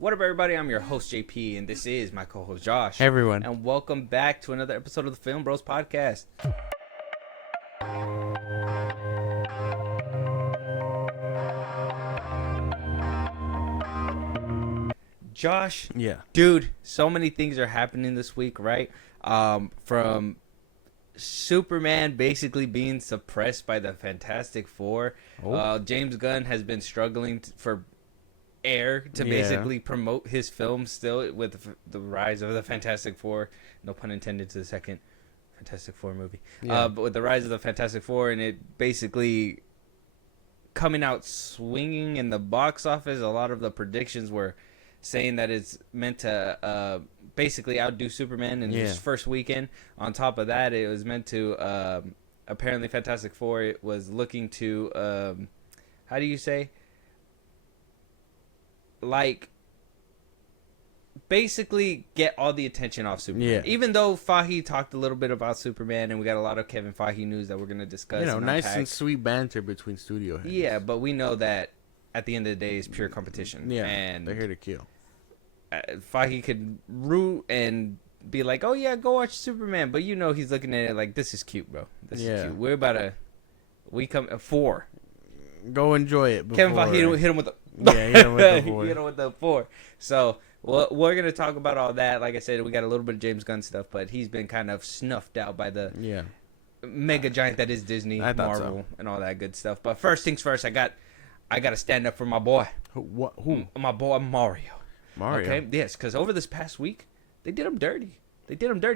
What up, everybody? I'm your host, JP, and this is my co-host, Josh. Hey, everyone. And welcome back to another episode of the FilmBros podcast. Josh, Yeah. dude, so many things are happening this week, right? From Superman basically being suppressed by the Fantastic Four. James Gunn has been struggling for air to basically promote his film still with the rise of the Fantastic Four. No pun intended to the second Fantastic Four movie. But with the rise of the Fantastic Four and it basically coming out swinging in the box office, a lot of the predictions were saying that it's meant to basically outdo Superman in his first weekend. On top of that, it was meant to apparently Fantastic Four it was looking to how do you say, like, basically get all the attention off Superman. Yeah. Even though Fiege talked a little bit about Superman and we got a lot of Kevin Feige news that we're going to discuss. You know, nice unpack. and sweet banter between studio heads. Yeah, but we know that at the end of the day, it's pure competition. Yeah, and they're here to kill. Feige could root and be like, "Oh yeah, go watch Superman," but you know he's looking at it like, "This is cute, bro. This is cute. We're about to, we come at 4. Go enjoy it." Kevin Feige hit him with the hit him with the 4. hit him with the 4. So we're gonna talk about all that. Like I said, we got a little bit of James Gunn stuff, but he's been kind of snuffed out by the mega giant that is Disney, Marvel, and all that good stuff. But first things first, I got to stand up for my boy. Who? My boy Mario. Mario. Okay, yes, because over this past week, they did him dirty.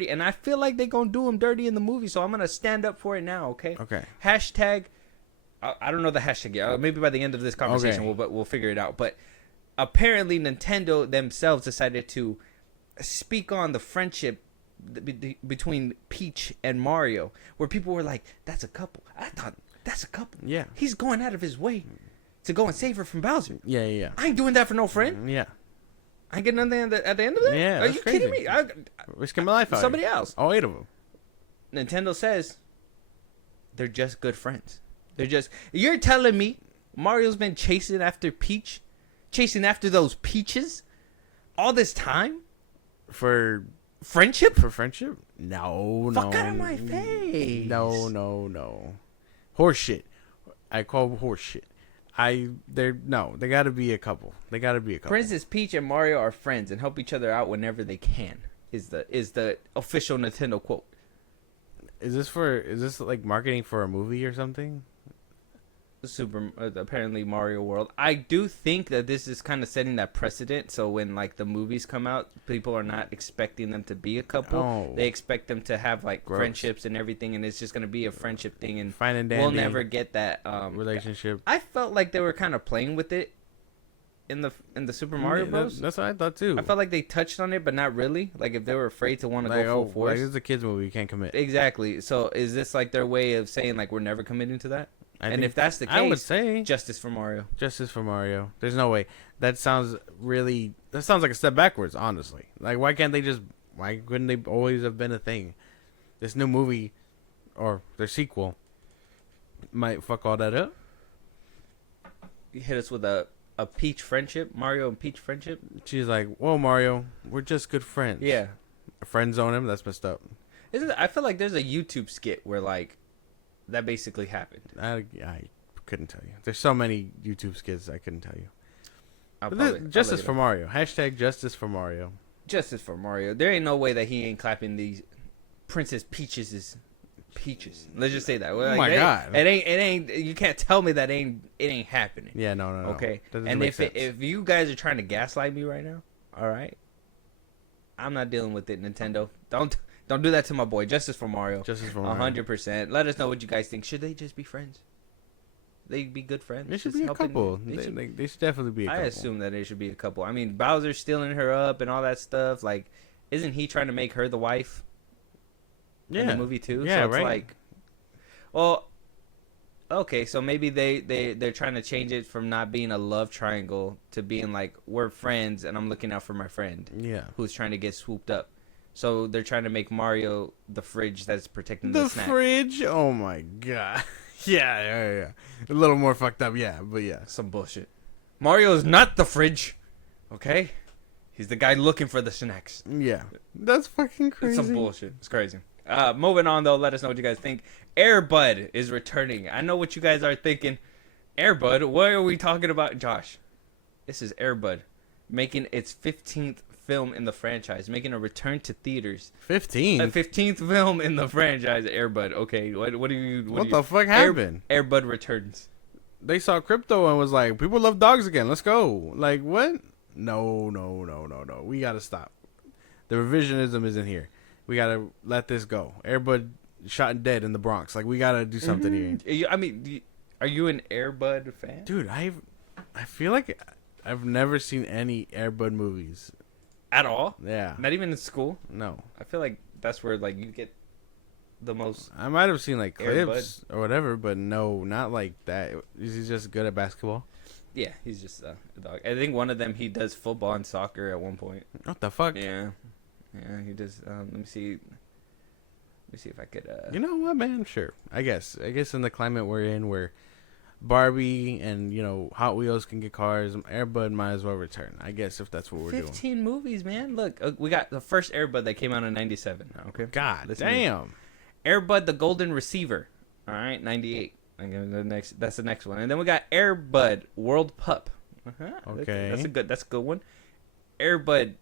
And I feel like they're going to do him dirty in the movie, so I'm going to stand up for it now, okay? Okay. Hashtag, I don't know the hashtag yet. Maybe by the end of this conversation, we'll figure it out. But apparently Nintendo themselves decided to speak on the friendship between Peach and Mario, where people were like, that's a couple. I thought, that's a couple. Yeah. He's going out of his way to go and save her from Bowser. Yeah. I ain't doing that for no friend. Yeah. I get nothing at the end of that? Yeah, Are you kidding me? Risking my life out. Somebody else. All 8 of them. Nintendo says they're just good friends. You're telling me Mario's been chasing after Peach? Chasing after those peaches? All this time? For friendship? For friendship? No. Fuck out of my face. No. Horse shit. I call horse shit. They gotta be a couple. Princess Peach and Mario are friends and help each other out whenever they can. Is the official Nintendo quote. Is this like marketing for a movie or something? Apparently Mario World. I do think that this is kind of setting that precedent. So when like the movies come out, people are not expecting them to be a couple. Oh. They expect them to have like friendships and everything, and it's just gonna be a friendship thing. And fine and dandy. We'll never get that relationship. I felt like they were kind of playing with it in the Super Mario Bros. That's what I thought too. I felt like they touched on it, but not really. Like if they were afraid to want to go full force. Like, this is a kids movie. You can't commit. Exactly. So is this like their way of saying like we're never committing to that? And if that's the case, I would say justice for Mario. Justice for Mario. There's no way. That sounds like a step backwards, honestly. Like, why couldn't they always have been a thing? This new movie, or their sequel, might fuck all that up. You hit us with a Peach friendship, Mario and Peach friendship. She's like, whoa, Mario, we're just good friends. Yeah. Friend zone him? That's messed up. I feel like there's a YouTube skit where, like, that basically happened. I couldn't tell you. There's so many YouTube skits I couldn't tell you. Justice for Mario. Hashtag justice for Mario. Justice for Mario. There ain't no way that he ain't clapping these Princess Peaches. Let's just say that. Like, oh my God! It ain't. You can't tell me that it ain't happening. Yeah, no. Okay. And if you guys are trying to gaslight me right now, all right, I'm not dealing with it. Nintendo, don't do that to my boy. Justice for Mario. 100%. Let us know what you guys think. Should they just be friends? They be good friends. They should be a couple. They should definitely be a couple. I assume that they should be a couple. I mean, Bowser's stealing her up and all that stuff. Like, isn't he trying to make her the wife? In the movie too. Yeah, so it's right. Like, well, okay, so maybe they're trying to change it from not being a love triangle to being like, we're friends and I'm looking out for my friend. Yeah. Who's trying to get swooped up. So they're trying to make Mario the fridge that's protecting the snack. The fridge? Oh my God. Yeah. A little more fucked up, but yeah. Some bullshit. Mario is not the fridge. Okay? He's the guy looking for the snacks. Yeah, that's fucking crazy. It's some bullshit. It's crazy. Moving on though, let us know what you guys think. Air Bud is returning. I know what you guys are thinking. Air Bud? What are we talking about, Josh? This is Air Bud making its 15th film in the franchise, making a return to theaters. 15. A 15th film in the franchise, Air Bud. Okay, what do you? What the fuck happened? Air Bud returns. They saw crypto and was like, people love dogs again. Let's go. Like, what? No. We got to stop. The revisionism isn't here. We got to let this go. Air Bud shot dead in the Bronx. Like, we got to do something here. I mean, are you an Air Bud fan? Dude, I feel like I've never seen any Air Bud movies. At all? Yeah. Not even in school? No. I feel like that's where, like, you get the most... I might have seen, like, Air clips or whatever, but no, not like that. Is he just good at basketball? Yeah, he's just a dog. I think one of them, he does football and soccer at one point. What the fuck? Yeah, he does. Let me see. Let me see if I could. You know what, man? Sure. I guess in the climate we're in, where Barbie and Hot Wheels can get cars, Air Bud might as well return. I guess if that's what we're 15 doing. movies, man. Look, we got the first Air Bud that came out in '97. Okay. God Listen damn. Air Bud the Golden Receiver. All right, '98. That's the next one, and then we got Air Bud World Pup. Okay. That's a good one. Air Bud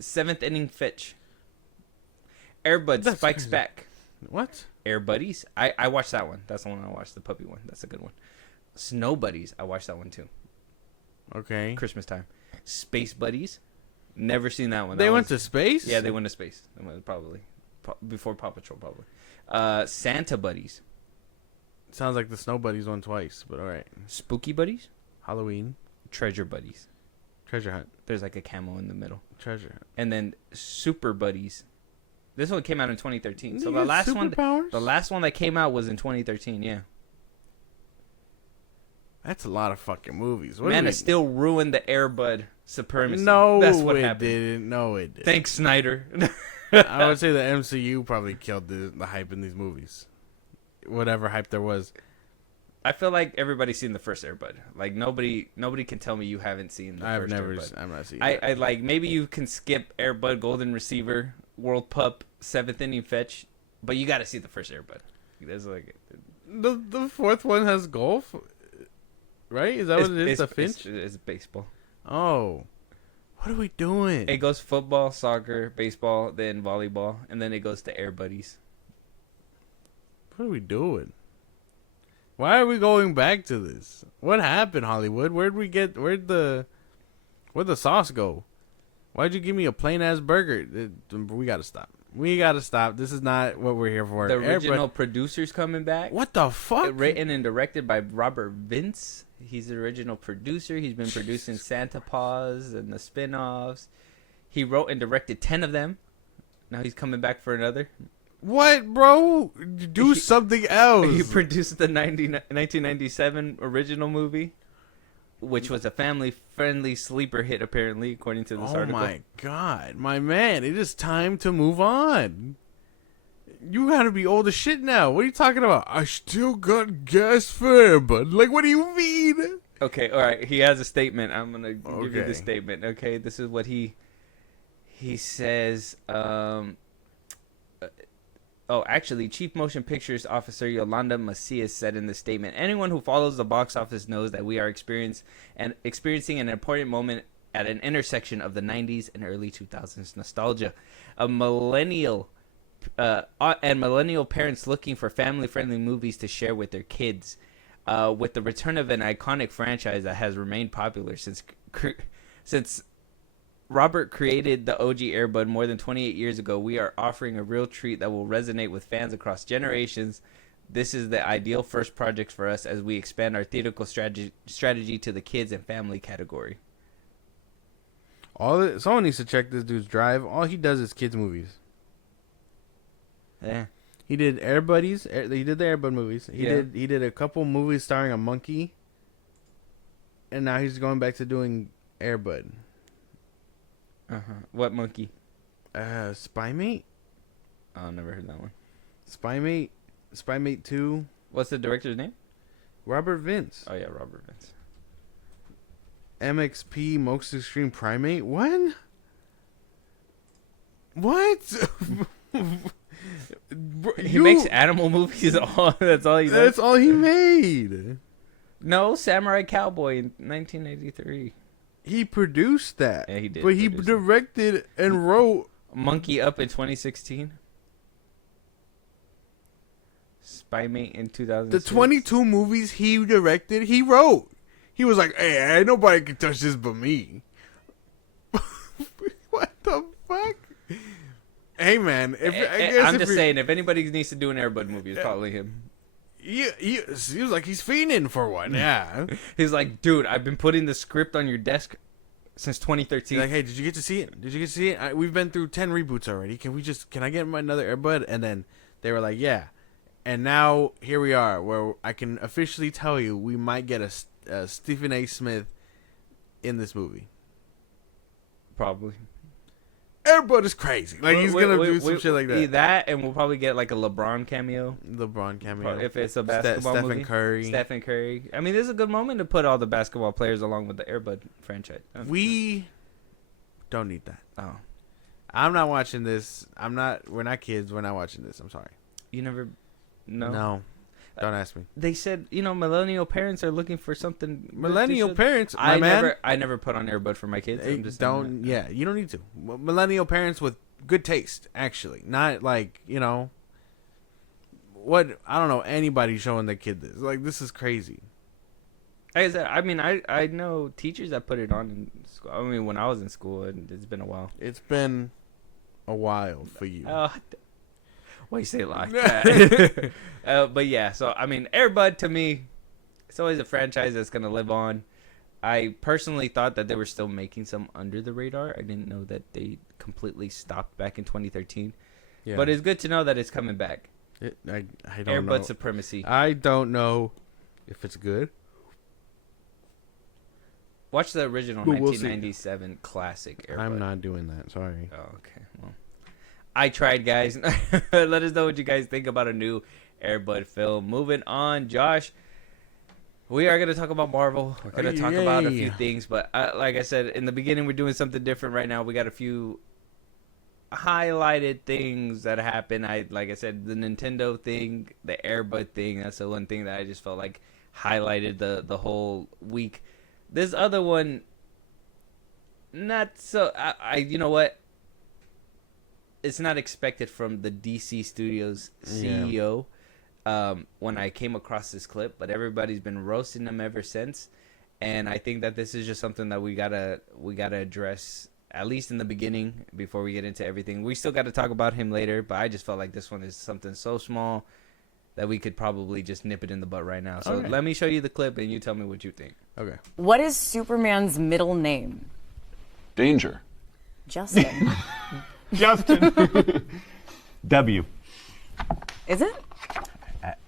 Seventh Inning Fetch. Air Bud That's Spikes crazy. Back. What? Air Buddies. I watched that one. That's the one I watched. The puppy one. That's a good one. Snow Buddies. I watched that one too. Okay. Christmas time. Space Buddies. Never seen that one. They went to space? Yeah, they went to space. Probably. Before Paw Patrol, probably. Santa Buddies. Sounds like the Snow Buddies won twice, but all right. Spooky Buddies. Halloween. Treasure Buddies. Treasure Hunt. There's like a camo in the middle. Treasure Hunt. And then Super Buddies. This one came out in 2013. So They the got last one that came out was in 2013. Yeah. That's a lot of fucking movies. Man, it still ruined the Air Bud supremacy. No, That's what it happened. didn't. No, it didn't. Thanks, Snyder. I would say the MCU probably killed the hype in these movies. Whatever hype there was. I feel like everybody's seen the first Air Bud. Like nobody can tell me you haven't seen the first Air Bud. I'm not seeing. I like maybe you can skip Air Bud Golden Receiver, World Pup, Seventh Inning Fetch, but you got to see the first Air Bud. There's like the fourth one has golf, right? Is that what it is? The Finch? It's baseball. Oh, what are we doing? It goes football, soccer, baseball, then volleyball, and then it goes to Air Buddies. What are we doing? Why are we going back to this? What happened, Hollywood? Where'd the sauce go? Why'd you give me a plain ass burger? We gotta stop. This is not what we're here for. The original producer's coming back. What the fuck? Written and directed by Robert Vince. He's the original producer. He's been producing Santa Paws and the spin-offs. He wrote and directed 10 of them. Now he's coming back for another. What, bro? Do something else. He produced the 1997 original movie, which was a family-friendly sleeper hit, apparently, according to this article. Oh my god, my man! It is time to move on. You gotta be old as shit now. What are you talking about? I still got gas fare, bud. Like, what do you mean? Okay, all right. He has a statement. I'm gonna give you Okay. the statement. Okay, this is what he says. Actually, Chief Motion Pictures Officer Yolanda Macias said in the statement, "Anyone who follows the box office knows that we are experiencing an important moment at an intersection of the 90s and early 2000s nostalgia. Millennial parents looking for family-friendly movies to share with their kids. With the return of an iconic franchise that has remained popular since Robert created the OG Air Bud more than 28 years ago, we are offering a real treat that will resonate with fans across generations. This is the ideal first project for us as we expand our theatrical strategy to the kids and family category." Someone needs to check this dude's drive. All he does is kids movies. Yeah. He did Air Buddies. He did the Air Bud movies. He did a couple movies starring a monkey. And now he's going back to doing Air Bud. What monkey? Spy Mate? Oh, never heard that one. Spy Mate 2. What's the director's name? Robert Vince. Oh, yeah, Robert Vince. MXP Most Extreme Primate? What? What? He makes animal movies. That's all he does. That's all he made. No, Samurai Cowboy in 1983. He produced that. Yeah, he did. But he produce it. directed and wrote Monkey Up in 2016. Spy Mate in 2006. the 22 movies he directed. He wrote. He was like, "Hey, ain't nobody can touch this but me." What the fuck? Hey man, I'm just saying, if anybody needs to do an Air Bud movie, it's probably him. He was like he's fiending for one. Yeah. He's like, dude, I've been putting the script on your desk since 2013. He's like, hey, did you get to see it? Did you get to see it? We've been through 10 reboots already. Can I get another Air Bud? And then they were like, yeah. And now here we are, where I can officially tell you we might get a Stephen A. Smith in this movie. Probably. Air Bud is crazy. Like he's gonna do some shit like that. That, and we'll probably get like a LeBron cameo. LeBron cameo. If it's a basketball movie. Stephen Curry. I mean, this is a good moment to put all the basketball players along with the Air Bud franchise. We don't need that. Oh, I'm not watching this. We're not kids. We're not watching this. I'm sorry. you never. No. Don't ask me. They said, millennial parents are looking for something. Millennial parents, I never put on Air Bud for my kids. I'm just you don't need to. Millennial parents with good taste, actually. Not like, what, I don't know anybody showing their kid this. Like, this is crazy. Like I said, I know teachers that put it on in school. I mean, when I was in school, and it's been a while. It's been a while for you. Why you say it like that? But yeah, so I mean, Air Bud to me, it's always a franchise that's gonna live on. I personally thought that they were still making some under the radar. I didn't know that they completely stopped back in 2013. Yeah. But it's good to know that it's coming back. I don't know. Air Bud supremacy. I don't know if it's good. Watch the original 1997 classic Air Bud. I'm not doing that. Sorry. Oh, okay. Well, I tried, guys. Let us know what you guys think about a new Air Bud film. Moving on, Josh. We are going to talk about Marvel. We're going to talk about a few things. But like I said, in the beginning, we're doing something different right now. We got a few highlighted things that happened. Like I said, the Nintendo thing, the Air Bud thing. That's the one thing that I just felt like highlighted the whole week. This other one, not so. You know what? It's not expected from the DC Studios CEO when I came across this clip, but everybody's been roasting him ever since, and I think that this is just something that we gotta address at least in the beginning before we get into everything. We still got to talk about him later, but I just felt like this one is something so small that we could probably just nip it in the butt right now. So let me show you the clip and you tell me what you think. Okay. What is Superman's middle name? Danger. Justin. Justin. W. Is it?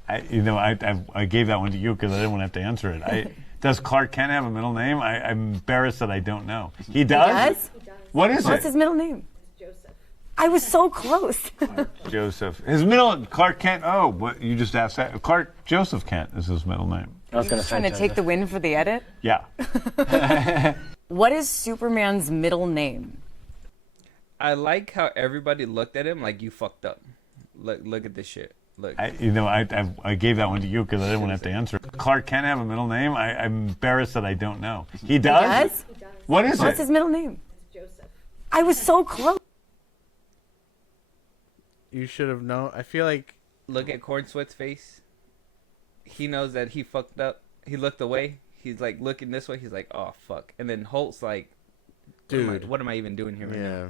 I gave that one to you because I didn't want to have to answer it. Does Clark Kent have a middle name? I'm embarrassed that I don't know. He does? He does? What is What's his middle name? Joseph. I was so close. Joseph. His middle, Clark Kent. Oh, what you just asked that. Joseph Kent is his middle name. I was going to trying to take the win for the edit? Yeah. What is Superman's middle name? I like how everybody looked at him like you fucked up. Look at this shit. Look. I gave that one to you because I didn't want to have to answer it. Clark Kent have a middle name? I'm embarrassed that I don't know. He does? He does? What is What's it? his middle name? Joseph. I was so close. You should have known. I feel like... Look at Cornsweat's face. He knows that he fucked up. He looked away. He's like looking this way. He's like, oh, fuck. And then Holt's like, dude, what am I even doing here right yeah. now?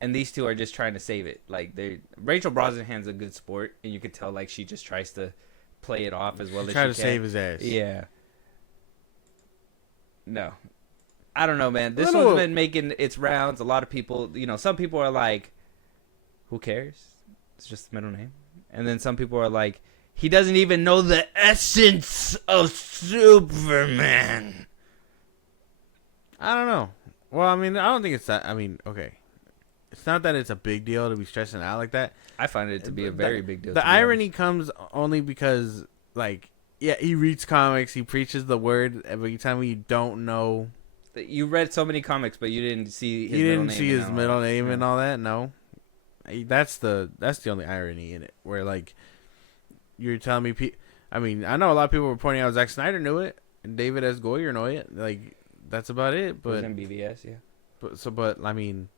And these two are just trying to save it. Like Rachel Brosnahan's a good sport, and you could tell like she just tries to play it off as well as she can. Try to save his ass. Yeah. No, I don't know, man. This one's been making its rounds. A lot of people, some people are like, "Who cares? It's just the middle name." And then some people are like, "He doesn't even know the essence of Superman." I don't know. Well, I mean, I don't think it's that. I mean, okay. It's not that it's a big deal to be stressing out like that. I find it to be a very big deal. The irony comes only because, like, yeah, he reads comics, he preaches the word every time you don't know. You read so many comics, but you didn't see his middle name and all that. No, That's the only irony in it, where like you're telling me, I mean, I know a lot of people were pointing out Zack Snyder knew it and David S. Goyer knew it. Like that's about it. It was But in BVS, yeah. but I mean,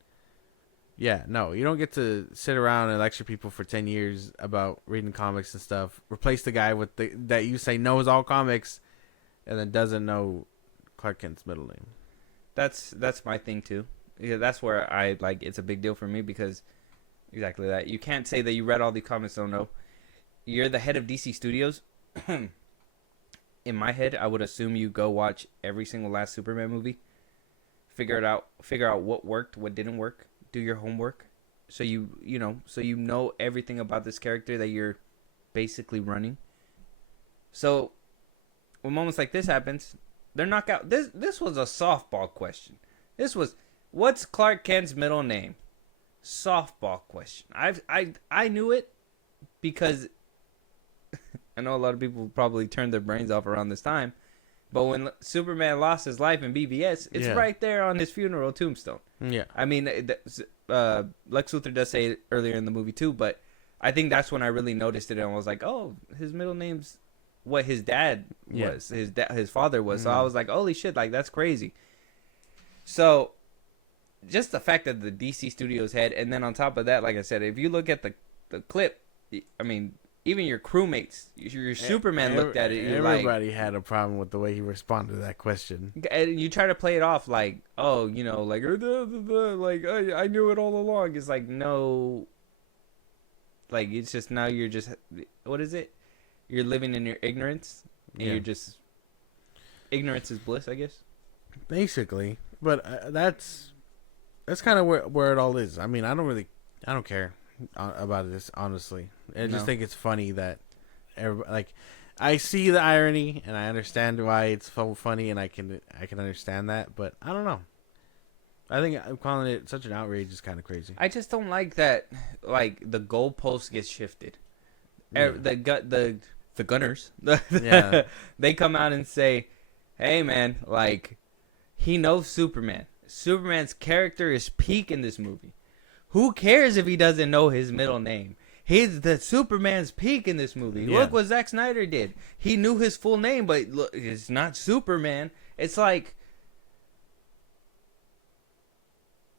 yeah, no, you don't get to sit around and lecture people for 10 years about reading comics and stuff. Replace the guy with that you say knows all comics, and then doesn't know Clark Kent's middle name. That's my thing too. Yeah, that's where I like. It's a big deal for me because exactly that. You can't say that you read all the comics, don't know. You're the head of DC Studios. In my head, I would assume you go watch every single last Superman movie, figure out what worked, what didn't work, do your homework, so you know everything about this character that you're basically running. So when moments like this happens, they're knocked out. This was a softball question. This was, what's Clark Kent's middle name? Softball question. I knew it because I know a lot of people probably turned their brains off around this time, but when Superman lost his life in BVS, it's right there on his funeral tombstone. Yeah. I mean, Lex Luthor does say it earlier in the movie too, but I think that's when I really noticed it and was like, oh, his middle name's what his dad was, his father was. So I was like, holy shit, like that's crazy. So just the fact that the DC Studios head, and then on top of that, like I said, if you look at the clip, I mean, even your crewmates, your Superman looked at it. Everybody had a problem with the way he responded to that question. And you try to play it off like, oh, you know, like, I knew it all along. It's like, no. Like, it's just now you're just, what is it? You're living in your ignorance. And you're just, ignorance is bliss, I guess. Basically. But that's kind of where it all is. I mean, I don't care about this, honestly. I just think it's funny that like I see the irony and I understand why it's so funny, and I can understand that, but I don't know. I think I'm calling it such an outrage is kind of crazy. I just don't like that. Like the goalpost gets shifted. Yeah. The Gunners, Yeah. they come out and say, "Hey man, like he knows Superman. Superman's character is peak in this movie. Who cares if he doesn't know his middle name? He's the Superman's peak in this movie. Yeah. Look what Zack Snyder did. He knew his full name, but look, it's not Superman. It's like,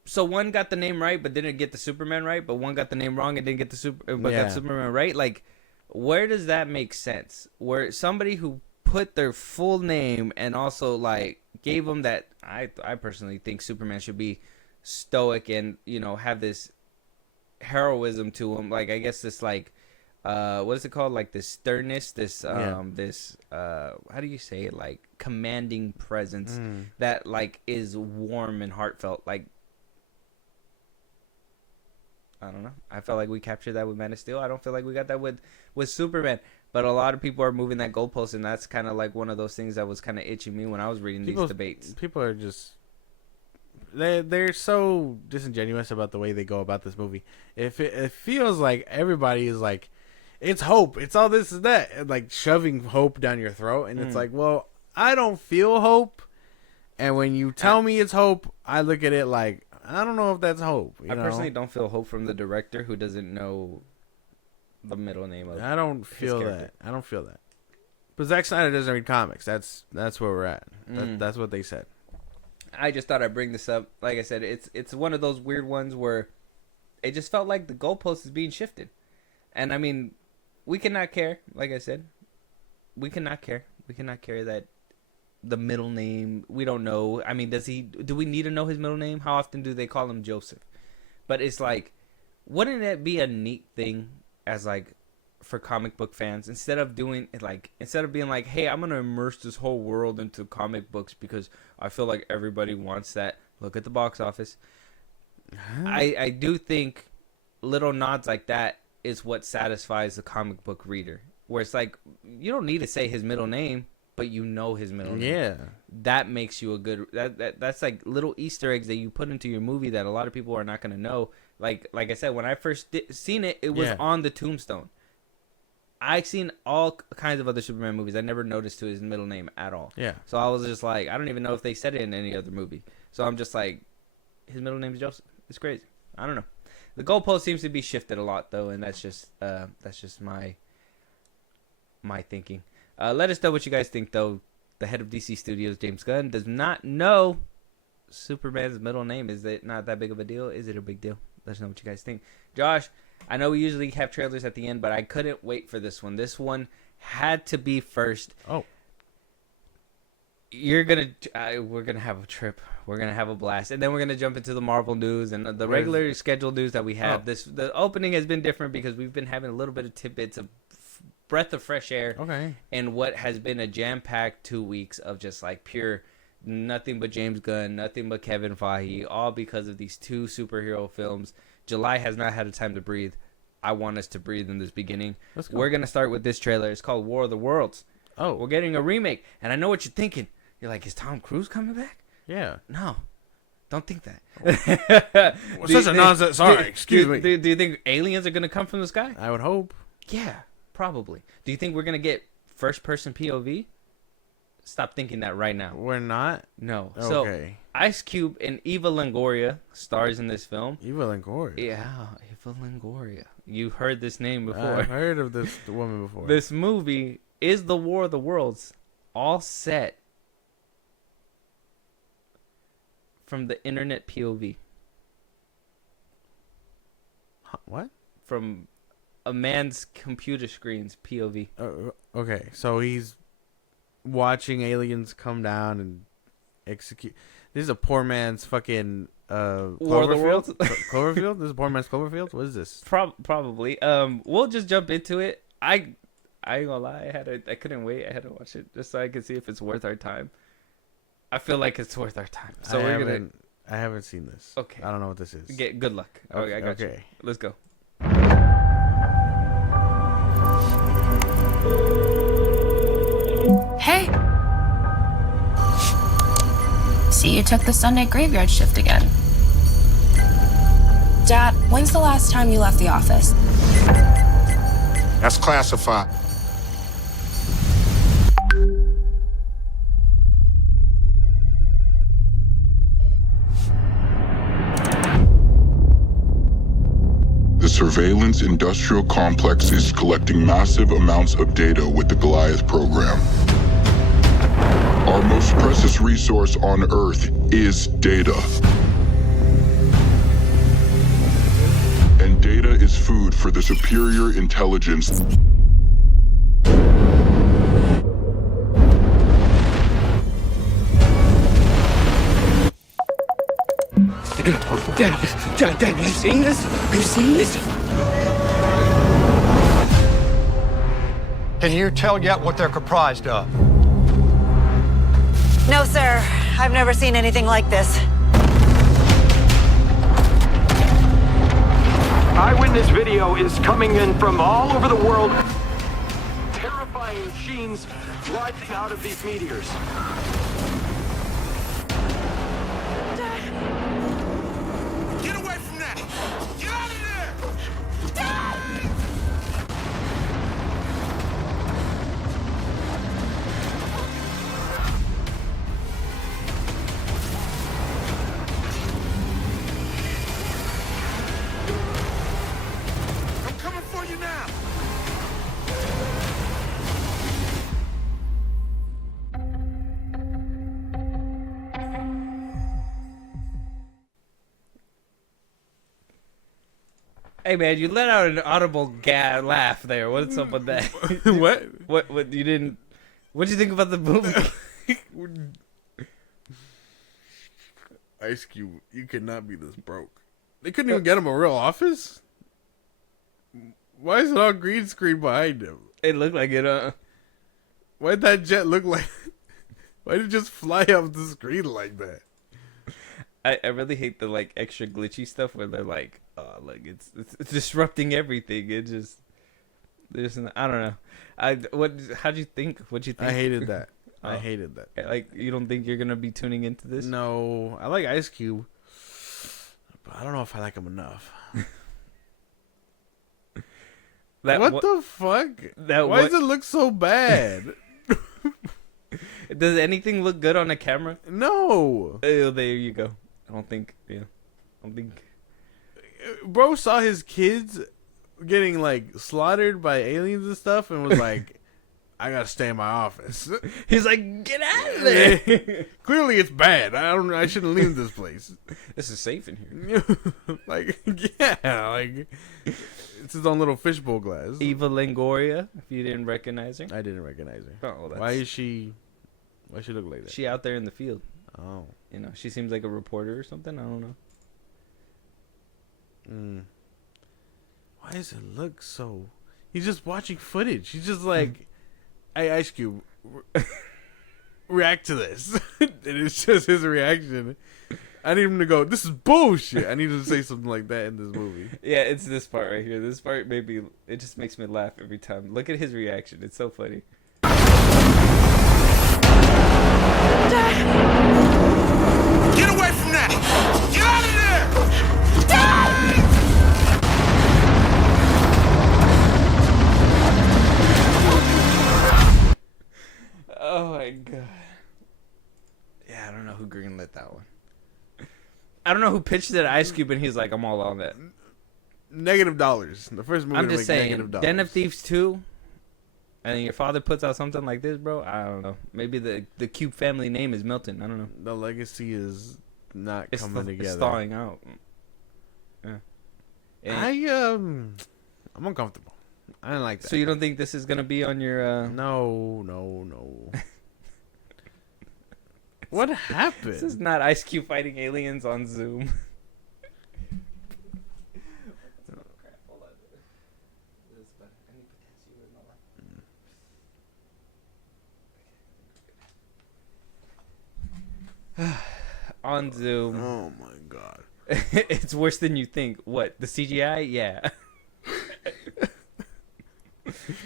so one got the name right, but didn't get the Superman right. But one got the name wrong and didn't get got Superman right. Like, where does that make sense? Where somebody who put their full name and also like gave them that, I personally think Superman should be stoic and, you know, have this heroism to him, like I guess this like what is it called, like this sternness, this how do you say it, like commanding presence that like is warm and heartfelt. Like I don't know, I felt like we captured that with Man of Steel. I don't feel like we got that with Superman, but a lot of people are moving that goalpost, and that's kind of like one of those things that was kind of itching me when I was reading these debates. People are just they're so disingenuous about the way they go about this movie. It feels like everybody is like, it's hope, it's all this and that, and like shoving hope down your throat, and it's like, well, I don't feel hope, and when you tell me it's hope, I look at it like, I don't know if that's hope. I personally don't feel hope from the director who doesn't know the middle name of. I don't feel that. But Zack Snyder doesn't read comics. That's where we're at. That's what they said. I just thought I'd bring this up. Like I said, it's one of those weird ones where it just felt like the goalpost is being shifted. And I mean, we cannot care. Like I said, we cannot care. We cannot care that the middle name, we don't know. I mean, do we need to know his middle name? How often do they call him Joseph? But it's like, wouldn't it be a neat thing as like for comic book fans, instead of being like, hey, I'm gonna immerse this whole world into comic books because I feel like everybody wants that. Look at the box office. I do think little nods like that is what satisfies the comic book reader, where it's like, you don't need to say his middle name, but you know his middle name. Yeah, that makes you a good. That's like little Easter eggs that you put into your movie that a lot of people are not gonna know. Like I said, when I first seen it, it was on the tombstone. I've seen all kinds of other Superman movies. I never noticed to his middle name at all. Yeah. So I was just like, I don't even know if they said it in any other movie. So I'm just like, his middle name is Joseph. It's crazy. I don't know. The goalpost seems to be shifted a lot though, and that's just my thinking. Let us know what you guys think though. The head of DC Studios, James Gunn, does not know Superman's middle name. Is it not that big of a deal? Is it a big deal? Let us know what you guys think. Josh, I know we usually have trailers at the end, but I couldn't wait for this one. This one had to be first. Oh. We're gonna have a trip. We're gonna have a blast, and then we're gonna jump into the Marvel news and the regular scheduled news that we have. The opening has been different because we've been having a little bit of tidbits of breath of fresh air. Okay. And what has been a jam-packed 2 weeks of just like pure nothing but James Gunn, nothing but Kevin Feige, all because of these 2 superhero films. July has not had a time to breathe. I want us to breathe in this beginning. Let's go. We're gonna start with this trailer. It's called War of the Worlds. Oh. We're getting a remake, and I know what you're thinking. You're like, is Tom Cruise coming back? Yeah. No, don't think that. Such a nonsense. Sorry, excuse me. Do you think aliens are gonna come from the sky? I would hope. Yeah, probably. Do you think we're gonna get first-person POV? Stop thinking that right now. We're not. No. Okay. So Ice Cube and Eva Longoria stars in this film. Eva Longoria. Yeah, Eva Longoria. You've heard this name before. I've heard of this woman before. This movie is the War of the Worlds, all set from the internet POV. What? From a man's computer screen's POV. Okay, so he's watching aliens come down and execute. This is a poor man's fucking War of the Worlds? Cloverfield? This is a poor man's Cloverfield? What is this? Probably. We'll just jump into it. I ain't gonna lie. I couldn't wait. I had to watch it just so I could see if it's worth our time. I feel like it's worth our time. So I haven't seen this. Okay. I don't know what this is. Good luck. Okay, I got you. Okay. Let's go. Hey. See, you took the Sunday graveyard shift again. Dad, when's the last time you left the office? That's classified. The surveillance industrial complex is collecting massive amounts of data with the Goliath program. Our most precious resource on Earth is data. And data is food for the superior intelligence. Dad, have you seen this? Have you seen this? Can you tell yet what they're comprised of? No, sir. I've never seen anything like this. Eyewitness video is coming in from all over the world. Terrifying machines rising out of these meteors. Get away from that! Get out of there! Dad! I'm coming for you now! Hey man, you let out an audible laugh there. What's up with that? What? What you didn't? What'd you think about the movie? Ice Cube, you cannot be this broke. They couldn't even get him a real office? Why is it all green screen behind him? It looked like it. Why'd that jet look like... Why did it just fly off the screen like that? I really hate the like extra glitchy stuff where they're like, oh, like it's disrupting everything. It just there's I don't know. How'd you think? What'd you think? I hated that. I hated that. Like you don't think you're gonna be tuning into this? No, I like Ice Cube, but I don't know if I like him enough. What the fuck? Why does it look so bad? Does anything look good on the camera? No. Oh, there you go. I don't think. bro saw his kids getting like slaughtered by aliens and stuff, and was like, "I gotta stay in my office." He's like, get out of there. Clearly, it's bad. I shouldn't leave this place. This is safe in here. Like, yeah, like it's his own little fishbowl glass. Eva Longoria, if you didn't recognize her. I didn't recognize her. Oh, that's... Why is she? Why she look like that? She out there in the field. Oh, You know, she seems like a reporter or something. I don't know. Why does it look so? He's just watching footage. He's just like, "Hey, Ice Cube, react to this," and it's just his reaction. I need him to go, "This is bullshit." I need him to say something like that in this movie. Yeah, it's this part right here. This part it just makes me laugh every time. Look at his reaction. It's so funny. Get away from that! Get out of there! Oh my god. Yeah, I don't know who greenlit that one. I don't know who pitched it at Ice Cube, and he's like, I'm all on that. $-. The first movie I'm to just make saying, $-. Den of Thieves 2, and your father puts out something like this, bro. I don't know. Maybe the Cube family name is Milton. I don't know. The legacy is not It's coming together. It's thawing out. Yeah. I'm uncomfortable. I didn't like that. So you don't think this is gonna be on your? No. What happened? This is not Ice Cube fighting aliens on Zoom. On Zoom. Oh my god. It's worse than you think. What? The CGI? Yeah.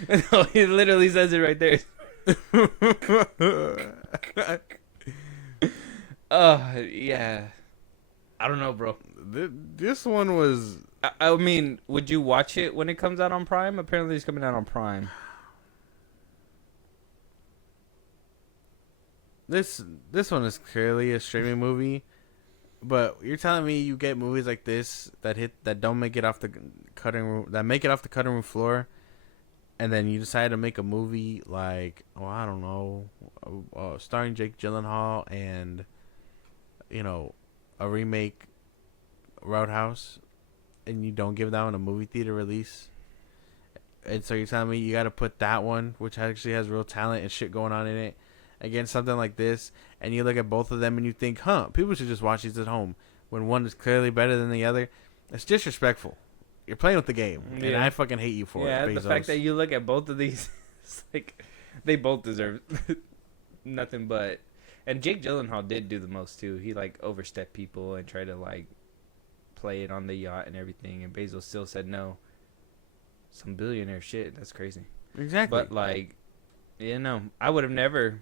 No, he literally says it right there. Oh, yeah. I don't know, bro. This one was... I mean, would you watch it when it comes out on Prime? Apparently it's coming out on Prime. This one is clearly a streaming movie, but you're telling me you get movies like this that don't make it off the cutting room floor, and then you decide to make a movie like, I don't know, starring Jake Gyllenhaal and, a remake Roadhouse, and you don't give that one a movie theater release. And so you're telling me you got to put that one, which actually has real talent and shit going on in it, against something like this, and you look at both of them and you think, people should just watch these at home, when one is clearly better than the other. It's disrespectful. You're playing with the game, and I fucking hate you for it. Yeah, Bezos. the fact that you look at both of these, it's like, they both deserve nothing but... And Jake Gyllenhaal did do the most, too. He, overstepped people and tried to, play it on the yacht and everything, and Bezos still said no. Some billionaire shit. That's crazy. Exactly. But, I would have never...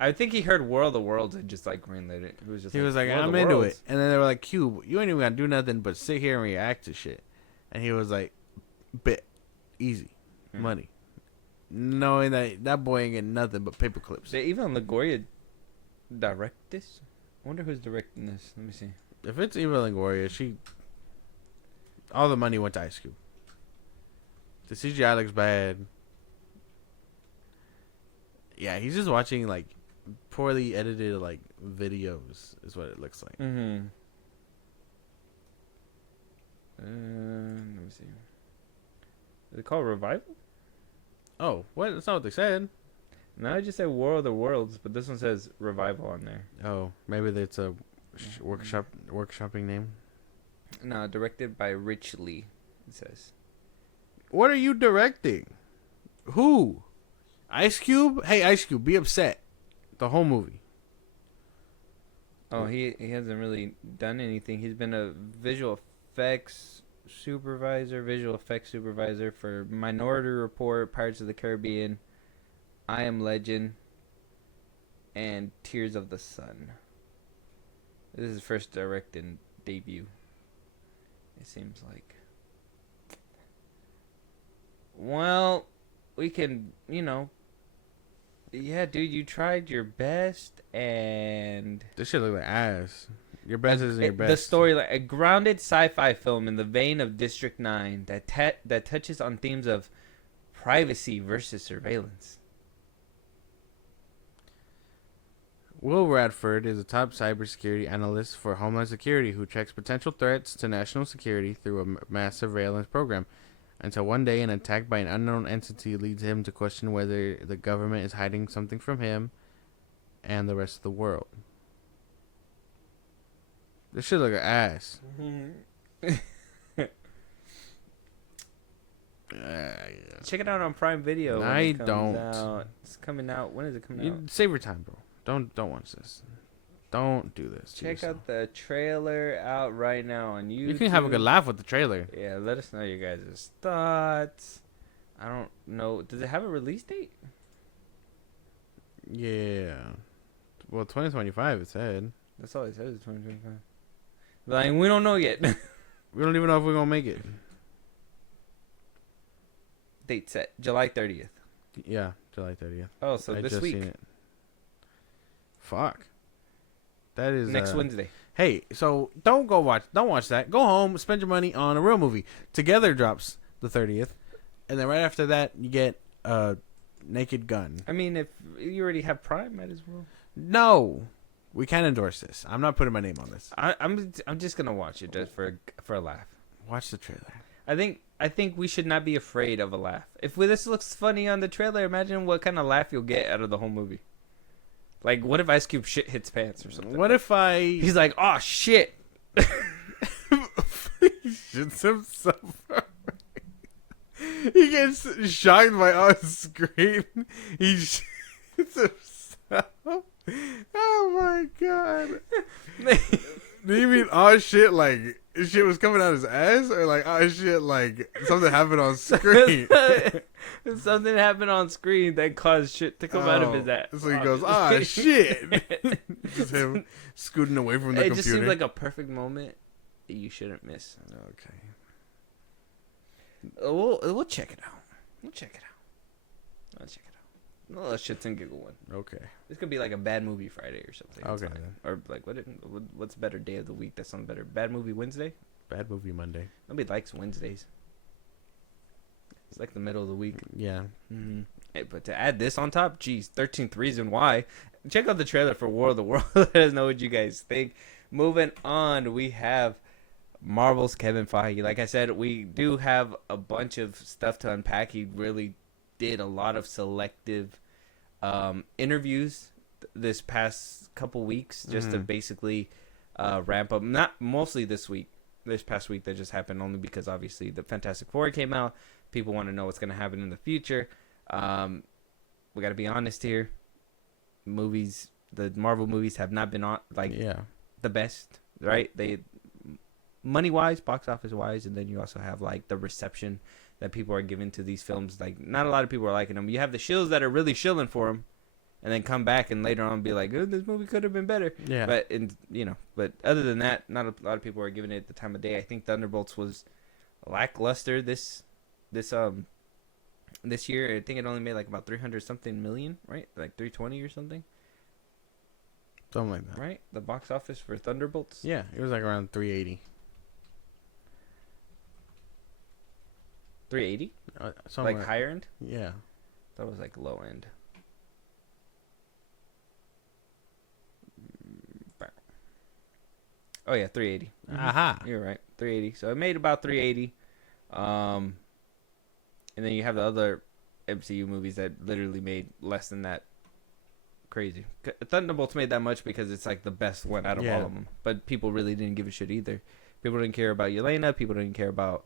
I think he heard World of Worlds and just, greenlit it. He was like, I'm into it. And then they were like, Cube, you ain't even gonna do nothing but sit here and react to shit. And he was like, bet. Easy. Money. Knowing that boy ain't getting nothing but paper clips. Did Eva Longoria direct this? I wonder who's directing this. Let me see. If it's Eva Longoria, all the money went to Ice Cube. The CGI looks bad. Yeah, he's just watching, poorly edited, videos is what it looks like. Mm-hmm. Let me see. Is it called Revival? Oh, what? That's not what they said. No, I just said World of Worlds, but this one says Revival on there. Oh, maybe it's a workshopping name. No, directed by Rich Lee, it says. What are you directing? Who? Ice Cube? Hey, Ice Cube, be upset. The whole movie. Oh, he hasn't really done anything. He's been a visual effects supervisor for Minority Report, Pirates of the Caribbean, I Am Legend, and Tears of the Sun. This is his first directing debut, it seems like. Well, we can, yeah, dude, you tried your best, and this shit look like ass. Your best isn't your The best. story, a grounded sci-fi film in the vein of District 9 that touches on themes of privacy versus surveillance. Will Radford is a top cybersecurity analyst for Homeland Security who checks potential threats to national security through a mass surveillance program. Until one day, an attack by an unknown entity leads him to question whether the government is hiding something from him and the rest of the world. This shit look like ass. Check it out on Prime Video. When I it comes don't. out. It's coming out. When is it coming out? Save your time, bro. Don't watch this. Don't do this. to Check yourself. out the trailer out right now on YouTube. You can have a good laugh with the trailer. Yeah, let us know your guys' thoughts. I don't know. Does it have a release date? Yeah. Well, 2025 it said. That's all it says. 2025. Like, we don't know yet. We don't even know if we're gonna make it. Date set July 30th. Yeah, July 30th. Oh, so this week. Seen it. Fuck. That is Next Wednesday. Hey, so don't watch that. Go home, spend your money on a real movie. Together drops the 30th, and then right after that you get Naked Gun. I mean, if you already have Prime, might as well. No, we can't endorse this. I'm not putting my name on this. I'm just gonna watch it just for a laugh. Watch the trailer. I think we should not be afraid of a laugh. If this looks funny on the trailer, imagine what kind of laugh you'll get out of the whole movie. Like, what if Ice Cube shit hits pants or something? What if He's like, oh shit. he shits himself? He gets shocked by on screen. He shits himself. Oh my god. Do you mean oh shit like shit was coming out his ass, or like oh shit like something happened on screen? Something happened on screen that caused shit to come out of his ass. So he goes, ah shit. Just him scooting away from the It computer. just seems like a perfect moment that you shouldn't miss. Okay. We'll check it out. We'll check it out. Let's check it out. No, shits and giggle one. Okay. This could be like a bad movie Friday or something. It's Okay, fine. then. Or like what's better day of the week? That sounds better. Bad movie Wednesday. Bad movie Monday. Nobody likes Wednesdays. It's like the middle of the week. Yeah. Mm-hmm. Hey, but to add this on top, geez, 13th Reason Why. Check out the trailer for War of the World. Let us know what you guys think. Moving on, we have Marvel's Kevin Feige. Like I said, we do have a bunch of stuff to unpack. He really did a lot of selective interviews this past couple weeks just to basically ramp up. Not mostly this past week that just happened, only because obviously the Fantastic Four came out. People want to know what's going to happen in the future. We got to be honest here. The Marvel movies have not been the best, right? They money wise, box office wise, and then you also have like the reception that people are giving to these films. Like, not a lot of people are liking them. You have the shills that are really shilling for them, and then come back and later on be like, "Oh, this movie could have been better." Yeah. But other than that, not a lot of people are giving it the time of day. I think Thunderbolts was lackluster this year. I think it only made like about 300 something million, right? Like 320 or something. Something like that. Right? The box office for Thunderbolts. Yeah, it was like around 380. 380? Somewhere. Like higher end? Yeah. That was like low end. Oh yeah, 380. Aha. You're right. 380. So it made about 380. And then you have the other MCU movies that literally made less than that. Crazy. Thunderbolts made that much because it's like the best one out of all of them. But people really didn't give a shit either. People didn't care about Yelena. People didn't care about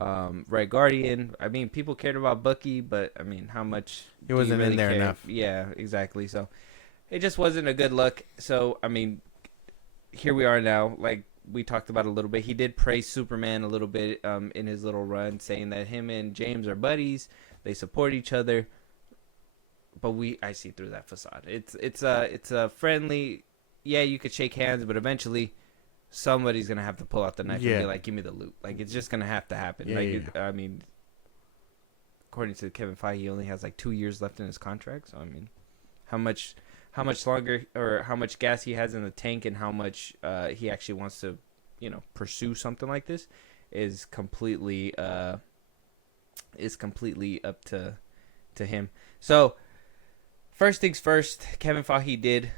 Red Guardian. I mean, people cared about Bucky, but I mean, how much? He wasn't in there enough. Yeah, exactly. So it just wasn't a good look. So I mean, here we are now. Like we talked about a little bit. He did praise Superman a little bit in his little run, saying that him and James are buddies. They support each other. But I see through that facade. It's a friendly. Yeah, you could shake hands, but eventually somebody's gonna have to pull out the knife and be like, "Give me the loot." Like, it's just gonna have to happen. I mean, according to Kevin Feige, he only has like 2 years left in his contract. So I mean, how much how much longer or how much gas he has in the tank and how much he actually wants to, pursue something like this is completely up to him. So first things first, Kevin Feige did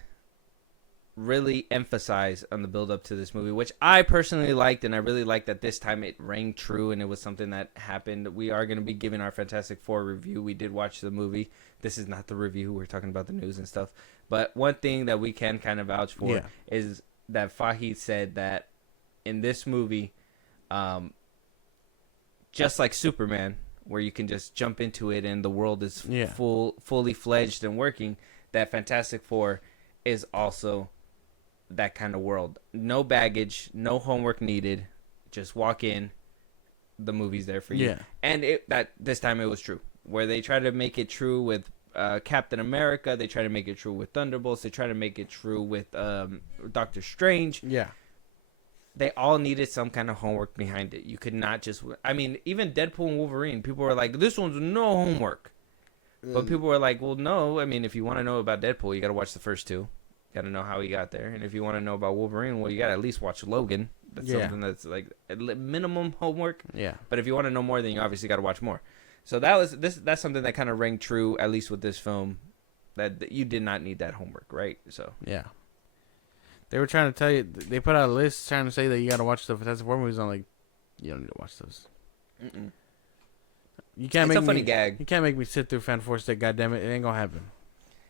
really emphasize on the build up to this movie, which I personally liked, and I really liked that this time it rang true and it was something that happened. We are going to be giving our Fantastic Four review. We did watch the movie. This is not the review. We're talking about the news and stuff. But one thing that we can kind of vouch for is that Feige said that in this movie, just like Superman, where you can just jump into it and the world is fully fledged and working, that Fantastic Four is also that kind of world. No baggage, no homework needed. Just walk in. The movie's there for you. Yeah. And this time it was true. Where they try to make it true with Captain America, they try to make it true with Thunderbolts, they try to make it true with Doctor Strange. Yeah. They all needed some kind of homework behind it. You could not just... I mean, even Deadpool and Wolverine, people were like, this one's no homework. But people were like, well, no. I mean, if you want to know about Deadpool, you got to watch the first two. Got to know how he got there. And if you want to know about Wolverine, well, you got to at least watch Logan. That's something that's like minimum homework. Yeah. But if you want to know more, then you obviously got to watch more. So that's something that kind of rang true, at least with this film, that you did not need that homework, right? So yeah. They were trying to tell you, they put out a list trying to say that you got to watch the Fantastic Four movies. I'm like, you don't need to watch those. You can't it's make a funny me, gag. You can't make me sit through Fan Four Stick. Goddamn it, it ain't gonna happen.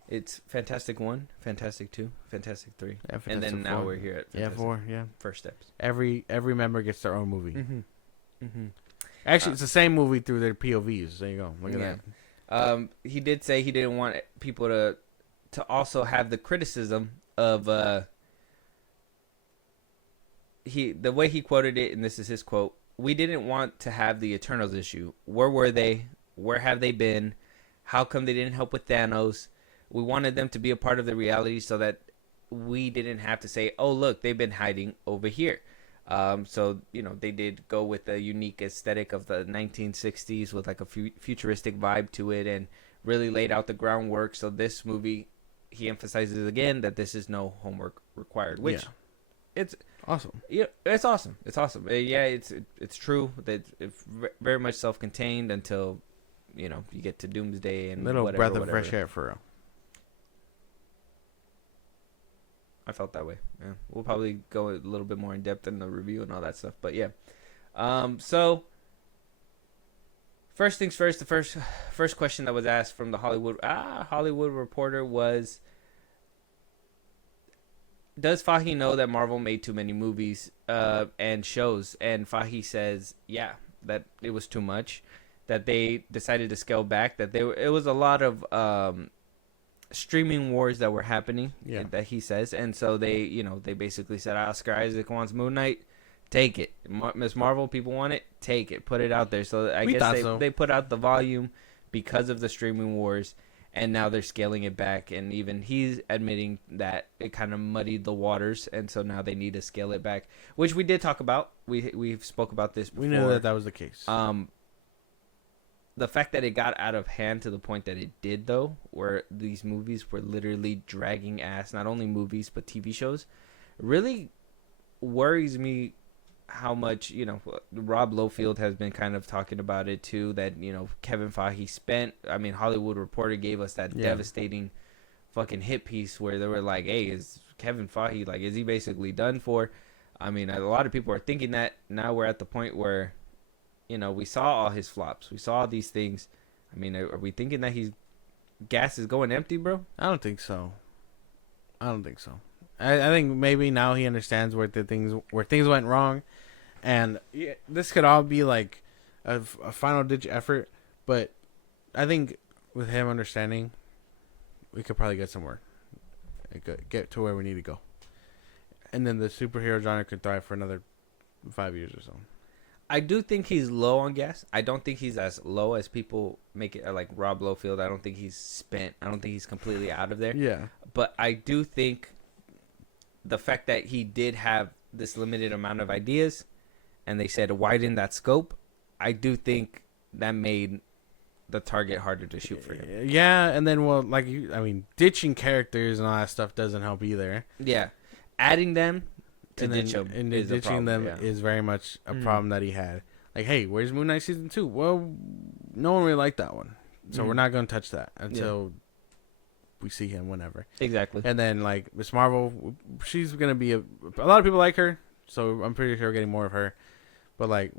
It's Fantastic 1, Fantastic 2, Fantastic 3, and then now we're here at Fantastic 4. Yeah, first steps. Every member gets their own movie. Actually, it's the same movie through their POVs. There you go. Look at that. He did say he didn't want people to also have the criticism of the way he quoted it, and this is his quote: "We didn't want to have the Eternals issue. Where were they? Where have they been? How come they didn't help with Thanos? We wanted them to be a part of the reality so that we didn't have to say, oh, look, they've been hiding over here." So, they did go with the unique aesthetic of the 1960s with like a futuristic vibe to it and really laid out the groundwork. So this movie, he emphasizes again that this is no homework required, which it's awesome. Yeah, it's awesome. It's awesome. Yeah, it's true that it's very much self-contained until, you get to Doomsday and little breath of fresh air for real. I felt that way. Yeah, we'll probably go a little bit more in depth in the review and all that stuff. But yeah, so first things first. The first question that was asked from the Hollywood Reporter was, does Feige know that Marvel made too many movies and shows? And Feige says, yeah, that it was too much. That they decided to scale back. That it was a lot of streaming wars that were happening, that he says, and so they basically said, Oscar Isaac wants Moon Knight, take it. Miss Marvel, people want it, take it, put it out there. So I guess they put out the volume because of the streaming wars, and now they're scaling it back, and even he's admitting that it kind of muddied the waters, and so now they need to scale it back, which we did talk about. We spoke about this before. We knew that was the case. The fact that it got out of hand to the point that it did, though, where these movies were literally dragging ass, not only movies but TV shows, really worries me how much, Rob Liefeld has been kind of talking about it too, that, Kevin Feige spent, Hollywood Reporter gave us that devastating fucking hit piece where they were like, hey, is Kevin Feige, like, is he basically done for? A lot of people are thinking that. Now we're at the point where, we saw all his flops. We saw these things. Are we thinking that gas is going empty, bro? I don't think so. I think maybe now he understands where things went wrong, and this could all be like a final ditch effort. But I think with him understanding, we could probably get somewhere, get to where we need to go, and then the superhero genre could thrive for another 5 years or so. I do think he's low on gas. I don't think he's as low as people make it, like Rob Liefeld. I don't think he's spent. I don't think he's completely out of there. Yeah. But I do think the fact that he did have this limited amount of ideas and they said widen that scope, I do think that made the target harder to shoot for him. Yeah, and then ditching characters and all that stuff doesn't help either. Yeah, adding them to And ditch them and is a ditching problem, them is very much a problem that he had. Like, hey, where's Moon Knight season 2? Well, no one really liked that one, so we're not going to touch that until we see him whenever. Exactly. And then like Miss Marvel, she's gonna be a lot of people like her, so I'm pretty sure we're getting more of her. But like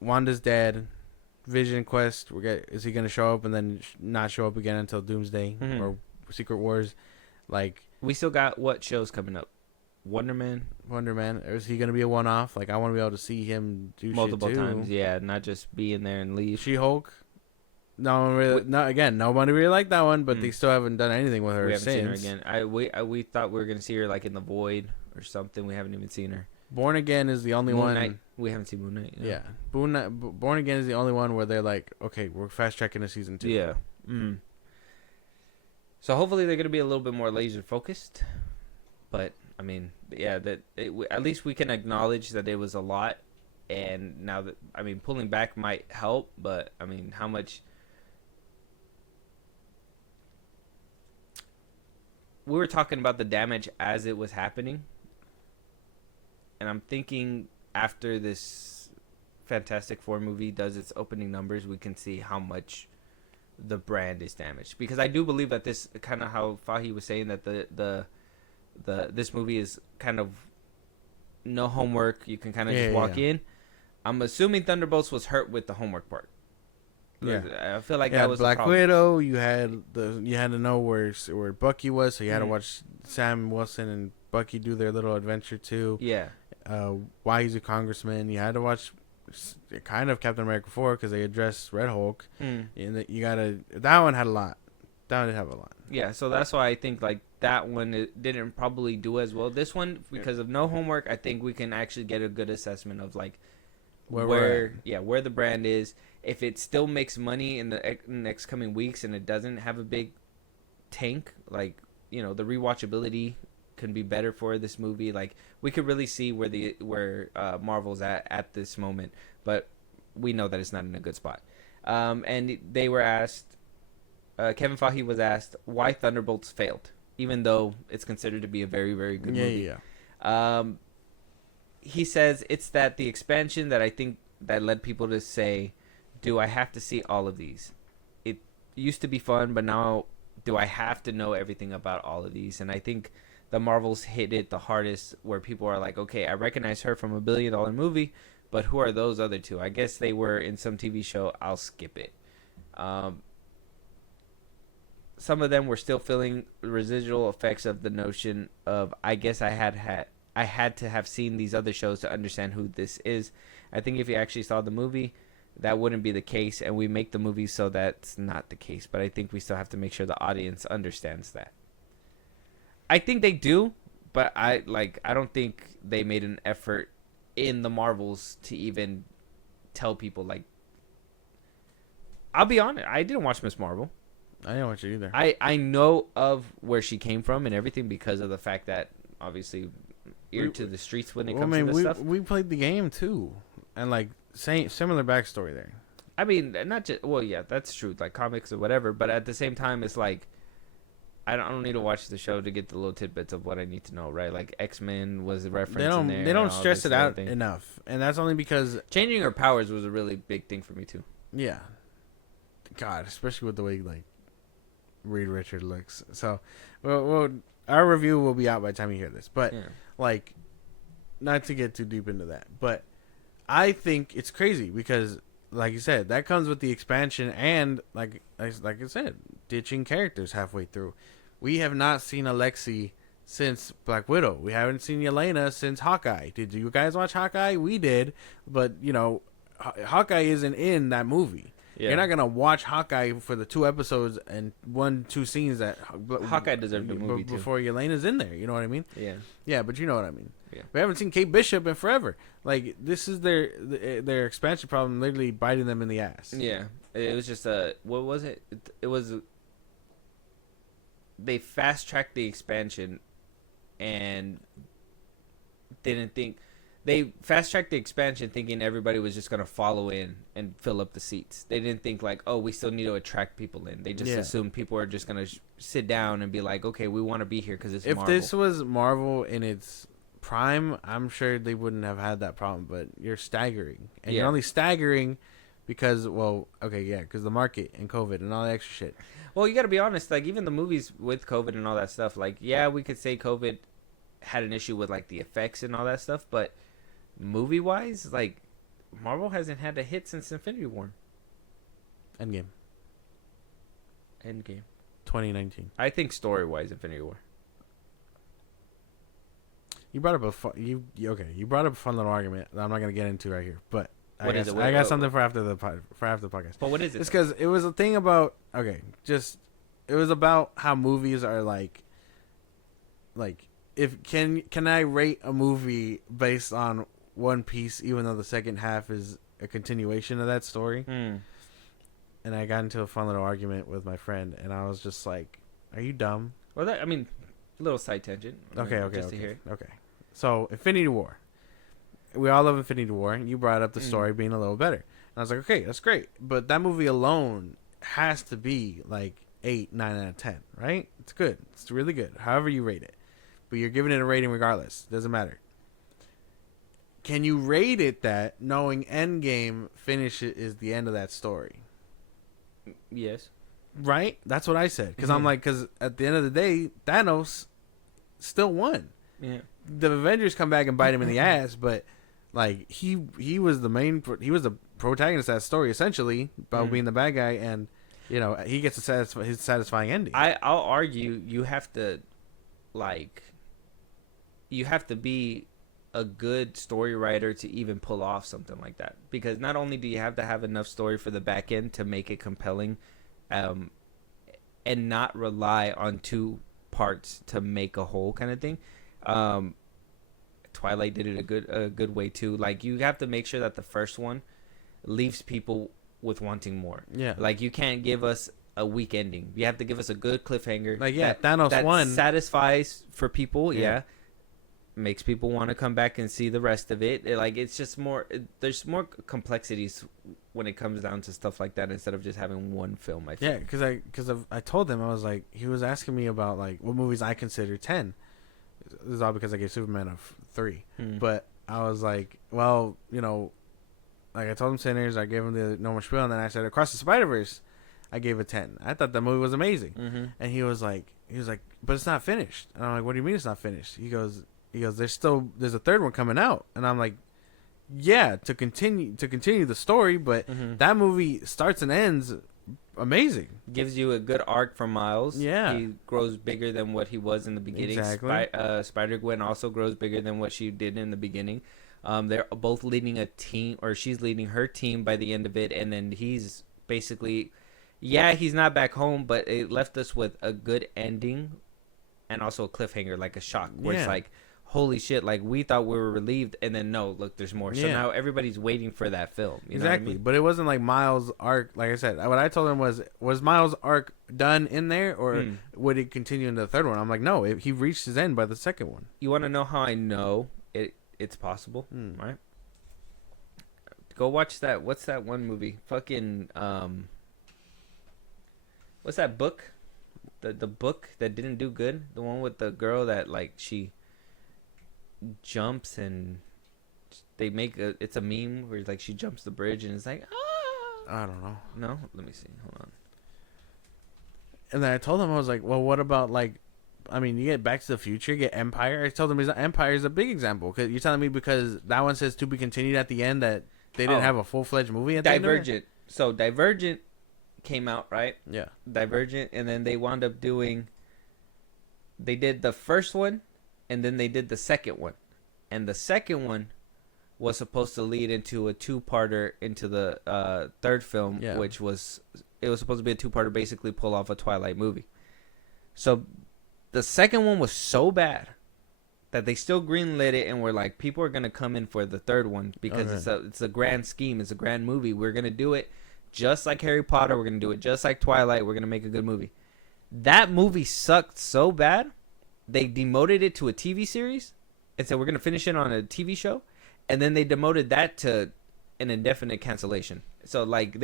Wanda's dead. Vision Quest, is he gonna show up and then not show up again until Doomsday or Secret Wars? Like, we still got what shows coming up? Wonder Man, or is he gonna be a one-off? Like, I want to be able to see him do multiple shit too. times. Yeah, not just be in there and leave. She-Hulk. No one really. Nobody really liked that one, but they still haven't done anything with her We haven't since. seen her again. We thought we were gonna see her like in the Void or something. We haven't even seen her. Born Again is the only Moon one. Knight, we haven't seen Moon Knight. Yeah, Born Again is the only one where they're like, okay, we're fast tracking to season 2. Yeah. So hopefully they're gonna be a little bit more laser focused. But I mean, yeah, at least we can acknowledge that it was a lot, and now that pulling back might help, but I mean, how much? We were talking about the damage as it was happening, and I'm thinking after this Fantastic Four movie does its opening numbers, we can see how much the brand is damaged. Because I do believe that this, kind of how Fahi was saying, that this movie is kind of no homework. You can kind of just walk in. I'm assuming Thunderbolts was hurt with the homework part. Yeah, I feel like that was Black the problem. Widow. You had to know where Bucky was, so you had to watch Sam Wilson and Bucky do their little adventure too. Yeah. Why he's a congressman. You had to watch kind of Captain America 4 because they addressed Red Hulk. And that one had a lot. That one did have a lot. Yeah, so that's why I think like that one it didn't probably do as well. This one, because of no homework, I think we can actually get a good assessment of like where the brand is. If it still makes money in the next coming weeks and it doesn't have a big tank, like, you know, the rewatchability can be better for this movie. Like, we could really see where Marvel's at this moment, but we know that it's not in a good spot. And they were asked, Kevin Feige was asked why Thunderbolts failed, even though it's considered to be a very, very good movie. He says it's that the expansion that I think that led people to say, do I have to see all of these? It used to be fun, but now do I have to know everything about all of these? And I think the Marvels hit it the hardest, where people are like, okay, I recognize her from a $1 billion movie, but who are those other two? I guess they were in some TV show. I'll skip it. Some of them were still feeling residual effects of the notion of, I guess I had to have seen these other shows to understand who this is. I think if you actually saw the movie, that wouldn't be the case, and we make the movie so that's not the case. But I think we still have to make sure the audience understands that. I think they do, but I don't think they made an effort in the Marvels to even tell people. Like, I'll be honest, I didn't watch Miss Marvel. I didn't watch it either. I know of where she came from and everything because of the fact that obviously ear to the streets when it comes to this stuff. We played the game too, and like similar backstory there. I mean, not just that's true, like comics or whatever. But at the same time, it's like I don't need to watch the show to get the little tidbits of what I need to know, right? Like X-Men was a reference. They don't stress it out enough, and that's only because changing her powers was a really big thing for me too. Yeah, God, especially with the way like Reed Richard looks. So, well, our review will be out by the time you hear this, but like, not to get too deep into that, but I think it's crazy because, like you said, that comes with the expansion and like I said, ditching characters halfway through. We have not seen Alexei since Black Widow. We haven't seen Yelena since Hawkeye. Did you guys watch Hawkeye? We did, but you know, Hawkeye isn't in that movie. Yeah. You're not gonna watch Hawkeye for the 2 episodes and 1-2 scenes that Hawkeye deserved a movie before Yelena's in there. You know what I mean? Yeah. Yeah, but you know what I mean. Yeah. We haven't seen Kate Bishop in forever. Like, this is their expansion problem, literally biting them in the ass. Yeah, it was just what was it? It was they fast tracked the expansion and didn't think they fast tracked the expansion thinking everybody was just going to follow in and fill up the seats. They didn't think like, oh, we still need to attract people in. They just assumed people are just going to sit down and be like, okay, we want to be here because it's Marvel. If this was Marvel in its prime, I'm sure they wouldn't have had that problem, but you're staggering. And you're only staggering because, well, okay, yeah, because the market and COVID and all that extra shit. Well, you got to be honest, like even the movies with COVID and all that stuff, like, yeah, we could say COVID had an issue with like the effects and all that stuff, but movie wise, like Marvel hasn't had a hit since Infinity War. Endgame. 2019. I think story wise, Infinity War. You brought up you brought up a fun little argument that I'm not gonna get into right here, but What is it? I got something for after the podcast. But what is it? It's because it was a thing about it was about how movies are like if can I rate a movie based on one piece, even though the second half is a continuation of that story. And I got into a fun little argument with my friend, and I was just like, "Are you dumb?" Well, a little side tangent. Okay. So, Infinity War. We all love Infinity War. You brought up the story being a little better, and I was like, "Okay, that's great." But that movie alone has to be like 8, 9 out of 10, right? It's good. It's really good. However you rate it, but you're giving it a rating regardless. Doesn't matter. Can you rate it that knowing Endgame finish it is the end of that story? Yes. Right? That's what I said. Because I'm like, because at the end of the day, Thanos still won. Yeah. The Avengers come back and bite him in the ass, but like he was the protagonist of that story essentially by being the bad guy, and he gets his satisfying ending. I'll argue you have to be a good story writer to even pull off something like that, because not only do you have to have enough story for the back end to make it compelling, and not rely on two parts to make a whole kind of thing. Twilight did it a good way too. Like you have to make sure that the first one leaves people with wanting more. Yeah. Like you can't give us a weak ending. You have to give us a good cliffhanger. Like Thanos won. Satisfies for people. Yeah. Makes people want to come back and see the rest of it. It's just more. There's more complexities when it comes down to stuff like that instead of just having one film. I think. Yeah, because I told him, I was like, he was asking me about like what movies I consider 10. This is all because I gave Superman a 3. But I was like, well, like I told him Sinners, I gave him the normal spiel, and then I said Across the Spider-Verse, I gave a 10. I thought that movie was amazing, and he was like, but it's not finished. And I'm like, what do you mean it's not finished? He goes, there's a third one coming out, and I'm like, yeah, to continue the story, but that movie starts and ends amazing. Gives you a good arc for Miles. Yeah, he grows bigger than what he was in the beginning. Exactly. Spider-Gwen also grows bigger than what she did in the beginning. They're both leading a team, or she's leading her team by the end of it, and then he's basically, he's not back home, but it left us with a good ending, and also a cliffhanger, like a shock, where it's like, holy shit, like we thought we were relieved, and then no, look, there's more. So now everybody's waiting for that film. You know what I mean? But it wasn't like Miles' arc. Like I said, what I told him was Miles' arc done in there, or would it continue into the third one? I'm like, no, he reached his end by the second one. You want to know how I know it's possible, right? Go watch that. What's that one movie? Fucking what's that book? The book that didn't do good. The one with the girl that like she jumps and they make it's a meme where like she jumps the bridge and it's like I don't know. No, let me see. Hold on. And then I told him, I was like, well, what about like, I mean, you get Back to the Future, you get Empire. I told him Empire is a big example, because you're telling me because that one says to be continued at the end that they didn't have a full-fledged movie at the end. Divergent. So Divergent came out, right? Yeah. Divergent, and then they wound up they did the first one, and then they did the second one. And the second one was supposed to lead into a two-parter into the third film, which was supposed to be a two-parter, basically pull off a Twilight movie. So the second one was so bad that they still greenlit it, and were like, people are going to come in for the third one because it's a grand scheme. It's a grand movie. We're going to do it just like Harry Potter. We're going to do it just like Twilight. We're going to make a good movie. That movie sucked so bad, they demoted it to a TV series and said, we're going to finish it on a TV show. and then they demoted that to an indefinite cancellation. So like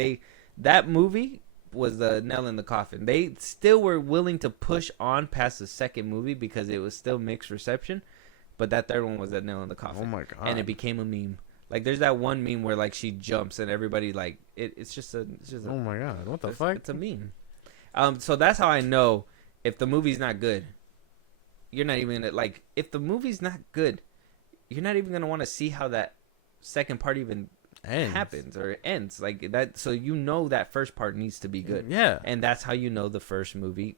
that movie was the nail in the coffin. They still were willing to push on past the second movie because it was still mixed reception, but that third one was that nail in the coffin. Oh my God. And it became a meme. Like there's that one meme where like she jumps and everybody like it's just a Oh my God, what the fuck? It's a meme. So that's how I know if the movie's not good. You're not even gonna, like, if the movie's not good, you're not even gonna want to see how that second part even happens or ends like that. So you know that first part needs to be good. Yeah, and that's how you know the first movie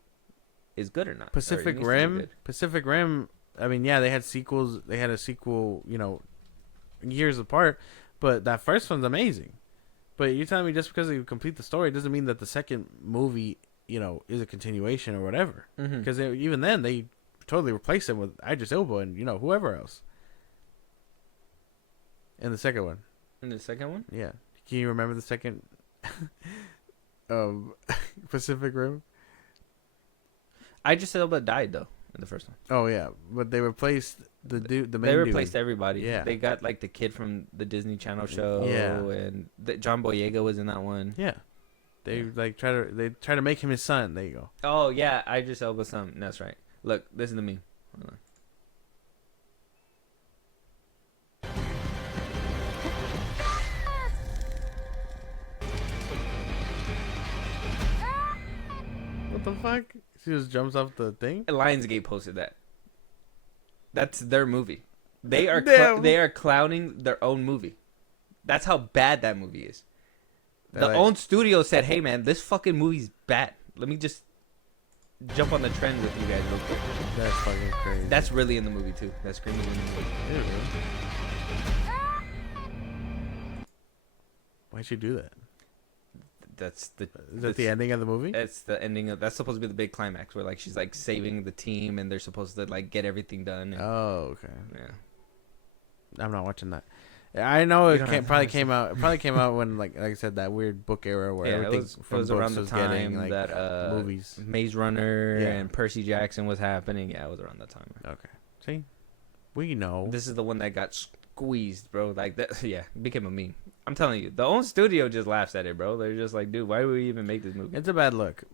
is good or not. Pacific Rim. I mean, yeah, they had sequels. They had a sequel, you know, years apart, but that first one's amazing. But you're telling me just because you complete the story doesn't mean that the second movie, you know, is a continuation or whatever. Because even then, they totally replaced him with Idris Elba and, you know, whoever else. In the second one. In the second one? Yeah. Can you remember the second Pacific Rim? Idris Elba died, though, in the first one. Oh, yeah. But they replaced the main dude. They replaced everybody. Yeah. They got, like, the kid from the Disney Channel show. Yeah. And John Boyega was in that one. Yeah. They try to make him his son. There you go. Oh, yeah. Idris Elba's son. That's right. Look, this is the meme. Hold on. What the fuck? She just jumps off the thing? Lionsgate posted that. That's their movie. They are Damn. they are clowning their own movie. That's how bad that movie is. The like- own studio said, "Hey man, this fucking movie's bad. Let me just jump on the trend with you guys real quick." That's fucking crazy. That's really in the movie too. That's screaming in the movie. Ew, really? Why'd you do that? That's the. Is that the ending of the movie? It's the ending of. That's supposed to be the big climax where like she's like saving the team and they're supposed to like get everything done. And, Oh, okay. yeah. I'm not watching that. I know You it don't have to probably watch came out. It probably came out when like I said, that weird book era where Yeah, everything it from was books around the was time getting like that movies. Maze Runner Yeah. and Percy Jackson was happening. Yeah, it was around that time. Okay, see, we know. This is the one that got squeezed, bro. Like that, yeah, it became a meme. I'm telling you, the own studio just laughs at it, bro. They're just like, dude, why would we even make this movie? It's a bad look,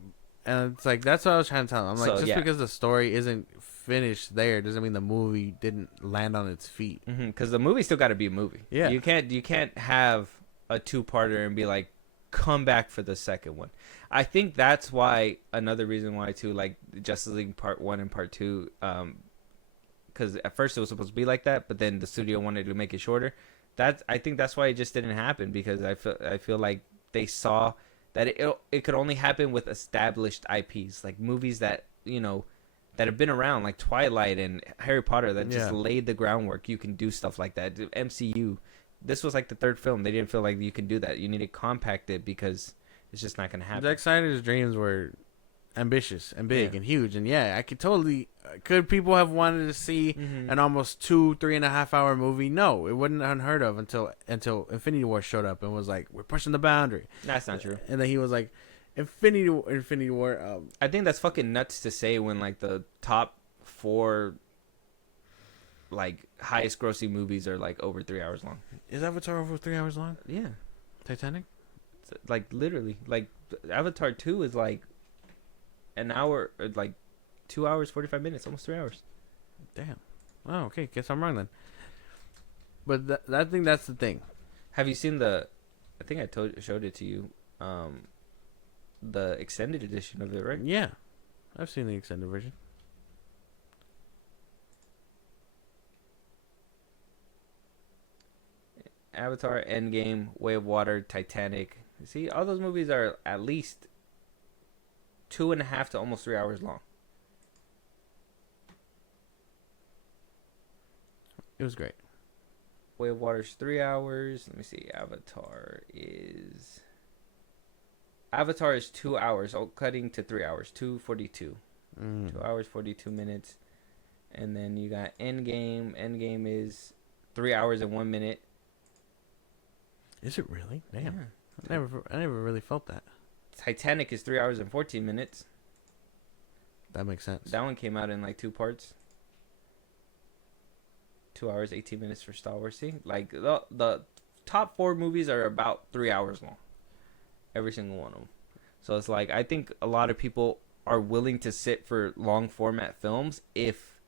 and it's like that's what I was trying to tell them. I'm like, So, just yeah. because the story isn't finished there doesn't mean the movie didn't land on its feet. Because the movie still got to be a movie. Yeah. you can't have a two-parter and be like, come back for the second one. I think that's why another reason why too, like Justice League Part 1 and Part 2, because at first it was supposed to be like that, but then the studio wanted to make it shorter. I think that's why it just didn't happen, because I feel like they saw that it could only happen with established IPs, like movies that, you know, that have been around, like Twilight and Harry Potter, that just Yeah. laid the groundwork. You can do stuff like that. The MCU, this was like the third film. They didn't feel like you could do that. You need to compact it because it's just not going to happen. Zack Snyder's dreams were ambitious and big Yeah. and huge, and yeah, I could people have wanted to see Mm-hmm. an almost 3.5 hour movie? No, it wasn't unheard of until Infinity War showed up and was like, we're pushing the boundary. That's not true. And then he was like, Infinity War. I think that's fucking nuts to say when like the top 4 like highest grossing movies are like over 3 hours long. Is Avatar over 3 hours long? Yeah. Titanic? Like literally, like Avatar 2 is like an hour, or like 2 hours 45 minutes, almost 3 hours. Damn. Oh, okay. Guess I'm wrong then. But I think that's the thing. Have you seen I think I showed it to you, the extended edition of it, right? Yeah, I've seen the extended version. Avatar, Endgame, Way of Water, Titanic. See, all those movies are at least 2.5 to almost 3 hours long. It was great. Way of Water's 3 hours. Let me see. Avatar is 2 hours, cutting to 3 hours. 2:42. 2 hours 42 minutes. And then you got Endgame. Endgame is 3 hours and 1 minute. Is it really? Damn. Yeah. I never really felt that. Titanic is 3 hours and 14 minutes. That makes sense. That one came out in like 2 parts. 2 hours 18 minutes for Star Wars. See, like the top 4 movies are about 3 hours long, every single one of them. So it's like I think a lot of people are willing to sit for long format films if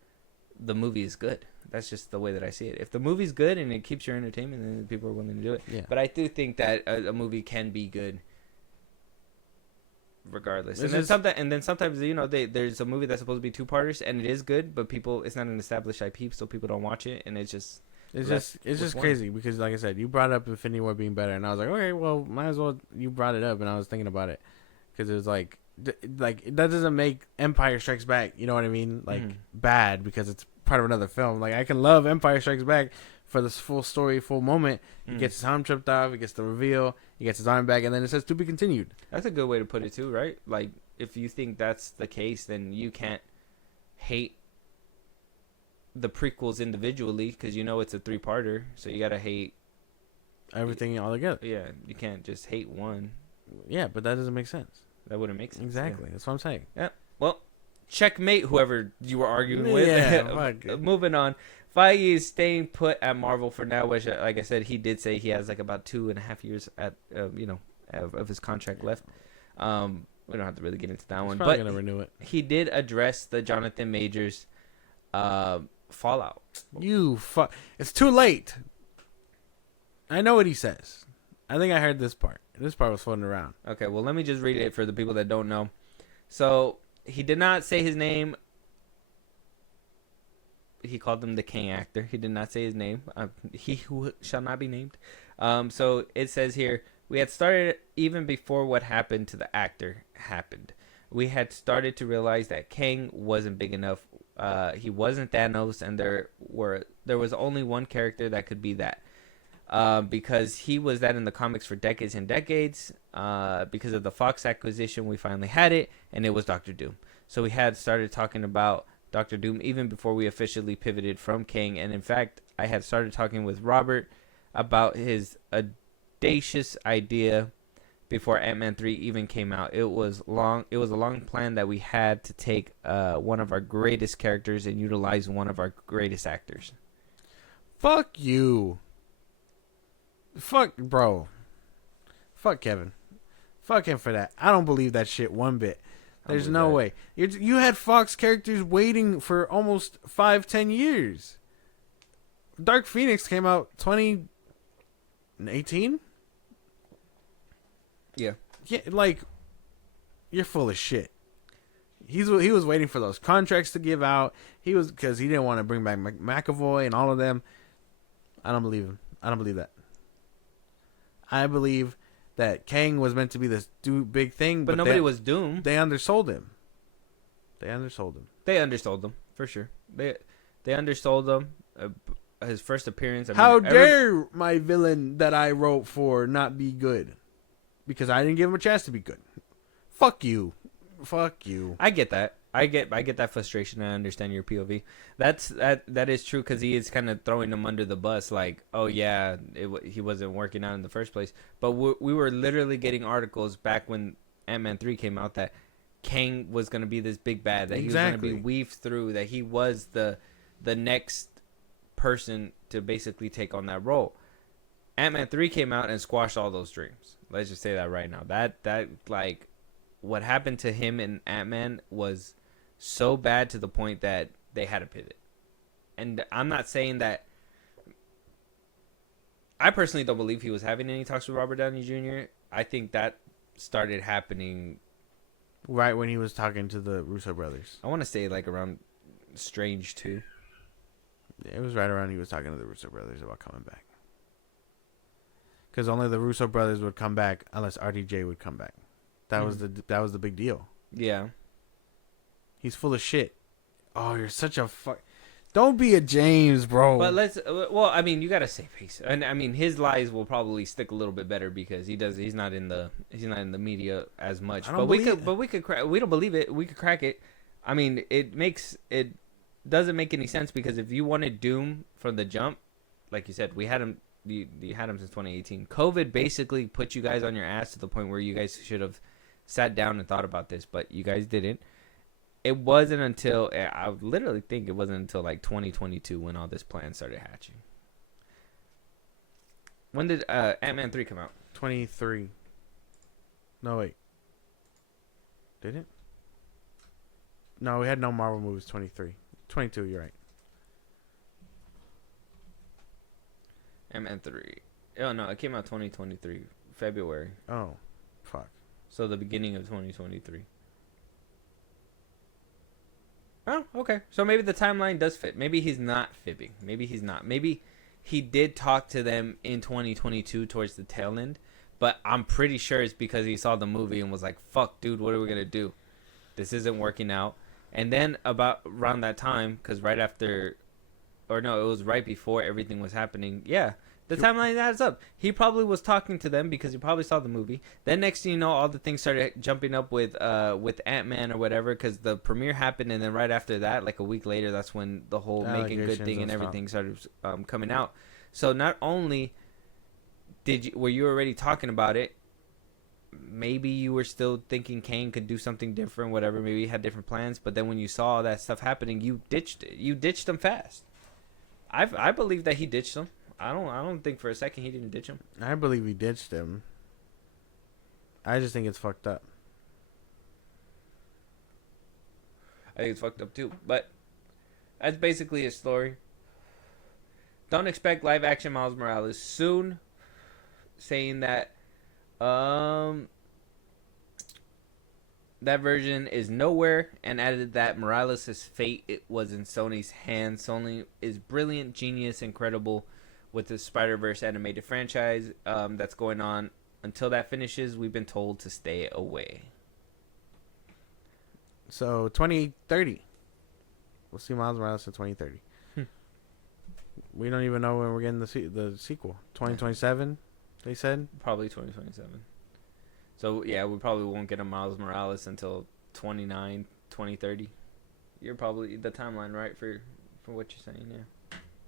the movie is good. That's just the way that I see it. If the movie's good and it keeps your entertainment, then people are willing to do it. Yeah. But I do think that a movie can be good regardless. It's And then sometimes there's a movie that's supposed to be 2-parters and it is good, but it's not an established IP, so people don't watch it, and it's just crazy because, like I said, you brought up Infinity War being better, and I was like, okay, well, might as well. You brought it up, and I was thinking about it because it was like that doesn't make Empire Strikes Back, you know what I mean? Like bad because it's part of another film. Like I can love Empire Strikes Back for this full story, full moment. He gets his arm tripped off, he gets the reveal, he gets his arm back, and then it says to be continued. That's a good way to put it too, right? Like if you think that's the case, then you can't hate the prequels individually because it's a 3-parter, so you gotta hate everything all together. Yeah, you can't just hate one. Yeah, but that doesn't make sense. That wouldn't make sense. Exactly. Yeah. That's what I'm saying. Yeah. Well, checkmate whoever you were arguing with. Yeah. Moving on. Feige is staying put at Marvel for now, which, like I said, he did say he has like about 2.5 years at of his contract left. We don't have to really get into that one, probably but gonna renew it. He did address the Jonathan Majors fallout. It's too late. I know what he says. I think I heard this part. This part was floating around. Okay, well, let me just read it for the people that don't know. So he did not say his name. He called him the King actor. He did not say his name. He who shall not be named. So it says here, we had started even before what happened to the actor happened. We had started to realize that Kang wasn't big enough. He wasn't Thanos, and there was only one character that could be that. Because he was that in the comics for decades and decades. Because of the Fox acquisition, we finally had it, and it was Doctor Doom. So we had started talking about Doctor Doom even before we officially pivoted from Kang. And in fact, I had started talking with Robert about his audacious idea before Ant-Man 3 even came out. It was a long plan that we had to take one of our greatest characters and utilize one of our greatest actors. Fuck you. Fuck, bro. Fuck Kevin. Fuck him for that. I don't believe that shit one bit. There's no way. You had Fox characters waiting for almost 5-10 years. Dark Phoenix came out 2018? Yeah. Yeah, like, you're full of shit. He was waiting for those contracts to give out. Because he didn't want to bring back McAvoy and all of them. I don't believe him. I don't believe that. I believe that Kang was meant to be this big thing, but nobody was doomed. They undersold him. They undersold him for sure. They undersold him. His first appearance. How dare my villain that I wrote for not be good? Because I didn't give him a chance to be good. Fuck you. Fuck you. I get that. I get that frustration. I understand your POV. That is true because he is kind of throwing him under the bus. Like, oh yeah, he wasn't working out in the first place. But we were literally getting articles back when Ant-Man 3 came out that Kang was going to be this big bad, that he was going to be weaved through, that he was the next person to basically take on that role. Ant-Man 3 came out and squashed all those dreams. Let's just say that right now. That like what happened to him and Ant-Man was so bad to the point that they had to pivot. And I'm not saying that. I personally don't believe he was having any talks with Robert Downey Jr. I think that started happening right when he was talking to the Russo brothers. I want to say like around Strange 2. Yeah, it was right around he was talking to the Russo brothers about coming back. Because only the Russo brothers would come back unless RDJ would come back. That was the big deal. Yeah. He's full of shit. Oh, you're such a fuck. Don't be a James, bro. But well, I mean, you gotta save face, and I mean, his lies will probably stick a little bit better because he's not in the media as much. But we could crack. We don't believe it. We could crack it. I mean, it doesn't make any sense because if you wanted Doom from the jump, like you said, we had him. You had him since 2018. COVID basically put you guys on your ass to the point where you guys should have sat down and thought about this, but you guys didn't. it wasn't until I literally think it wasn't until like 2022 when all this plan started hatching. When did Ant-Man 3 come out? 23. No, wait. Did it? No, we had no Marvel movies. 23. 22, you're right. Ant-Man 3. Oh, no, it came out 2023, February. Oh, fuck. So the beginning of 2023. Oh, okay. So maybe the timeline does fit. Maybe he's not fibbing. Maybe he's not. Maybe he did talk to them in 2022 towards the tail end. But I'm pretty sure it's because he saw the movie and was like, fuck, dude, what are we going to do? This isn't working out. And then about around that time, because right after, or no, it was right before everything was happening. Yeah, the timeline adds up. He probably was talking to them because he probably saw the movie. Then next thing you know, all the things started jumping up with Ant-Man or whatever, because the premiere happened. And then right after that, like a week later, that's when the whole Making Good thing and everything started coming out. So not only were you already talking about it, maybe you were still thinking Kang could do something different, whatever. Maybe you had different plans, but then when you saw all that stuff happening, you ditched it. You ditched them fast. I believe that he ditched them. I don't think for a second he didn't ditch them. I believe he ditched him. I just think it's fucked up. I think it's fucked up too. But that's basically his story. Don't expect live action Miles Morales soon. Saying that that version is nowhere, and added that Morales' fate was in Sony's hands. Sony is brilliant, genius, incredible with the Spider-Verse animated franchise that's going on. Until that finishes, we've been told to stay away. So 2030, we'll see Miles Morales in 2030. We don't even know when we're getting the sequel. 2027, they said. Probably 2027. So, yeah, we probably won't get a Miles Morales until 2030. You're probably the timeline, right, for what you're saying, yeah.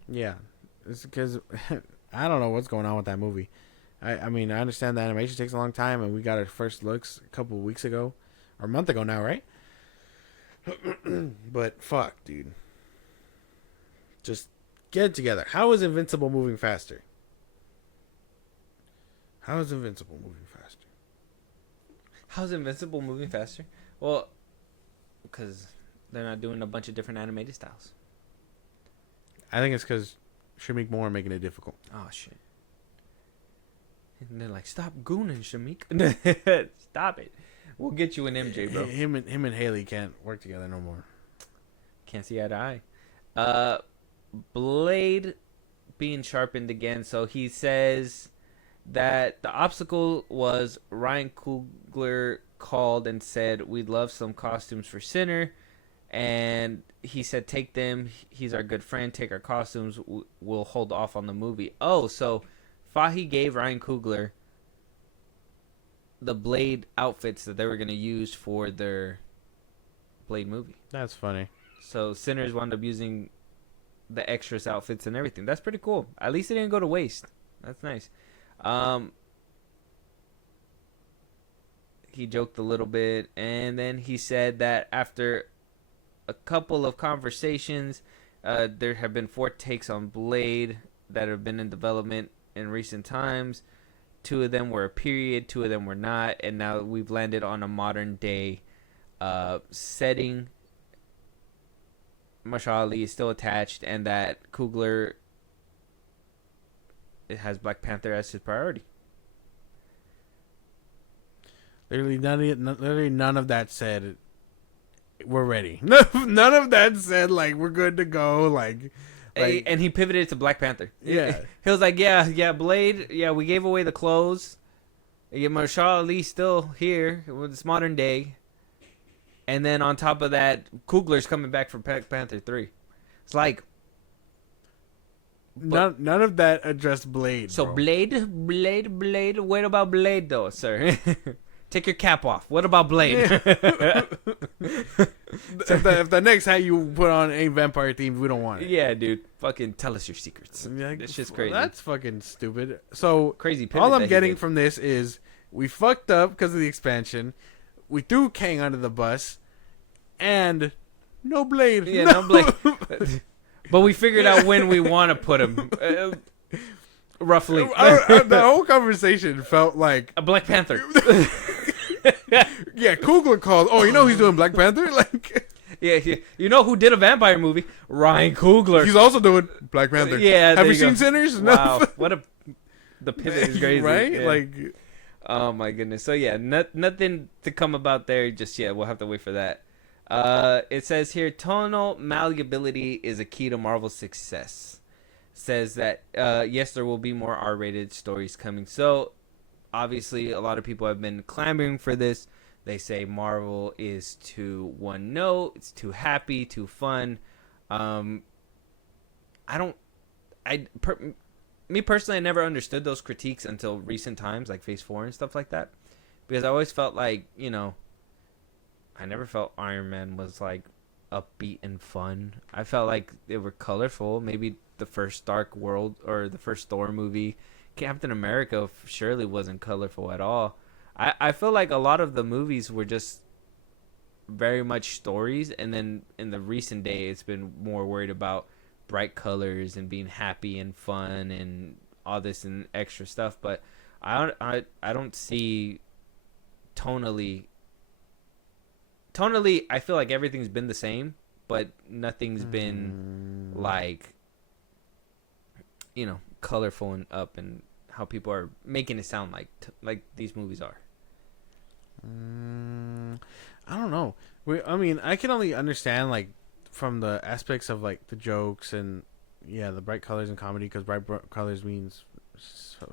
Yeah. It's because I don't know what's going on with that movie. I mean, I understand the animation takes a long time, and we got our first looks a couple of weeks ago. Or a month ago now, right? But, fuck, dude. Just get it together. How is Invincible moving faster? How is Invincible moving faster? How's Invincible moving faster? Well, because they're not doing a bunch of different animated styles. I think it's because Shamik Moore making it difficult. Oh, shit. And they're like, stop gooning, Shamik. Stop it. We'll get you an MJ, bro. Him and Haley can't work together no more. Can't see eye to eye. Blade being sharpened again. So he says that the obstacle was Ryan Coogler called and said, we'd love some costumes for Sinner. And he said, take them. He's our good friend. Take our costumes. We'll hold off on the movie. Oh, so Fahi gave Ryan Coogler the Blade outfits that they were going to use for their Blade movie. That's funny. So Sinners wound up using the extras outfits and everything. That's pretty cool. At least it didn't go to waste. That's nice. He joked a little bit, and then he said that after a couple of conversations, there have been 4 takes on Blade that have been in development in recent times. 2 of them were a period, 2 of them were not, and now we've landed on a modern day setting. Mahershala Ali is still attached, and that Coogler has Black Panther as his priority. Literally none of that said we're ready. None of that said like we're good to go. Like and he pivoted to Black Panther. Yeah, he was like, yeah, Blade. Yeah, we gave away the clothes. Yeah, Mahershala Ali still here with this modern day. And then on top of that, Coogler's coming back for Black Panther 3. It's like none of that addressed Blade. So bro. Blade. What about Blade though, sir? Take your cap off. What about Blade? If the next hat you put on ain't vampire themed, we don't want it. Yeah, dude. Fucking tell us your secrets. Like, this shit's crazy. That's fucking stupid. So crazy. All I'm getting from this is we fucked up because of the expansion. We threw Kang under the bus, and no Blade. Yeah, no Blade. But we figured out when we want to put him. Roughly. The whole conversation felt like A Black Panther. yeah, Coogler called. Oh, you know he's doing Black Panther? Like, Yeah. You know who did a vampire movie? Ryan Coogler. he's also doing Black Panther. Yeah, Have there you you go. seen Sinners? Wow. The pivot is crazy. Right? Yeah. Like, Oh my goodness. So yeah, nothing to come about there just yet. We'll have to wait for that. It says here, tonal malleability is a key to Marvel's success. Says that yes, there will be more R-rated stories coming. So obviously, a lot of people have been clamoring for this. They say Marvel is too one note. It's too happy, too fun. Me personally, I never understood those critiques until recent times, like Phase 4 and stuff like that. Because I always felt like, I never felt Iron Man was, like, upbeat and fun. I felt like they were colorful. Maybe the first Dark World or the first Thor movie, Captain America surely wasn't colorful at all. I feel like a lot of the movies were just very much stories. And then in the recent day, it's been more worried about bright colors and being happy and fun and all this and extra stuff, but I don't see tonally I feel like everything's been the same, but nothing's been like colorful and up and how people are making it sound like these movies are. I don't know. I can only understand like from the aspects of like the jokes and the bright colors and comedy, because bright colors means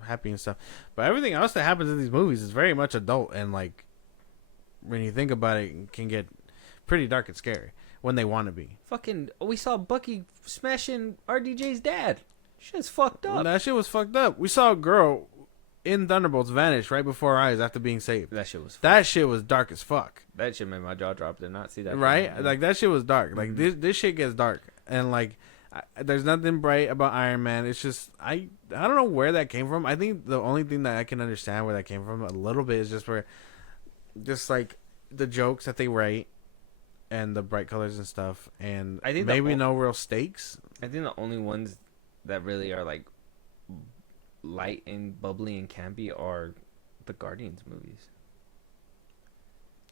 happy and stuff, but everything else that happens in these movies is very much adult, and like when you think about it, it can get pretty dark and scary when they want to be. We saw Bucky smashing RDJ's dad. Shit's fucked up. That shit was fucked up. We saw a girl in Thunderbolts vanish right before our eyes after being saved. That shit was dark as fuck. That shit made my jaw drop. Did not see that. Right? Like, that shit was dark. Like, this shit gets dark. And, like, there's nothing bright about Iron Man. It's just, I don't know where that came from. I think the only thing that I can understand where that came from a little bit is just like, the jokes that they write and the bright colors and stuff. And I think maybe no real stakes. I think the only ones that really are, like, light and bubbly and campy are the Guardians movies.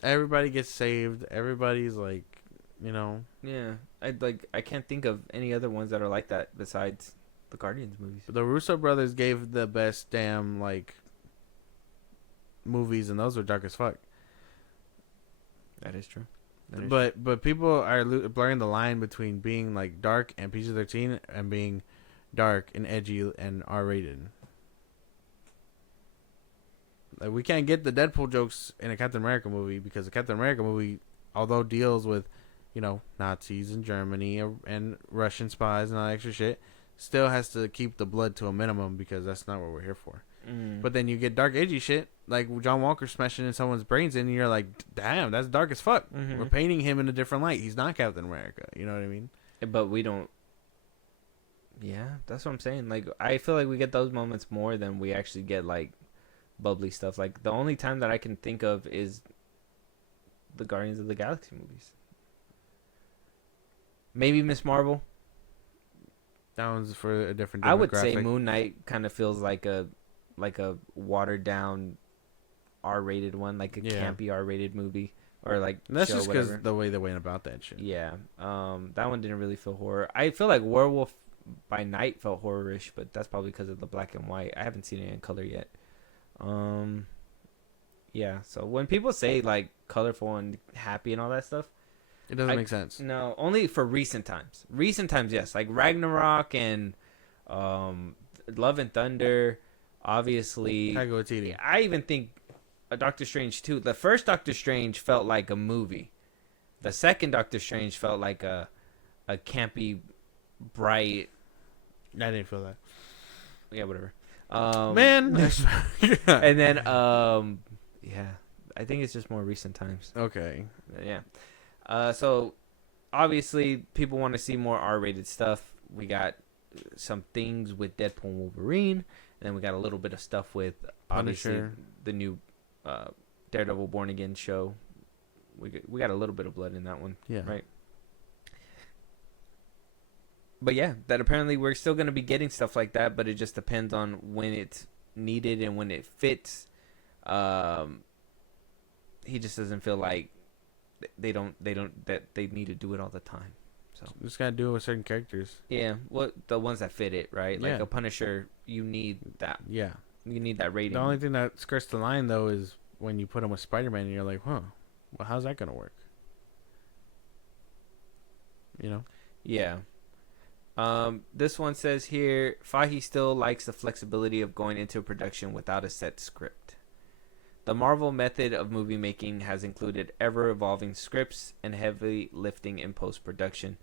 Everybody gets saved. Everybody's like, Yeah, I can't think of any other ones that are like that besides the Guardians movies. The Russo brothers gave the best damn like movies, and those were dark as fuck. That is true. But people are blurring the line between being like dark and PG-13 and being dark and edgy and R-rated. Like, we can't get the Deadpool jokes in a Captain America movie because the Captain America movie, although deals with, Nazis in Germany and Russian spies and all that extra shit, still has to keep the blood to a minimum because that's not what we're here for. But then you get dark, edgy shit, like John Walker smashing in someone's brains, and you're like, damn, that's dark as fuck. We're painting him in a different light. He's not Captain America. You know what I mean? But we don't. Yeah, that's what I'm saying. Like, I feel like we get those moments more than we actually get, like, bubbly stuff. Like, the only time that I can think of is the Guardians of the Galaxy movies. Maybe Miss Marvel. That one's for a different demographic. I would say Moon Knight kind of feels like a watered down R-rated one, like a campy R-rated movie, or like and that's show, just because whatever. the way they went about that shit. Yeah, that one didn't really feel horror. I feel like Werewolf by Night felt horror-ish, but that's probably because of the black and white. I haven't seen it in color yet. Yeah. So when people say like colorful and happy and all that stuff, it doesn't make sense. No, only for recent times. Recent times, yes, like Ragnarok and Love and Thunder. Obviously, I even think a Doctor Strange 2. The first Doctor Strange felt like a movie. The second Doctor Strange felt like a campy, bright. I didn't feel that. Yeah, whatever. Man, and then yeah, I think it's just more recent times. Okay. Yeah. So obviously, people want to see more R-rated stuff. We got some things with Deadpool and Wolverine. And then we got a little bit of stuff with obviously Punisher. The new Daredevil Born Again show we got a little bit of blood in that one. Yeah. Right. But yeah, that apparently we're still going to be getting stuff like that, but it just depends on when it's needed and when it fits. He just doesn't feel like they need to do it all the time. So just gotta do it with certain characters. yeah, well, the ones that fit it, right? Like Yeah. a Punisher, you need that. Yeah. You need that rating. The only thing that skirts the line though is when you put him with Spider-Man and you're like, huh, well, how's that gonna work? You know? Yeah. This one says here, Fiege still likes the flexibility of going into production without a set script. The Marvel method of movie making has included ever-evolving scripts and heavy lifting in post-production.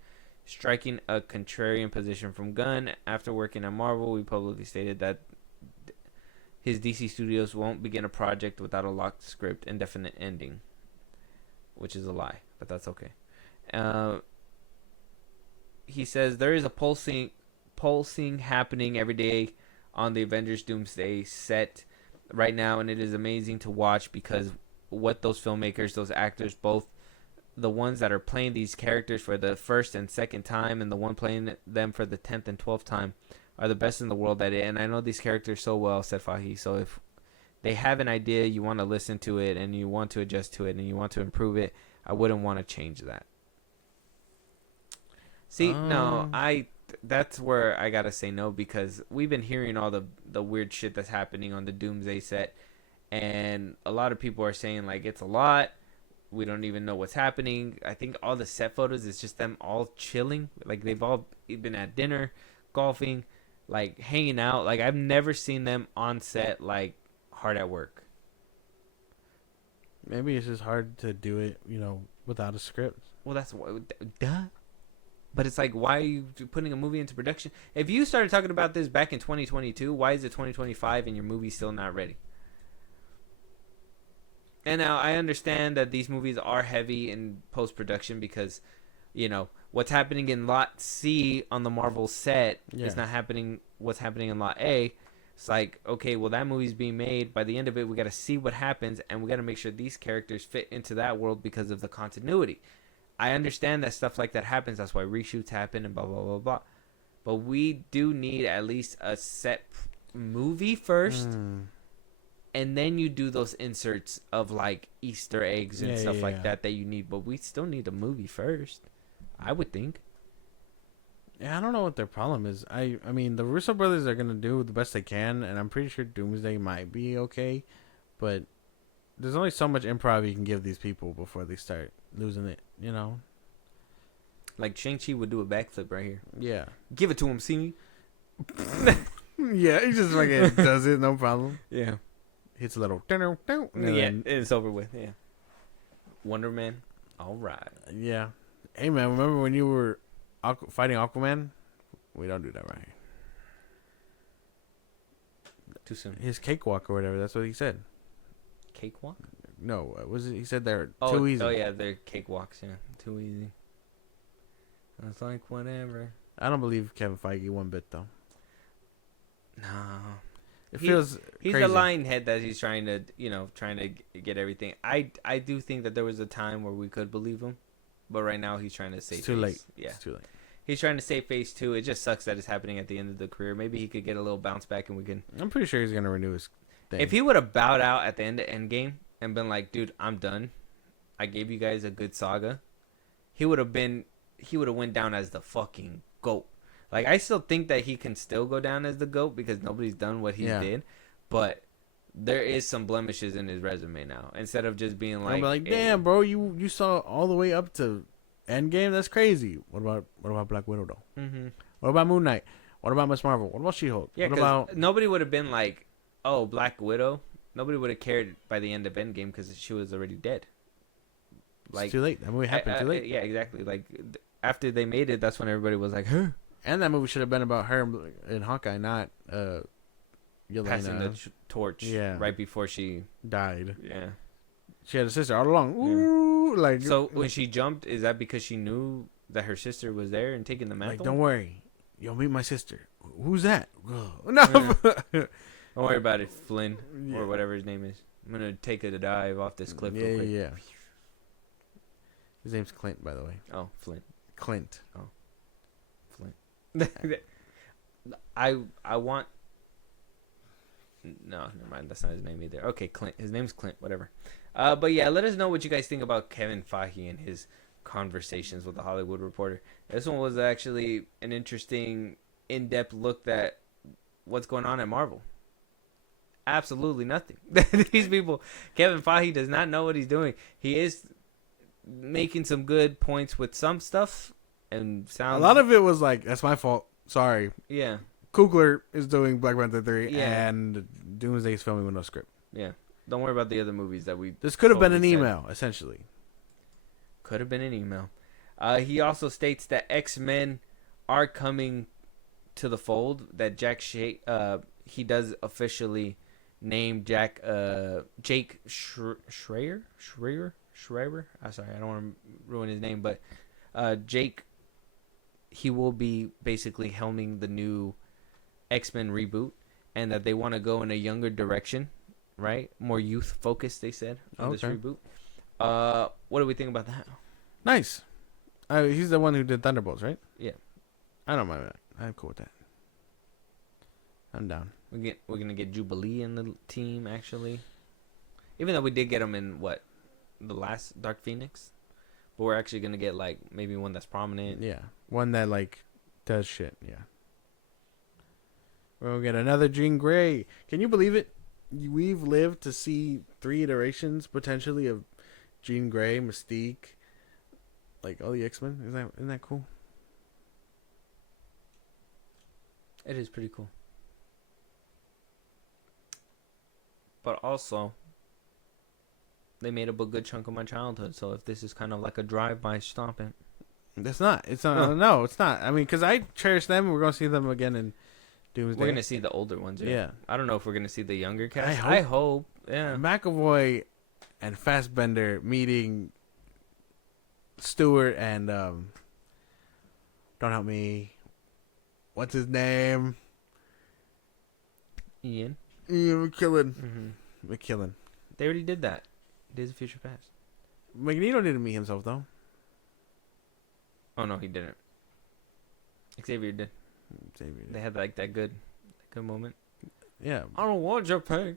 Striking a contrarian position from Gunn, after working on Marvel, we publicly stated that his DC Studios won't begin a project without a locked script and definite ending, which is a lie, but that's okay. He says there is a pulsing happening every day on the Avengers Doomsday set right now, and it is amazing to watch because what those filmmakers, those actors, both the ones that are playing these characters for the first and second time and the one playing them for the 10th and 12th time are the best in the world at it. And I know these characters so well, said Fiege. So if they have an idea, you want to listen to it and you want to adjust to it and you want to improve it, I wouldn't want to change that. See, no, that's where I gotta say no, because we've been hearing all the weird shit that's happening on the Doomsday set, and a lot of people are saying like it's a lot. We don't even know what's happening. I think all the set photos is just them all chilling, like they've all been at dinner, golfing, like hanging out. Like I've never seen them on set like hard at work. Maybe it's just hard to do it, you know, without a script. Well, that's duh. But it's like, why are you putting a movie into production? If you started talking about this back in 2022, why is it 2025 and your movie's still not ready? And now I understand that these movies are heavy in post-production because, you know, what's happening in Lot C on the Marvel set is not happening. What's happening in Lot A? It's like, okay, well, that movie's being made. By the end of it, we got to see what happens, and we got to make sure these characters fit into that world because of the continuity. I understand that stuff like that happens. That's why reshoots happen and blah, blah, blah, blah. But we do need at least a set movie first. And then you do those inserts of like Easter eggs and stuff like that you need. But we still need a movie first, I would think. Yeah, I don't know what their problem is. I mean, the Russo brothers are going to do the best they can. And I'm pretty sure Doomsday might be okay. But there's only so much improv you can give these people before they start losing it, you know? Like Shang-Chi would do a backflip right here. Yeah. Give it to him, see me? Yeah, he just fucking does it, no problem. Yeah. Hits a little... Yeah, it's over with, yeah. Wonder Man, all right. Yeah. Hey, man, remember when you were fighting Aquaman? We don't do that right here. Too soon. His cakewalk or whatever, that's what he said. Cakewalk? No, was it? He said they're Oh, too easy. Oh, yeah, they're cakewalks, yeah. Too easy. It's like, whatever. I don't believe Kevin Feige one bit, though. No. It feels He's crazy. a lying head that he's trying to get everything. I do think that there was a time where we could believe him, but right now he's trying to save It's too face. late. Yeah. It's too late. He's trying to save Phase 2. It just sucks that it's happening at the end of the career. Maybe he could get a little bounce back and we can... I'm pretty sure he's going to renew his thing. If he would have bowed out at the end of Endgame and been like, dude, I'm done. I gave you guys a good saga. He would have went down as the fucking GOAT. Like, I still think that he can still go down as the GOAT because nobody's done what he did. But there is some blemishes in his resume now. Instead of just being like... I'm like, damn, bro, you saw all the way up to Endgame? That's crazy. What about Black Widow, though? Mm-hmm. What about Moon Knight? What about Miss Marvel? What about She-Hulk? Yeah, what about... nobody would have been like, oh, Black Widow. Nobody would have cared by the end of Endgame because she was already dead. Like, it's too late. That movie happened too late. Yeah, exactly. Like, after they made it, that's when everybody was like, huh? And that movie should have been about her in Hawkeye, not Yelena. Passing the torch right before she died. Yeah. She had a sister all along. Ooh, like so when she jumped, is that because she knew that her sister was there and taking the mantle? Like, don't worry, you'll meet my sister. Who's that? No, don't worry about it, Flynn or whatever his name is. I'm gonna take a dive off this cliff. Yeah, real quick. yeah. His name's Clint, by the way. Oh, Flint. Clint. Flint. I want. No, never mind. That's not his name either. Okay, Clint. His name's Clint. Whatever. But yeah, let us know what you guys think about Kevin Feige and his conversations with the Hollywood Reporter. This one was actually an interesting, in-depth look at what's going on at Marvel. Absolutely nothing. These people, Kevin Feige does not know what he's doing. He is making some good points with some stuff, and sounds. A lot of it was like, that's my fault. Sorry. Yeah. Coogler is doing Black Panther 3, Yeah. and Doomsday is filming with no script. Yeah. Don't worry about the other movies that we. This could have been an totally said. email, essentially. Could have been an email. He also states that X-Men are coming to the fold. That Jack he does officially name Jake Schreier. I'm sorry, I don't want to ruin his name, but Jake. He will be basically helming the new X-Men reboot, and that they want to go in a younger direction, right? More youth focused, they said, on this reboot. What do we think about that? Nice. He's the one who did Thunderbolts, right? Yeah. I don't mind that. I'm cool with that. I'm down. We're gonna get Jubilee in the team, actually. Even though we did get him in the last Dark Phoenix, but we're actually gonna get like maybe one that's prominent. Yeah, one that like does shit. Yeah. We'll get another Jean Grey. Can you believe it? We've lived to see 3 iterations potentially of Jean Grey, Mystique, like all the X-Men. Isn't that cool? It is pretty cool. But also, they made up a good chunk of my childhood. So if this is kind of like a drive-by stomping, It's not. It's not. No, it's not. I mean, because I cherish them, and we're gonna see them again in Doomsday. we're gonna see the older ones. Yeah. I don't know if we're gonna see the younger cast. I I hope. Yeah. McAvoy and Fassbender meeting Stewart and don't help me. What's his name? Ian. McKillen. Mm-hmm. McKillen. They already did that. Days of Future Past. Magneto didn't meet himself though. Oh no, he didn't. Xavier did. They had like that good moment. Yeah. I don't want your pain.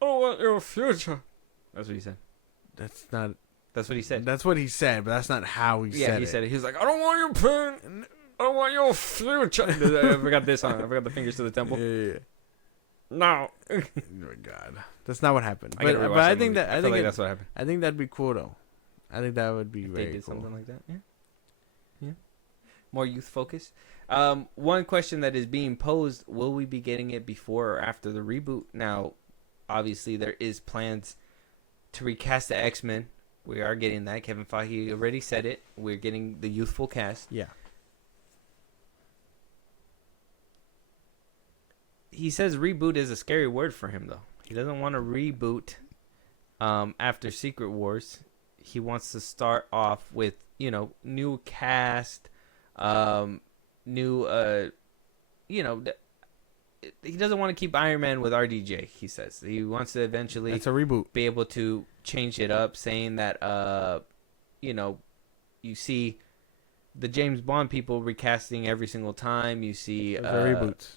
I don't want your future. That's what he said. That's not. That's what he said. That's what he said, but that's not how he said it. Yeah, he said it. He was like, I don't want your pain. I don't want your future. I forgot this song. I forgot the fingers to the temple. Yeah. No. Oh my God, that's not what happened. I gotta rewatch but I that think movie. that I feel like that's what happened. I think that'd be cool though. I think that would be If very they did cool. something like that. Yeah. Yeah. More youth focused. One question that is being posed: will we be getting it before or after the reboot? Now, obviously, there is plans to recast the X-Men. We are getting that. Kevin Feige already said it. We're getting the youthful cast. Yeah. He says reboot is a scary word for him, though. He doesn't want to reboot after Secret Wars. He wants to start off with, new cast, new, he doesn't want to keep Iron Man with RDJ, he says. He wants to eventually It's a reboot. be able to change it up, saying that, you see the James Bond people recasting every single time. You see... It's a reboots.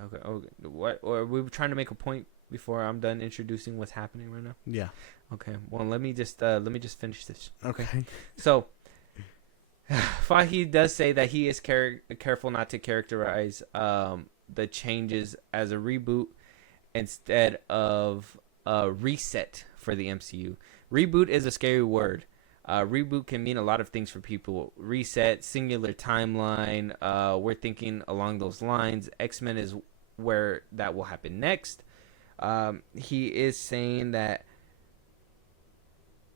Okay. What? Or we were trying to make a point before I'm done introducing what's happening right now. Yeah. Okay. Well, let me just finish this. Okay. So, Feige does say that he is careful not to characterize the changes as a reboot instead of a reset for the MCU. Reboot is a scary word. Reboot can mean a lot of things for people. Reset, singular timeline. We're thinking along those lines. X-Men is where that will happen next. He is saying that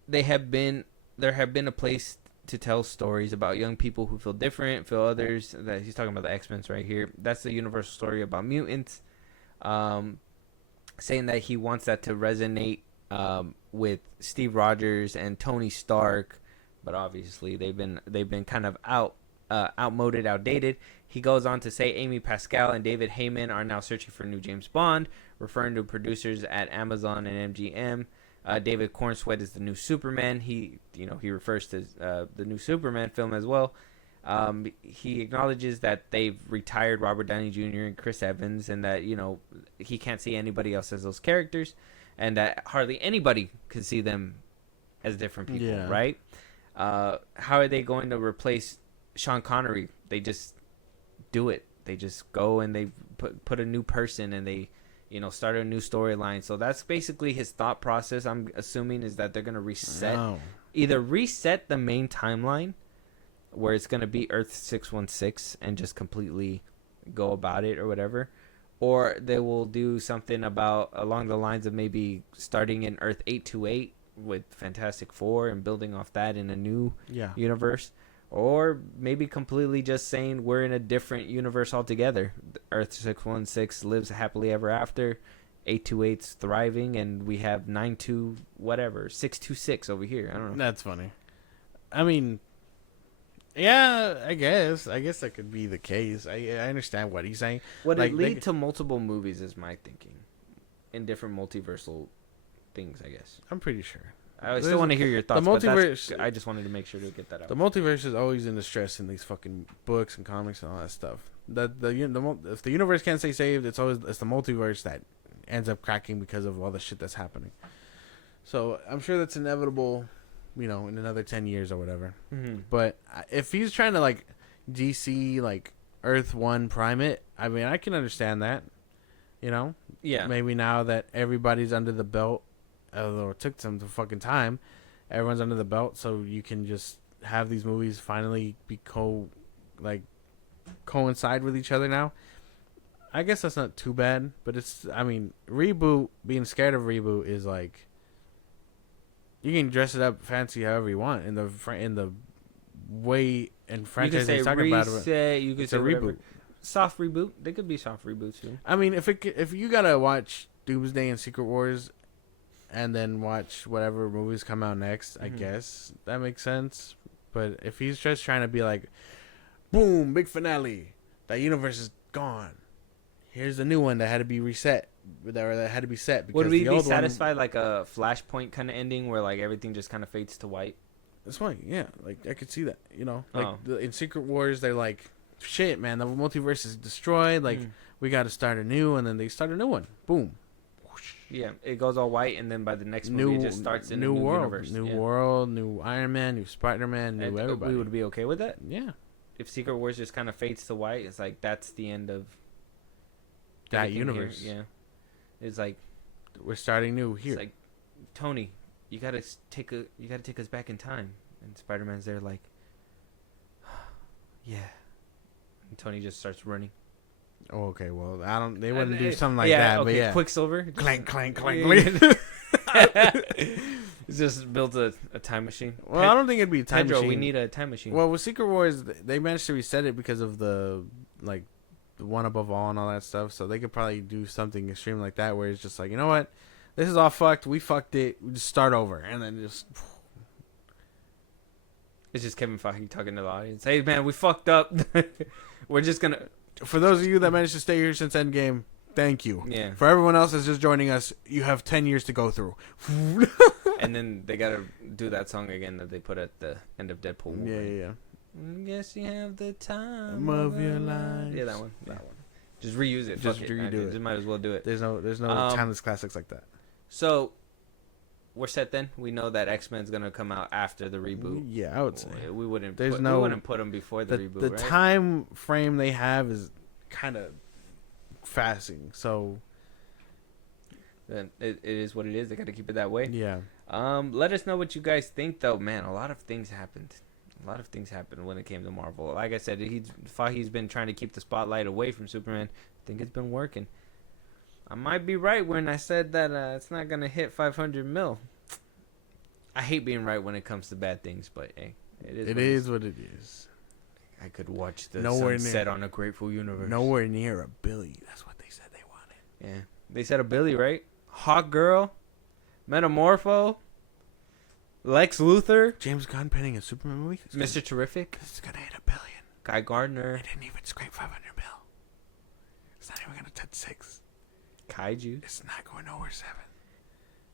there have been a place to tell stories about young people who feel different, feel others. That he's talking about the X-Men right here. That's the universal story about mutants. Saying that he wants that to resonate with Steve Rogers and Tony Stark, but obviously they've been kind of outmoded, outdated. He goes on to say Amy Pascal and David Heyman are now searching for a new James Bond, referring to producers at Amazon and MGM. David Cornsweet is the new Superman. He refers to the new Superman film as well. He acknowledges that they've retired Robert Downey Jr. and Chris Evans, and that he can't see anybody else as those characters, and that hardly anybody could see them as different people. Yeah. Right? How are they going to replace Sean Connery? They just do it. They just go and they put a new person, and they start a new storyline. So that's basically his thought process. I'm assuming is that they're gonna either reset the main timeline, where it's gonna be Earth 616 and just completely go about it or whatever, or they will do something along the lines of maybe starting in Earth 828 with Fantastic Four and building off that in a new universe. Or maybe completely just saying we're in a different universe altogether. Earth 616 lives happily ever after. 828's thriving, and we have 626 over here. I don't know. That's funny. I mean, yeah, I guess that could be the case. I understand what he's saying. Would it lead to multiple movies is my thinking. In different multiversal things, I guess. I'm pretty sure. I still want to hear your thoughts. The multiverse. I just wanted to make sure to get that out. The multiverse is always in distress in these fucking books and comics and all that stuff. If the universe can't stay saved, it's the multiverse that ends up cracking because of all the shit that's happening. So I'm sure that's inevitable, in another 10 years or whatever. Mm-hmm. But if he's trying to DC Earth 1 prime it, I mean, I can understand that. Yeah. Maybe now that everybody's under the belt. Although it took some fucking time, everyone's under the belt, so you can just have these movies finally be coincide with each other now. I guess that's not too bad, but reboot, being scared of reboot is you can dress it up fancy however you want in the way and franchise they're talking about it. You could it's say a reboot, soft reboot. They could be soft reboots too. I mean, if you gotta watch Doomsday and Secret Wars, and then watch whatever movies come out next, I guess that makes sense. But if he's just trying to be boom, big finale, that universe is gone. Here's the new one that had to be reset, that had to be set. Because would we be satisfied a Flashpoint kind of ending where everything just kind of fades to white? That's fine, yeah. I could see that. In Secret Wars, they're shit, man, the multiverse is destroyed. We got to start anew, and then they start a new one. Boom. Yeah, it goes all white, and then by the next movie, it just starts in a new world, universe. New world, new Iron Man, new Spider-Man, new everybody. We would be okay with that? Yeah. If Secret Wars just kind of fades to white, it's that's the end of that universe. Here. Yeah. It's we're starting new here. It's Tony, you gotta take us back in time, and Spider-Man's there yeah, and Tony just starts running. Oh, okay. Well, they wouldn't do something like that, but yeah. Quicksilver. Clank, clank, clank. It's just built a time machine. Well, I don't think it'd be a time machine. We need a time machine. Well, with Secret Wars, they managed to reset it because of the one above all and all that stuff. So they could probably do something extreme like that, where it's just you know what, this is all fucked. We fucked it. We just start over, and then just. It's just Kevin Feige talking to the audience. Hey, man, we fucked up. We're just gonna. For those of you that managed to stay here since Endgame, thank you. Yeah. For everyone else that's just joining us, you have 10 years to go through. And then they gotta do that song again that they put at the end of Deadpool. Yeah. Guess you have the time of your life. Yeah, that one. Just reuse it. Just redo it. Just might as well do it. There's no timeless classics like that. So, we're set then. We know that X-Men's gonna come out after the reboot. Yeah, I would say we wouldn't. We wouldn't put them before the reboot. The right? time frame they have is kind of fasting. So, then it is what it is. They got to keep it that way. Yeah. Let us know what you guys think, though. Man, a lot of things happened. When it came to Marvel. Like I said, he's been trying to keep the spotlight away from Superman. I think it's been working. I might be right when I said that it's not gonna hit 500 mil. I hate being right when it comes to bad things, but hey, it is what it is. I could watch the sunset on a Grateful Universe. Nowhere near $1 billion. That's what they said they wanted. Yeah, they said $1 billion, right? Hawk Girl, Metamorpho, Lex Luthor, James Gunn penning a Superman movie. Mr. Terrific. This is gonna hit $1 billion. Guy Gardner. It didn't even scrape 500 mil. It's not even gonna touch 6. Kaiju. It's not going over 7.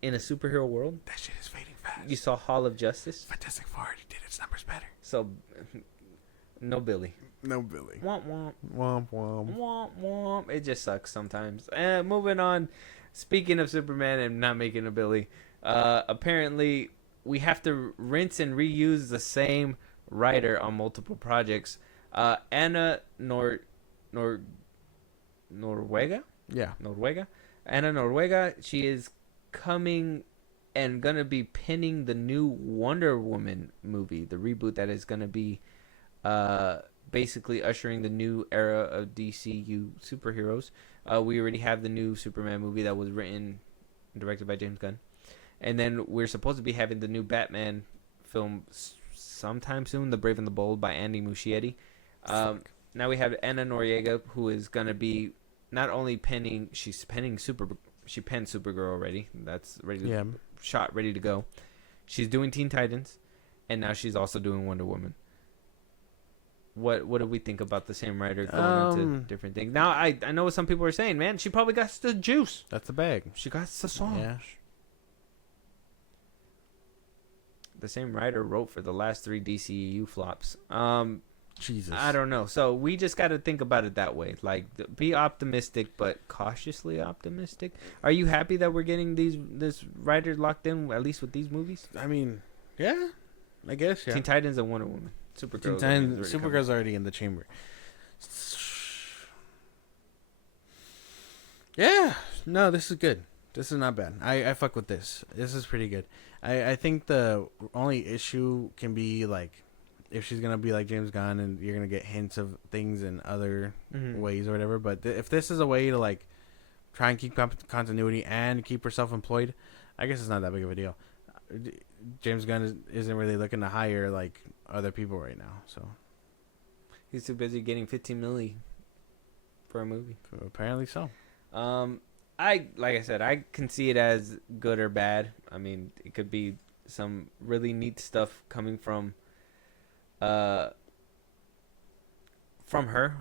in a superhero world. That shit is fading fast. You saw Hall of Justice. Fantastic Four already did its numbers better. So, no Billy. No Billy. Womp womp. Womp womp. Womp womp. It just sucks sometimes. Moving on. Speaking of Superman and not making a Billy, apparently we have to rinse and reuse the same writer on multiple projects. Anna Noruega? Yeah. Noruega? Anna Noruega, she is coming and gonna be pinning the new Wonder Woman movie, the reboot that is gonna be basically ushering the new era of DCU superheroes. We already have the new Superman movie that was written and directed by James Gunn. And then we're supposed to be having the new Batman film sometime soon, The Brave and the Bold by Andy Muschietti. Now we have Anna Noriega, who is going to be not only penning, she penned Supergirl already. That's ready to, shot, ready to go. She's doing Teen Titans, and now she's also doing Wonder Woman. What do we think about the same writer going into different things? Now, I know what some people are saying, man. She probably got the juice. That's the bag. She got the song. Yeah. The same writer wrote for the last 3 DCEU flops. Jesus. I don't know. So we just got to think about it that way. Like, be optimistic, but cautiously optimistic. Are you happy that we're getting this writer locked in, at least with these movies? I mean, yeah. I guess, yeah. Teen Titans and Wonder Woman. Supergirl's already in the chamber. Yeah. No, this is good. This is not bad. I fuck with this. This is pretty good. I think the only issue can be, like, if she's going to be like James Gunn and you're going to get hints of things in other ways or whatever. But if this is a way to, like, try and keep continuity and keep herself employed, I guess it's not that big of a deal. James Gunn isn't really looking to hire, like, other people right now. So he's too busy getting $15 million for a movie. Apparently so. Like I said, I can see it as good or bad. I mean, it could be some really neat stuff coming from her.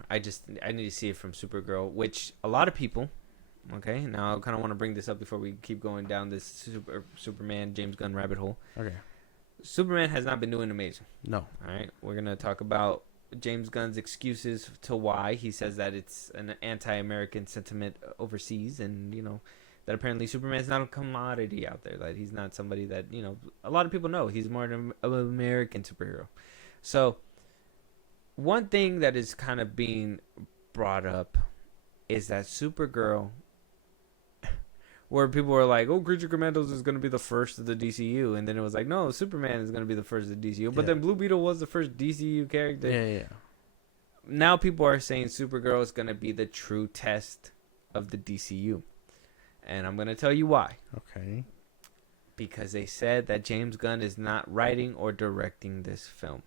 I need to see it from Supergirl, which a lot of people. Okay, now I kind of want to bring this up before we keep going down this Superman James Gunn rabbit hole. Okay. Superman has not been doing amazing. No. All right, we're gonna talk about James Gunn's excuses to why he says that it's an anti-American sentiment overseas, and that apparently Superman's not a commodity out there. That he's not somebody that a lot of people know. He's more of an American superhero. So one thing that is kind of being brought up is that Supergirl, where people were like, "Oh, Creature Commandos is going to be the first of the DCU," and then it was like, "No, Superman is going to be the first of the DCU." But then Blue Beetle was the first DCU character. Yeah. Now people are saying Supergirl is going to be the true test of the DCU, and I'm going to tell you why. Okay. Because they said that James Gunn is not writing or directing this film.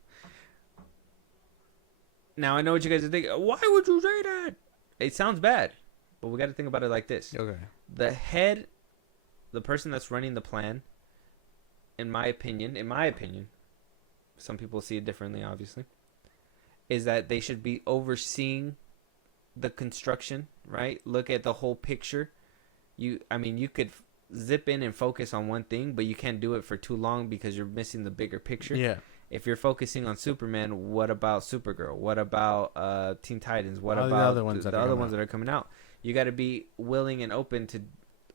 Now I know what you guys are thinking. Why would you say that? It sounds bad, but we got to think about it like this. Okay. The person that's running the plan, in my opinion, some people see it differently, obviously, is that they should be overseeing the construction, right? Look at the whole picture. You could zip in and focus on one thing, but you can't do it for too long because you're missing the bigger picture. Yeah. If you're focusing on Superman, what about Supergirl? What about Teen Titans? What all about the other ones, that are coming out? You got to be willing and open to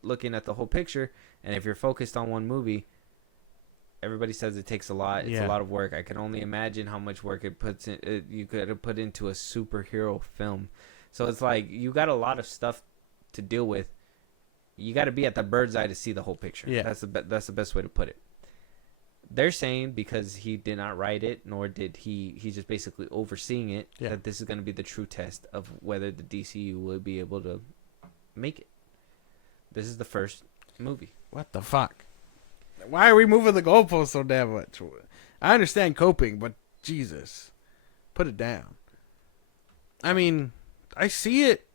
looking at the whole picture. And if you're focused on one movie, everybody says it takes a lot. It's a lot of work. I can only imagine how much work it puts in. You could put into a superhero film. So it's like you got a lot of stuff to deal with. You got to be at the bird's eye to see the whole picture. Yeah, that's the best way to put it. They're saying because he did not write it, nor did he's just basically overseeing it, that this is going to be the true test of whether the DCU will be able to make it. This is the first movie. What the fuck? Why are we moving the goalposts so damn much? I understand coping, but Jesus, put it down. I mean, I see it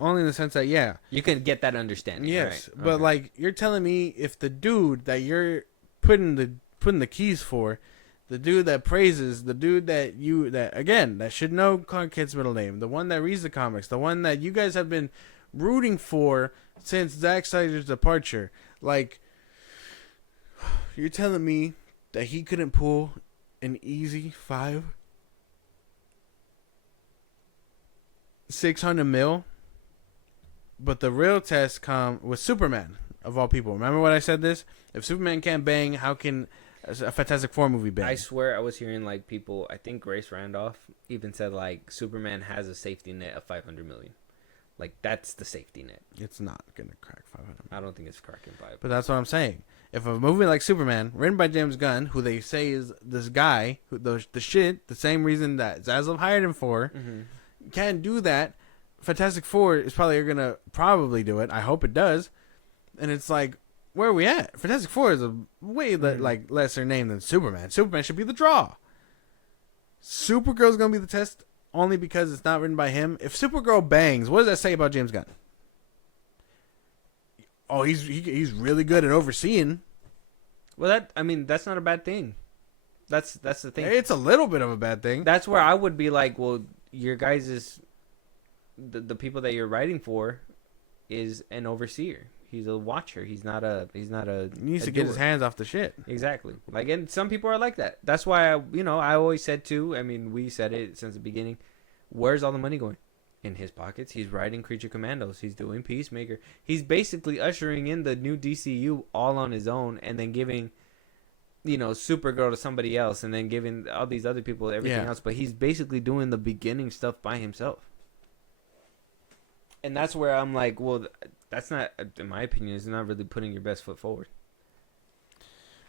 only in the sense that, you can get that understanding. Yes, right? But like you're telling me if the dude that you're putting the keys for, the dude that praises, the dude that should know Clark Kent's middle name, the one that reads the comics, the one that you guys have been rooting for since Zack Snyder's departure, like You're telling me that he couldn't pull an easy 600 mil? But the real test come with Superman, of all people. Remember when I said this? If Superman can't bang, how can a Fantastic Four movie bang? I swear I was hearing like people, I think Grace Randolph even said like Superman has a safety net of 500 million. Like that's the safety net. It's not going to crack 500 I don't think it's cracking 500. But that's what I'm saying. If a movie like Superman, written by James Gunn, who they say is this guy, who the same reason that Zaslav hired him for, can't do that, Fantastic Four is probably do it. I hope it does. And it's like, where are we at? Fantastic Four is a way lesser name than Superman. Superman should be the draw. Supergirl's gonna be the test only because it's not written by him. If Supergirl bangs, what does that say about James Gunn? Oh, he's really good at overseeing. Well, that's not a bad thing. That's the thing. It's a little bit of a bad thing. That's where I would be like, well, your guys is the people that you're writing for is an overseer. He's a watcher. He's not a. He needs to get his hands off the shit. Exactly. Like, and some people are like that. That's why I always said too. I mean, we said it since the beginning. Where's all the money going? In his pockets. He's writing Creature Commandos. He's doing Peacemaker. He's basically ushering in the new DCU all on his own, and then giving, Supergirl to somebody else, and then giving all these other people everything else. But he's basically doing the beginning stuff by himself. And that's where I'm like, well, that's not, in my opinion, is not really putting your best foot forward.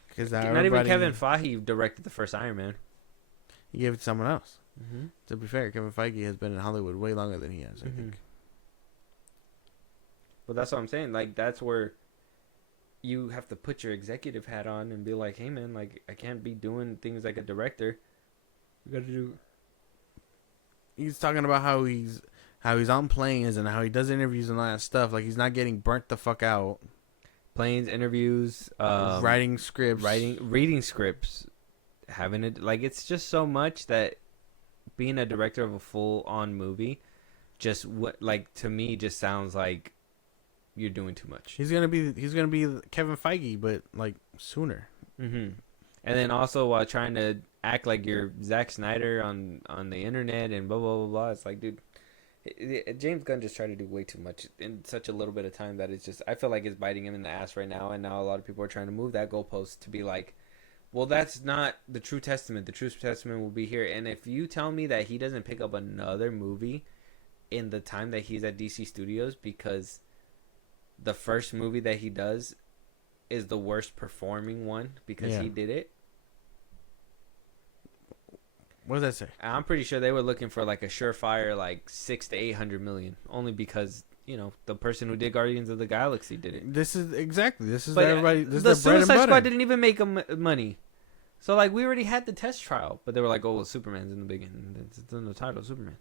Because not even Kevin Feige directed the first Iron Man. He gave it to someone else. Mm-hmm. To be fair, Kevin Feige has been in Hollywood way longer than he has, I think. But that's what I'm saying. Like, that's where you have to put your executive hat on and be like, hey, man, like, I can't be doing things like a director. You got to do. He's talking about how he's on planes and how he does interviews and all that stuff. Like, he's not getting burnt the fuck out. Planes, interviews, writing scripts, reading scripts, having it. Like, it's just so much that being a director of a full-on movie, just to me, just sounds like you're doing too much. He's gonna be Kevin Feige, but like sooner. Mm-hmm. And then also while trying to act like you're Zack Snyder on the internet and blah blah blah blah, it's like, dude. James Gunn just tried to do way too much in such a little bit of time that it's just, I feel like it's biting him in the ass right now. And now a lot of people are trying to move that goalpost to be like, well, that's not the true testament. The true testament will be here. And if you tell me that he doesn't pick up another movie in the time that he's at DC Studios because the first movie that he does is the worst performing one because he did it. What does that say? I'm pretty sure they were looking for like a surefire like 600 to 800 million, only because the person who did Guardians of the Galaxy did it. This is but everybody. This the is their bread and Suicide butter. Squad didn't even make money, so like we already had the test trial, but they were like, oh, well, Superman's in the beginning. It's in the title, Superman.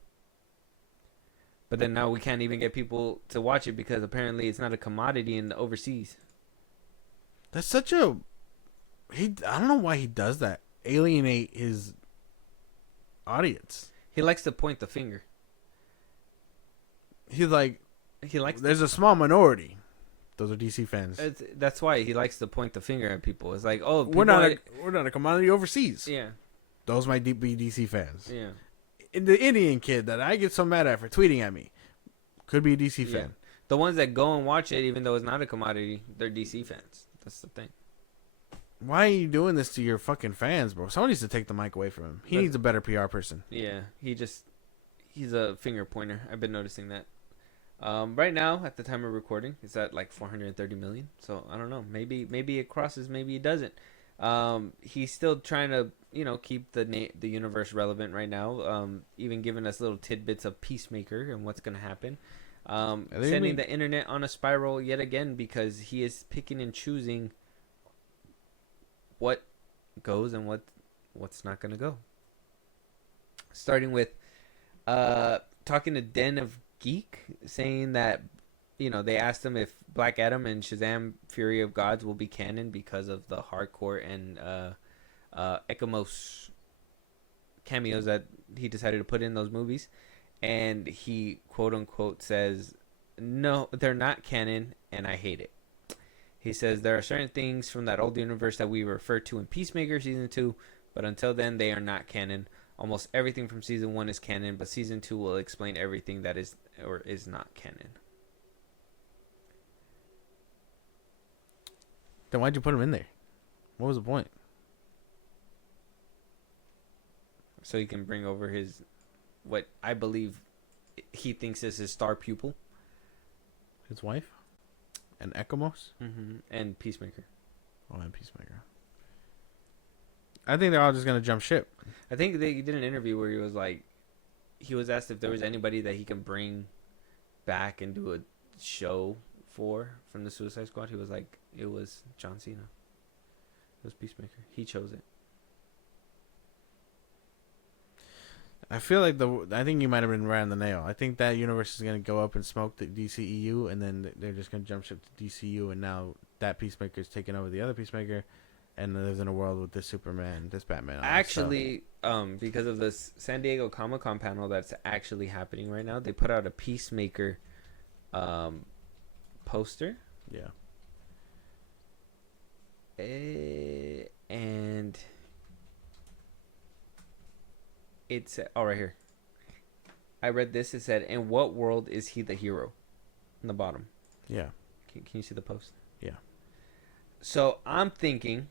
But then now we can't even get people to watch it because apparently it's not a commodity in the overseas. That's such a. I don't know why he does that. Alienate his audience. He likes to point the finger. He likes. There's a small minority. Those are DC fans. That's why he likes to point the finger at people. It's like, oh, we're not a commodity overseas. Yeah. Those might be DC fans. Yeah. The Indian kid that I get so mad at for tweeting at me could be a DC fan. The ones that go and watch it, even though it's not a commodity, they're DC fans. That's the thing. Why are you doing this to your fucking fans, bro? Someone needs to take the mic away from him. He needs a better PR person. Yeah, he's a finger pointer. I've been noticing that. Right now, at the time of recording, it's at like 430 million. So I don't know. Maybe it crosses. Maybe it doesn't. He's still trying to keep the universe relevant right now. Even giving us little tidbits of Peacemaker and what's gonna happen. Sending the internet on a spiral yet again because he is picking and choosing what goes and what's not gonna go. Starting with talking to Den of Geek, saying that they asked him if Black Adam and Shazam Fury of Gods will be canon because of the hardcore and Ekamos cameos that he decided to put in those movies, and he quote unquote says, no, they're not canon and I hate it. He says there are certain things from that old universe that we refer to in Peacemaker season 2, but until then they are not canon. Almost everything from season 1 is canon, but season 2 will explain everything that is or is not canon. Then why'd you put him in there? What was the point? So he can bring over his, what I believe he thinks is his star pupil. His wife? And Ekamos? And Peacemaker. Oh, and Peacemaker. I think they're all just going to jump ship. I think he did an interview where he was like, he was asked if there was anybody that he can bring back and do a show from the Suicide Squad. He was like, it was John Cena. It was Peacemaker. He chose it. I feel like I think you might have been right on the nail. I think that universe is going to go up and smoke the DCEU, and then they're just going to jump ship to DCU, and now that Peacemaker is taking over the other Peacemaker, and lives in a world with this Superman, this Batman. Actually, because of this San Diego Comic-Con panel that's actually happening right now, they put out a Peacemaker poster. Yeah. And it's right here. I read this. It said, "In what world is he the hero?" In the bottom. Yeah. Can you see the post? Yeah. So I'm thinking.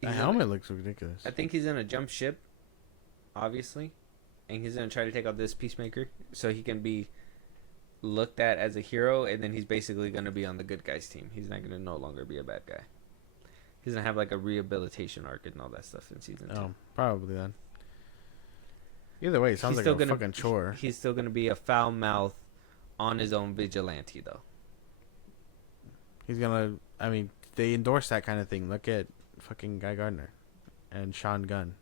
The helmet looks ridiculous. I think he's gonna jump ship, obviously, and he's gonna try to take out this Peacemaker so he can be looked at as a hero, and then he's basically gonna be on the good guys team. He's not gonna no longer be a bad guy. He's gonna have like a rehabilitation arc and all that stuff in season 2. Oh, probably then. Either way, it sounds like a fucking chore. He's still gonna be a foul mouth, on his own vigilante though. He's gonna. I mean, they endorse that kind of thing. Look at fucking Guy Gardner and Sean Gunn.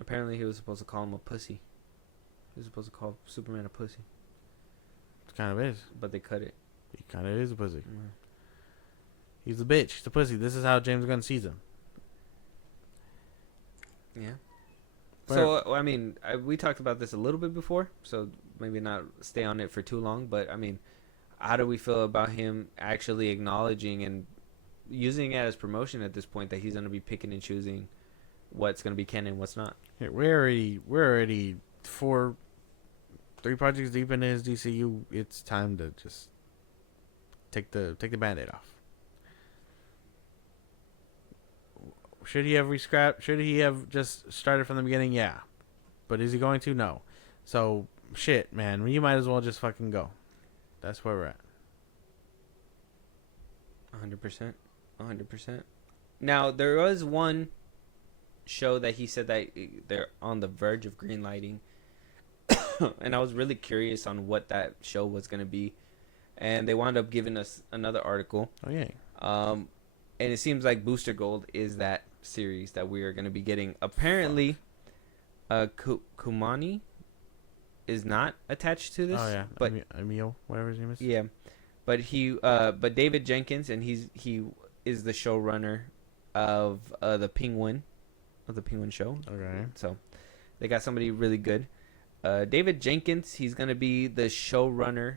Apparently, he was supposed to call him a pussy. He was supposed to call Superman a pussy. It kind of is. But they cut it. He kind of is a pussy. Mm. He's a bitch. He's a pussy. This is how James Gunn sees him. Yeah. So, I mean, we talked about this a little bit before, so maybe not stay on it for too long. But, I mean, how do we feel about him actually acknowledging and using it as promotion at this point that he's going to be picking and choosing what's going to be canon and what's not? Yeah, we're already 3 projects deep into his DCU. It's time to just take the Band-Aid off. Should he have rescrapped? Should he have just started from the beginning? Yeah. But is he going to? No. So, shit, man. You might as well just fucking go. That's where we're at. 100%. 100%. Now, there was one show that he said that they're on the verge of greenlighting. And I was really curious on what that show was going to be. And they wound up giving us another article. Oh, yeah. And it seems like Booster Gold is that series that we are going to be getting. Apparently, Kumani is not attached to this. Oh yeah, but Emil, whatever his name is. Yeah, but David Jenkins, and he is the showrunner of the Penguin show. Okay. So they got somebody really good. David Jenkins, he's gonna be the showrunner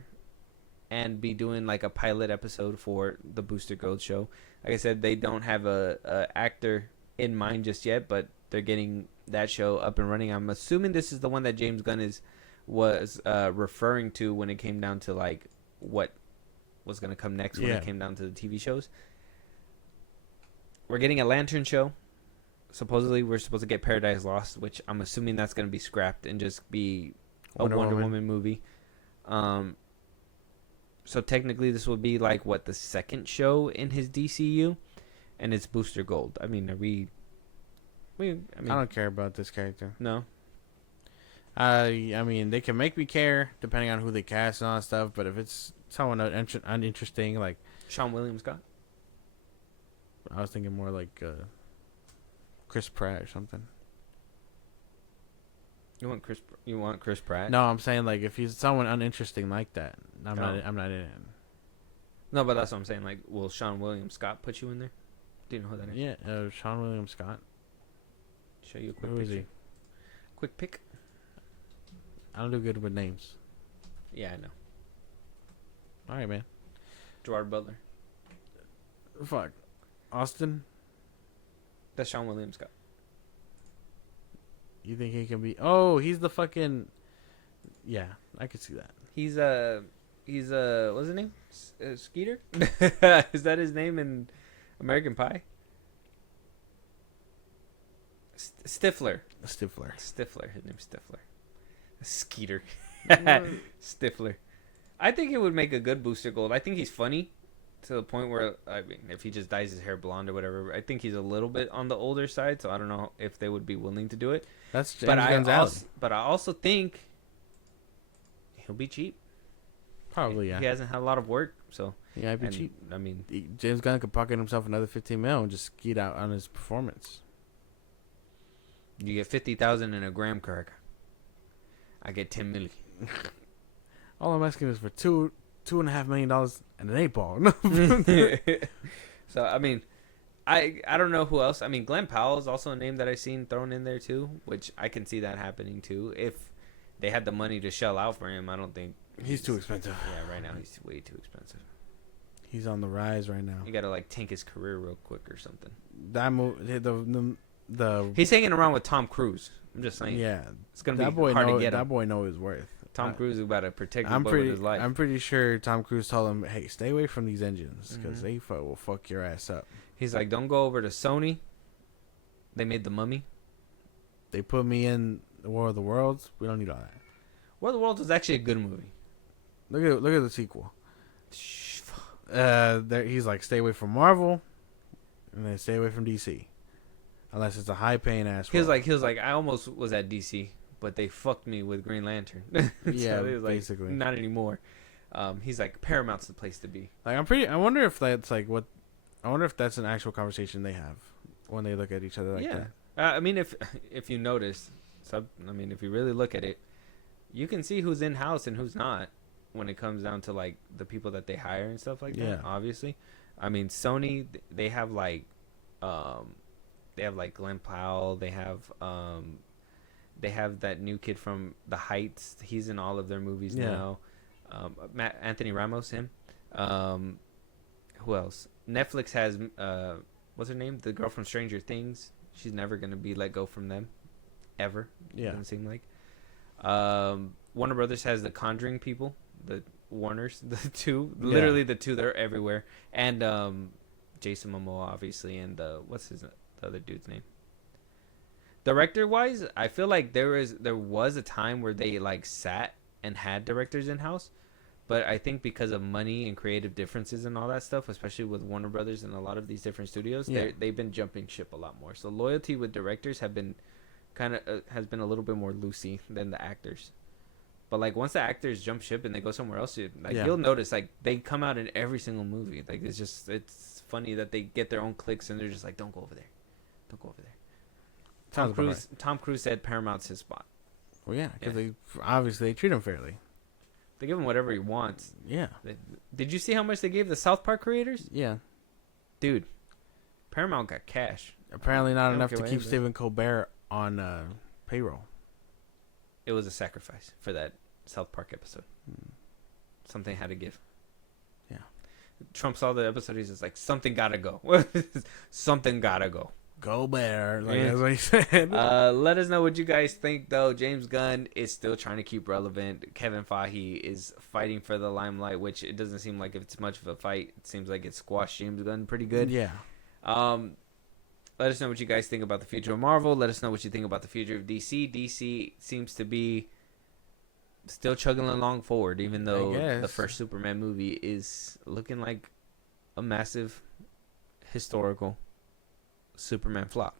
and be doing like a pilot episode for the Booster Gold show. Like I said, they don't have a actor in mind just yet, but they're getting that show up and running. I'm assuming this is the one that James Gunn was referring to when it came down to like what was going to come next when it came down to the TV shows. We're getting a Lantern show. Supposedly, we're supposed to get Paradise Lost, which I'm assuming that's going to be scrapped and just be a Wonder Woman movie. So technically, this will be like the second show in his DCU, and it's Booster Gold. I mean, I don't care about this character. No. I mean, they can make me care depending on who they cast and all that stuff. But if it's someone uninteresting, like Sean William Scott, I was thinking more like Chris Pratt or something. You want Chris Pratt? No, I'm saying like if he's someone uninteresting like that, I'm not in it. No, but that's what I'm saying. Like, will Sean William Scott put you in there? Do you know who that is? Yeah, Sean William Scott. Show you a quick Who picture. is he? Quick pick. I don't do good with names. Yeah, I know. All right, man. Gerard Butler. Fuck. Austin. That's Sean William Scott. You think he can be? Oh, he's the fucking. Yeah, I could see that. He's what's his name? Skeeter? Is that his name in American Pie? Stifler. Stifler. His name's Stifler. Skeeter. Stifler. I think it would make a good Booster Gold. I think he's funny to the point where, I mean, if he just dyes his hair blonde or whatever, I think he's a little bit on the older side, so I don't know if they would be willing to do it. That's James Gunn's alley. But I also think he'll be cheap. Probably, yeah. He hasn't had a lot of work, so. Yeah, I'd be cheap. I mean, James Gunn could pocket himself another $15 million and just skeet out on his performance. you get 50,000 in a graham cracker. I get 10 million. All I'm asking is for $2.5 million and an 8-ball. So I mean, I don't know who else. I mean, Glenn Powell is also a name that I've seen thrown in there too, which I can see that happening too. If they had the money to shell out for him, I don't think he's too expensive. Yeah, right now he's way too expensive. He's on the rise right now. You gotta like tank his career real quick or something. That the he's hanging around with Tom Cruise. I'm just saying. Yeah, it's gonna be hard to get him. That boy know his worth. Tom Cruise is about to protect his boy with his life. I'm pretty sure Tom Cruise told him, "Hey, stay away from these engines because they will fuck your ass up." He's like, "Don't go over to Sony. They made The Mummy. They put me in the War of the Worlds. We don't need all that." War of the Worlds was actually a good movie. Look at the sequel. He's like, stay away from Marvel, and then stay away from DC, unless it's a high paying ass. He was like, I almost was at DC, but they fucked me with Green Lantern. Yeah, he was like, basically, not anymore. He's like, Paramount's the place to be. Like, I wonder if that's like what. I wonder if that's an actual conversation they have when they look at each other like that. I mean, if you notice, if you really look at it, you can see who's in house and who's not when it comes down to like the people that they hire and stuff like that. Obviously, I mean, Sony, they have like Glenn Powell. They have that new kid from The Heights. He's in all of their movies now. Anthony Ramos, him. Who else? Netflix has what's her name? The girl from Stranger Things. She's never gonna be let go from them, ever. Yeah, doesn't seem like. Warner Brothers has the Conjuring people, the Warners, the two, literally the two. They're everywhere, and Jason Momoa, obviously, and what's the other dude's name? Director wise, I feel like there was a time where they like sat and had directors in house. But I think because of money and creative differences and all that stuff, especially with Warner Brothers and a lot of these different studios, they've been jumping ship a lot more. So loyalty with directors has been a little bit more loosey than the actors. But like once the actors jump ship and they go somewhere else, you'll notice like they come out in every single movie. Like it's funny that they get their own clicks and they're just like, don't go over there, don't go over there. Tom Cruise said Paramount's his spot. Well, yeah, because they treat him fairly. They give him whatever he wants. Yeah. Did you see how much they gave the South Park creators? Yeah. Dude, Paramount got cash. Apparently not enough to keep Stephen Colbert on payroll. It was a sacrifice for that South Park episode. Something had to give. Yeah. Trump saw the episode. He's just like, something gotta go. Something gotta go. Go Bear, that's what he said. Let us know what you guys think, though. James Gunn is still trying to keep relevant. Kevin Feige is fighting for the limelight, which it doesn't seem like it's much of a fight. It seems like it squashed James Gunn pretty good. Yeah. Let us know what you guys think about the future of Marvel. Let us know what you think about the future of DC. DC seems to be still chugging along forward, even though the first Superman movie is looking like a massive historical Superman flop.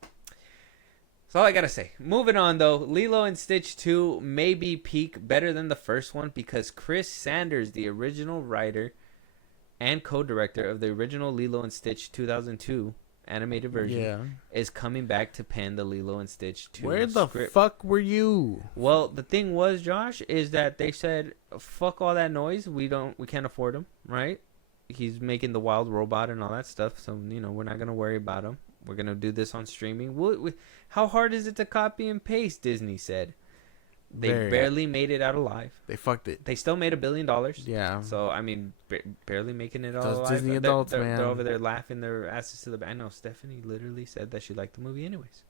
That's all I gotta say. Moving on, though, Lilo and Stitch 2 may be peak better than the first one because Chris Sanders, the original writer and co-director of the original Lilo and Stitch 2002 animated version, is coming back to pen the Lilo and Stitch 2 Where the script. fuck were you? Well, the thing was, Josh, is that they said, fuck all that noise. We can't afford him, right? He's making the wild robot and all that stuff, so we're not gonna worry about him. We're gonna do this on streaming. How hard is it to copy and paste? Disney said. They barely made it out alive. They fucked it. They still made $1 billion. Yeah. So I mean, barely making it out Those alive. Disney adults, they're man. over there laughing their asses to the back. I know Stephanie literally said that she liked the movie anyways.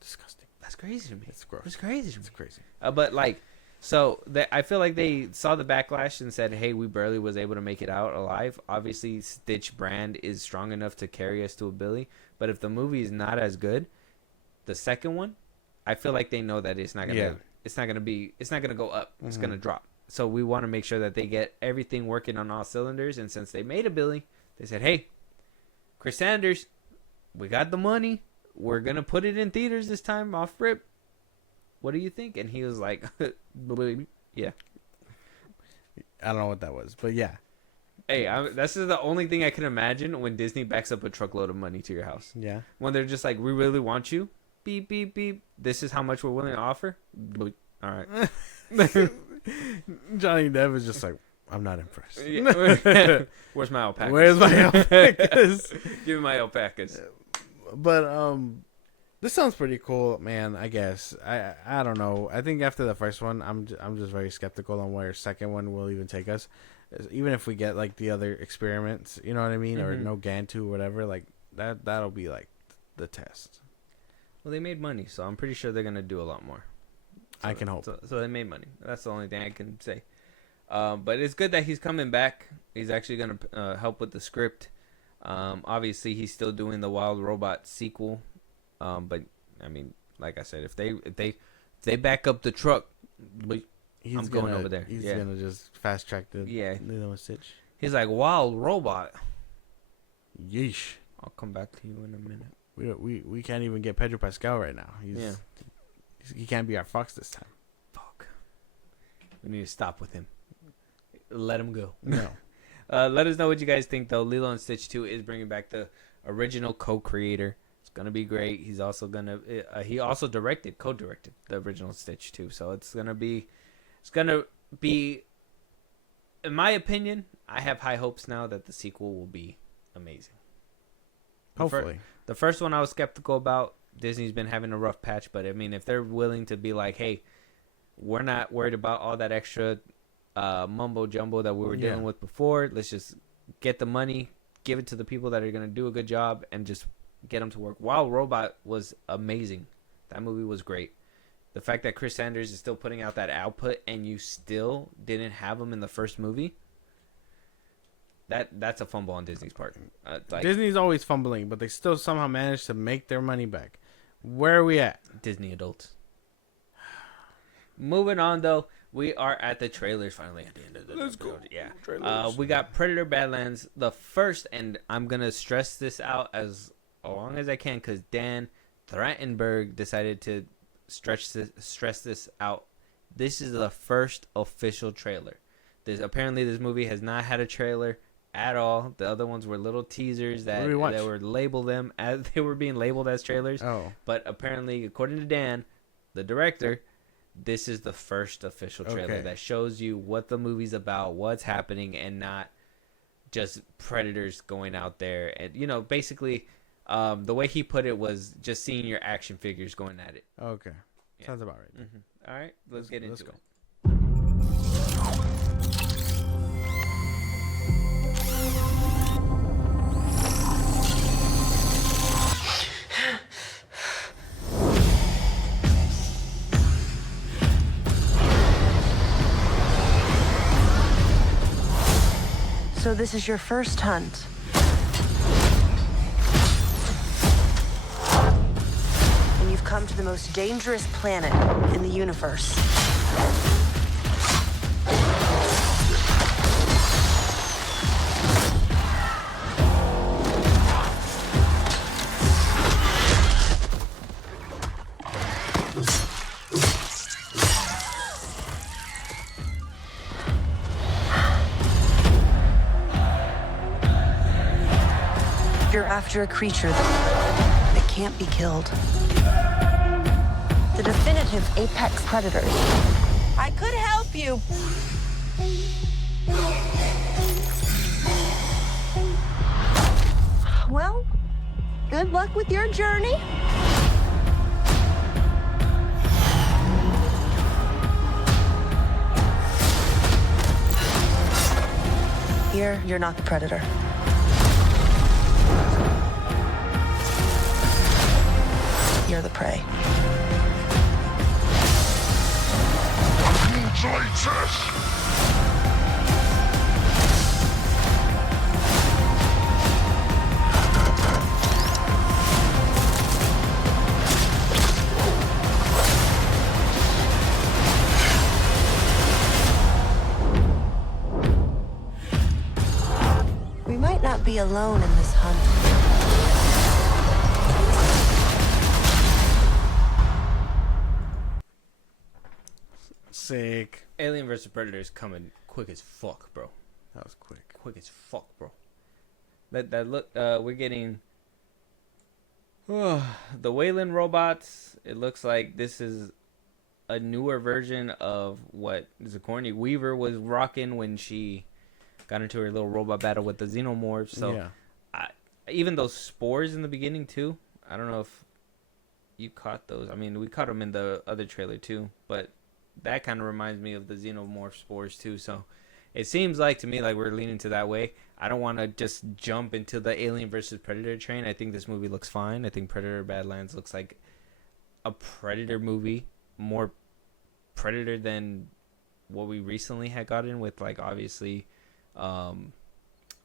Disgusting. That's crazy to me. It's gross. It's crazy to me. It's crazy. But like, so I feel like they saw the backlash and said, "Hey, we barely was able to make it out alive." Obviously, Stitch brand is strong enough to carry us to $1 billion. But if the movie is not as good, the second one, I feel like they know that it's not gonna. It's not gonna go up. It's gonna drop. So we want to make sure that they get everything working on all cylinders. And since they made $1 billion, they said, "Hey, Chris Sanders, we got the money. We're gonna put it in theaters this time off rip. What do you think?" And he was like, "Yeah." I don't know what that was, but yeah. Hey, this is the only thing I can imagine when Disney backs up a truckload of money to your house. Yeah. When they're just like, "We really want you. Beep, beep, beep. This is how much we're willing to offer." All right. Johnny Depp is just like, I'm not impressed. Yeah. Where's my alpacas? Where's my alpacas? Give me my alpacas. But this sounds pretty cool, man. I guess I don't know. I think after the first one, I'm just very skeptical on where second one will even take us. Even if we get like the other experiments, you know what I mean, or no Gantu or whatever, like that'll be like the test. Well, they made money, so I'm pretty sure they're gonna do a lot more. So, I can hope. So they made money. That's the only thing I can say. But it's good that he's coming back. He's actually gonna help with the script. Obviously, he's still doing the Wild Robot sequel. But I mean, like I said, if they back up the truck, I'm going over there. He's gonna just fast track the Lilo and Stitch. He's like, Wild Robot. Yeesh. I'll come back to you in a minute. We can't even get Pedro Pascal right now. He can't be our Fox this time. Fuck. We need to stop with him. Let him go. No. Let us know what you guys think, though. Lilo and Stitch 2 is bringing back the original co-creator. It's gonna be great. He's also gonna he also co-directed the original Stitch 2. So it's gonna be, in my opinion, I have high hopes now that the sequel will be amazing. Hopefully. The first one I was skeptical about. Disney's been having a rough patch, but I mean, if they're willing to be like, "Hey, we're not worried about all that extra mumbo jumbo that we were dealing with before. Let's just get the money, give it to the people that are going to do a good job, and just get them to work." Wild Robot was amazing. That movie was great. The fact that Chris Sanders is still putting out that output and you still didn't have him in the first movie, that's a fumble on Disney's part. Disney's always fumbling, but they still somehow manage to make their money back. Where are we at? Disney adults. Moving on, though, we are at the trailers finally at the end of the episode. Yeah. We got Predator Badlands, the first, and I'm going to stress this out as long as I can because Dan Trachtenberg decided to stress this out. This is the first official trailer. Apparently, this movie has not had a trailer at all. The other ones were little teasers that were labeled them as they were being labeled as trailers. Oh. But apparently, according to Dan, the director, this is the first official trailer that shows you what the movie's about, what's happening, and not just predators going out there. And, you know, basically, the way he put it was just seeing your action figures going at it. Okay. Yeah. Sounds about right. Mm-hmm. All right, let's get into it. So this is your first hunt. And you've come to the most dangerous planet in the universe. You're after a creature that can't be killed. The definitive apex predator. I could help you. Well, good luck with your journey. Here, you're not the predator. You're the prey. We might not be alone in this hunt. Sick. Alien vs Predator is coming quick as fuck, bro. That was quick. Quick as fuck, bro. That look. We're getting the Wayland robots. It looks like this is a newer version of what Sigourney Weaver was rocking when she got into her little robot battle with the xenomorphs. So yeah. Even those spores in the beginning too. I don't know if you caught those. I mean, we caught them in the other trailer too, but that kind of reminds me of the xenomorph spores too. So it seems like to me like we're leaning to that way. I don't want to just jump into the Alien versus Predator train. I think this movie looks fine. I think Predator Badlands looks like a Predator movie, more Predator than what we recently had gotten with, like, obviously, what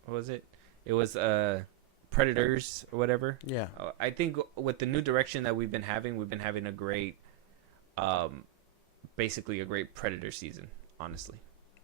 was it? It was Predators or whatever. Yeah. I think with the new direction that we've been having a great, basically a great Predator season, honestly.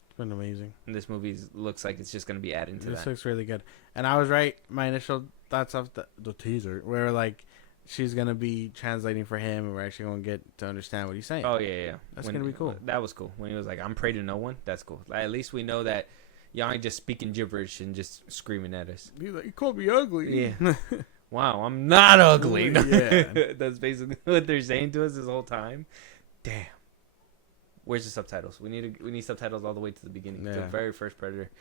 It's been amazing. And this movie looks like it's just going to be adding to that. This looks really good. And I was right. My initial thoughts of the teaser were like, she's going to be translating for him, and we're actually going to get to understand what he's saying. Oh, yeah. That's going to be cool. That was cool. When he was like, I'm prey to no one, that's cool. At least we know that y'all ain't just speaking gibberish and just screaming at us. He's like, you called me ugly. Yeah. Wow, I'm not ugly. Yeah. That's basically what they're saying to us this whole time. Damn. Where's the subtitles? We need subtitles all the way to the beginning. The very first Predator.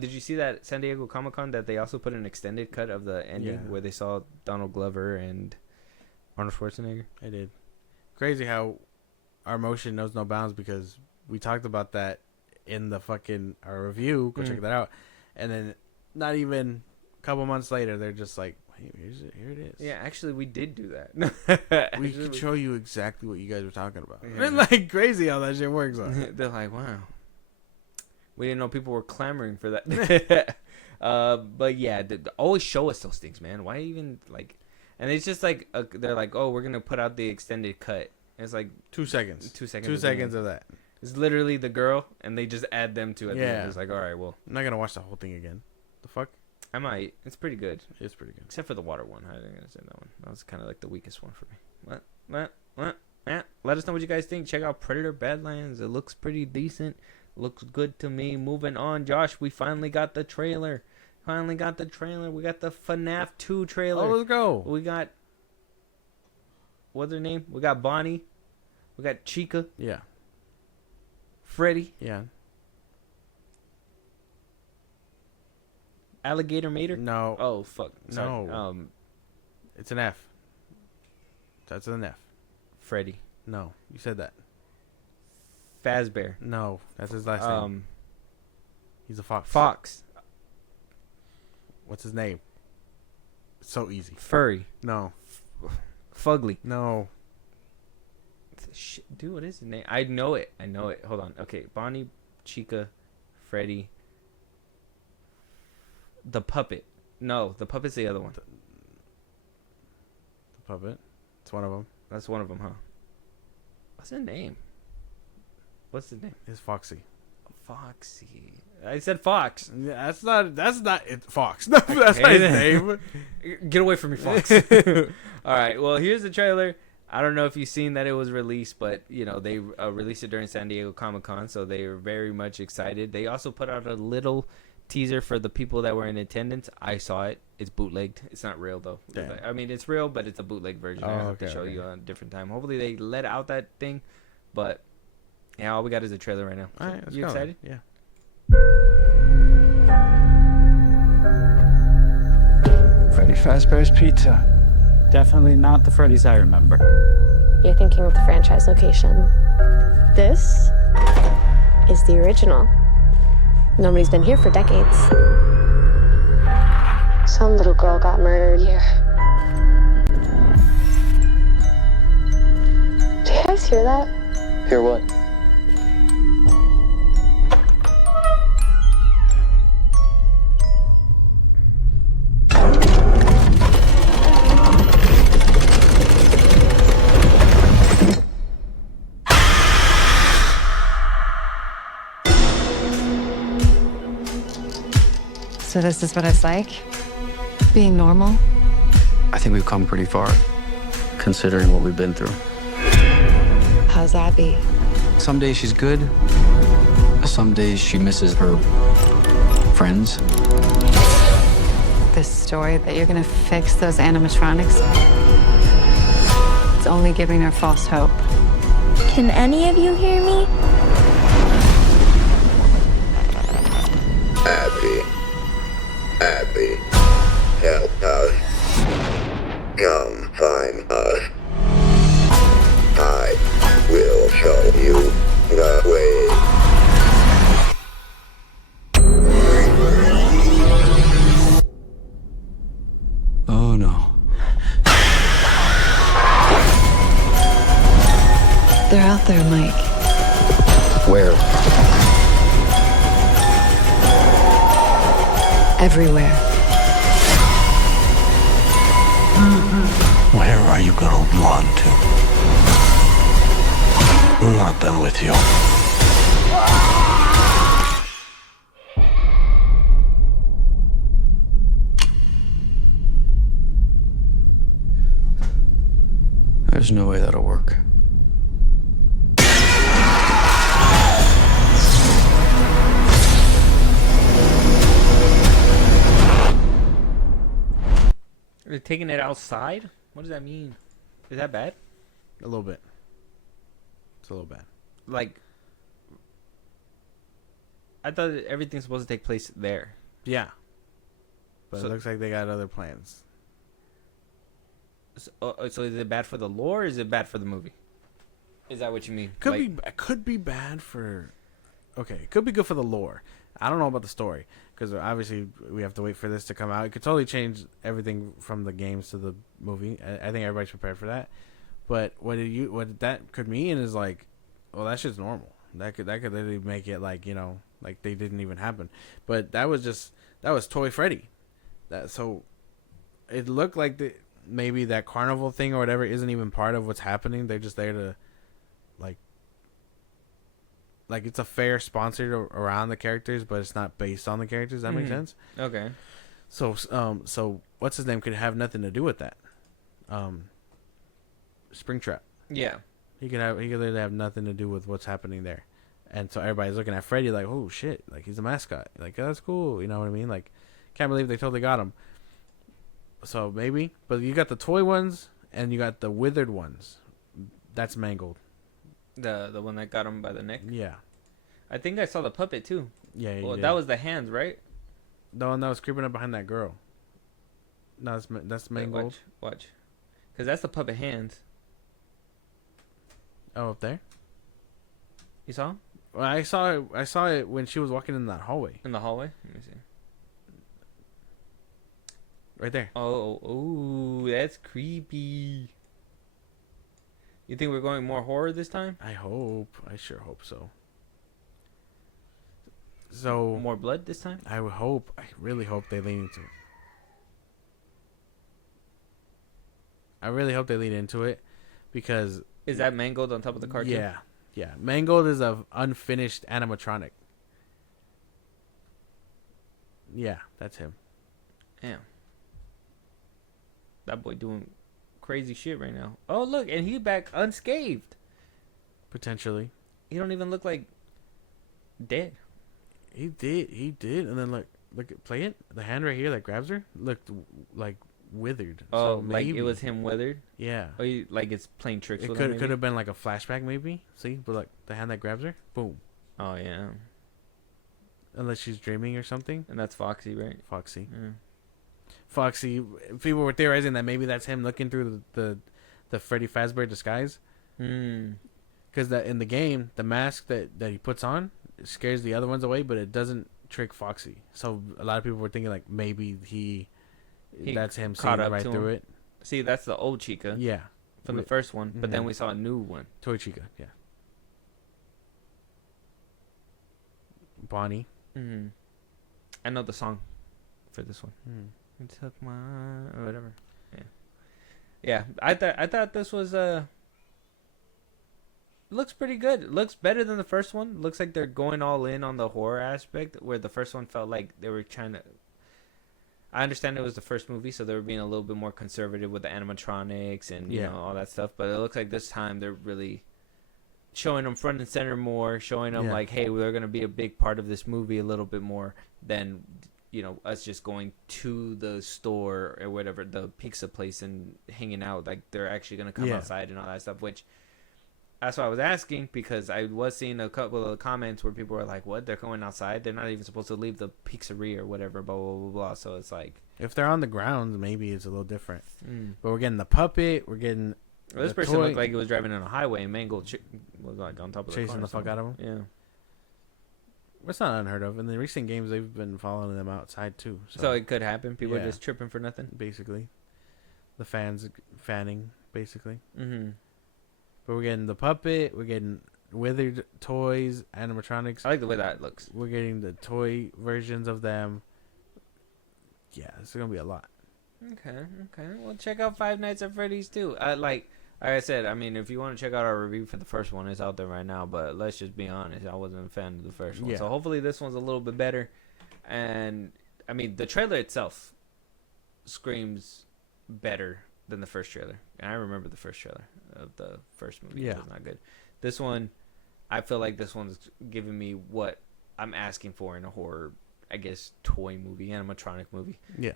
Did you see that San Diego Comic-Con that they also put an extended cut of the ending where they saw Donald Glover and Arnold Schwarzenegger? I did. Crazy how our emotion knows no bounds, because we talked about that in the fucking our review. Go check that out. And then not even a couple months later, they're just like, hey, here it is. Yeah, actually, we did do that. We could show you exactly what you guys were talking about. Yeah. And like crazy how that shit works. They're like, wow. We didn't know people were clamoring for that. But yeah, always show us those things, man. Why even like? And it's just like they're like, oh, we're gonna put out the extended cut. And it's like 2 seconds. 2 seconds. 2 seconds of that. It's literally the girl, and they just add them to it. Yeah. It's like, all right, well, I'm not gonna watch the whole thing again. The fuck. I might. It's pretty good. It's pretty good. Except for the water one. I didn't understand that one. That was kind of like the weakest one for me. What? Let us know what you guys think. Check out Predator Badlands. It looks pretty decent. Looks good to me. Moving on, Josh. We finally got the trailer. We got the FNAF 2 trailer. Oh, let's go. We got... What's her name? We got Bonnie. We got Chica. Yeah. Freddy. Yeah. Alligator Mater? No. Oh, fuck. Sorry. No. It's an F. That's an F. Freddy. No. You said that. Fazbear. No. That's his last name. He's a fox. Fox. What's his name? It's so easy. Furry. No. Fugly. No. Shit, dude, what is his name? I know it. Hold on. Okay. Bonnie, Chica, Freddy. The puppet. No, the puppet's the other one. The puppet. It's one of them. That's one of them, huh? What's his name? What's his name? It's Foxy. Foxy. I said Fox. Yeah, that's not it. Fox. That's not his name. Get away from me, Fox. All right. Well, here's the trailer. I don't know if you've seen that it was released, but they released it during San Diego Comic-Con, so they were very much excited. They also put out a little teaser for the people that were in attendance. I saw it. It's bootlegged. It's not real though. Damn. I mean, it's real, but it's a bootleg version. I have to show you on a different time. Hopefully they let out that thing, but yeah, all we got is a trailer right now. All right, you excited? Yeah. Freddy Fazbear's Pizza. Definitely not the Freddy's I remember. You're thinking of the franchise location. This is the original. Nobody's been here for decades. Some little girl got murdered here. Do you guys hear that? Hear what? So this is what it's like? Being normal? I think we've come pretty far, considering what we've been through. How's Abby? Some days she's good. Some days she misses her friends. This story that you're gonna fix those animatronics? It's only giving her false hope. Can any of you hear me? Abby, help us. Come find us. I will show you the way. Oh no. They're out there, Mike. Where? Everywhere. Where are you gonna run to? I'm not done with you. There's no way that'll work. They're taking it outside? What does that mean? Is that bad? A little bit. It's a little bad. Like, I thought everything's supposed to take place there. Yeah. But So- it looks like they got other plans. So is it bad for the lore, or is it bad for the movie? Is that what you mean? Could be bad for. Okay, it could be good for the lore. I don't know about the story because obviously we have to wait for this to come out. It could totally change everything from the games to the movie. I think everybody's prepared for that. But what that could mean is like, well, that's just normal. That could literally make it like, you know, like they didn't even happen. But that was Toy Freddy. So it looked like maybe that carnival thing or whatever isn't even part of what's happening. They're just there to like it's a fair sponsored around the characters, but it's not based on the characters. That makes sense. Okay. So what's his name could have nothing to do with that. Springtrap. Yeah. He could literally have nothing to do with what's happening there, and so everybody's looking at Freddy like, oh shit, like he's a mascot, like oh, that's cool, you know what I mean? Like, can't believe they totally got him. So maybe, but you got the toy ones and you got the withered ones. That's Mangled. The one that got him by the neck. Yeah. I think I saw the puppet too. Yeah. Well, that was the hands, right? The one that was creeping up behind that girl. No, that's Mangled. Watch, because that's the puppet hands. Oh, up there. You saw him? Well, I saw it when she was walking in that hallway. In the hallway. Let me see. Right there. Oh, that's creepy. You think we're going more horror this time? I hope. I sure hope so. So more blood this time? I would hope. I really hope they lean into it. I really hope they lean into it because is that Mangled on top of the cartoon? Yeah. Mangled is a unfinished animatronic. Yeah, that's him. Damn. That boy doing crazy shit right now. Oh, look, and he back unscathed. Potentially. He don't even look like dead. He did. And then look, play it. The hand right here that grabs her looked like withered. Oh, so like it was him withered? Yeah. Or like it's playing tricks it with him, could have been like a flashback maybe. See? But like the hand that grabs her, boom. Oh, yeah. Unless she's dreaming or something. And that's Foxy, right? Foxy. Yeah. Foxy. People were theorizing that maybe that's him looking through the Freddy Fazbear disguise. Because that in the game, the mask that he puts on scares the other ones away, but it doesn't trick Foxy. So a lot of people were thinking like maybe He that's him caught seeing up right to through him. it. See, that's the old Chica. Yeah, from the first one, but then we saw a new one. Toy Chica. Yeah, Bonnie. Mm-hmm. I know the song for this one. It took my or whatever. Yeah. I thought this was looks pretty good. It looks better than the first one. Looks like they're going all in on the horror aspect, where the first one felt like they were trying to. I understand it was the first movie, so they were being a little bit more conservative with the animatronics and you know all that stuff. But it looks like this time they're really showing them front and center more, showing them like, hey, we're gonna be a big part of this movie a little bit more than us just going to the store or whatever, the pizza place and hanging out. Like they're actually gonna come outside and all that stuff, which. That's why I was asking, because I was seeing a couple of comments where people were like, what? They're going outside? They're not even supposed to leave the pizzeria or whatever, blah, blah, blah, blah. So it's like... If they're on the ground, maybe it's a little different. But we're getting the puppet. We're getting this person looked like it was driving on a highway and Mangle was like on top of chasing the fuck out of him. Yeah. It's not unheard of. In the recent games, they've been following them outside, too. So it could happen. People are just tripping for nothing? Basically. The fans fanning, basically. Mm-hmm. But we're getting the puppet. We're getting withered toys, animatronics. I like the way that looks. We're getting the toy versions of them. Yeah, it's going to be a lot. Okay. Well, check out Five Nights at Freddy's, too. Like I said, I mean, if you want to check out our review for the first one, it's out there right now. But let's just be honest. I wasn't a fan of the first one. So hopefully this one's a little bit better. And, I mean, the trailer itself screams better than the first trailer. And I remember the first trailer of the first movie. It was not good. This one, I feel like this one's giving me what I'm asking for in a horror, I guess, toy movie, animatronic movie. Yeah.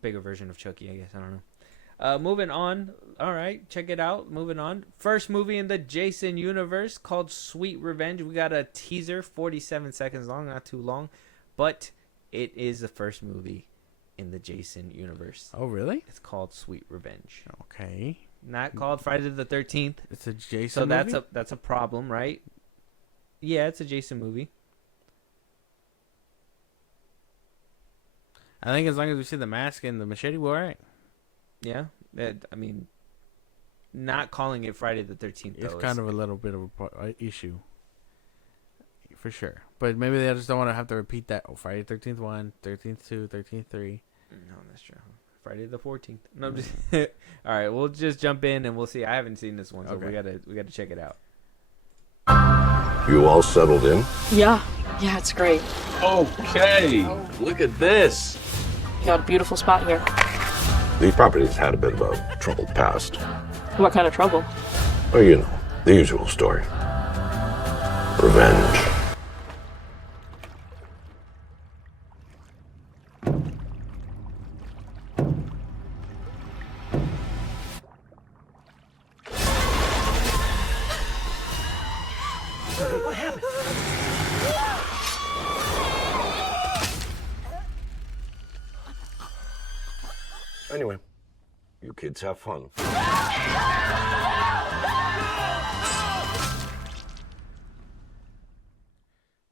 Bigger version of Chucky, I guess. I don't know. Moving on. All right, check it out. Moving on. First movie in the Jason universe called Sweet Revenge. We got a teaser, 47 seconds long, not too long, but it is the first movie in the Jason universe. Oh, really? It's called Sweet Revenge. Okay. Not called Friday the 13th. It's a Jason movie? So that's a problem, right? Yeah, it's a Jason movie. I think as long as we see the mask and the machete, we're all right. Yeah. I mean, not calling it Friday the 13th, though. It's kind of a little bit of an issue. For sure. But maybe they just don't want to have to repeat that. Oh, Friday 13th 1, 13th 2, 13th 3. No, that's true. Friday the 14th. No, I'm just... All right, we'll just jump in and we'll see. I haven't seen this one, so we gotta check it out. You all settled in? Yeah, it's great. Okay. Look at this. You got a beautiful spot here. The property's had a bit of a troubled past. What kind of trouble? Oh, you know, the usual story. Revenge. What happened? Anyway, you kids have fun.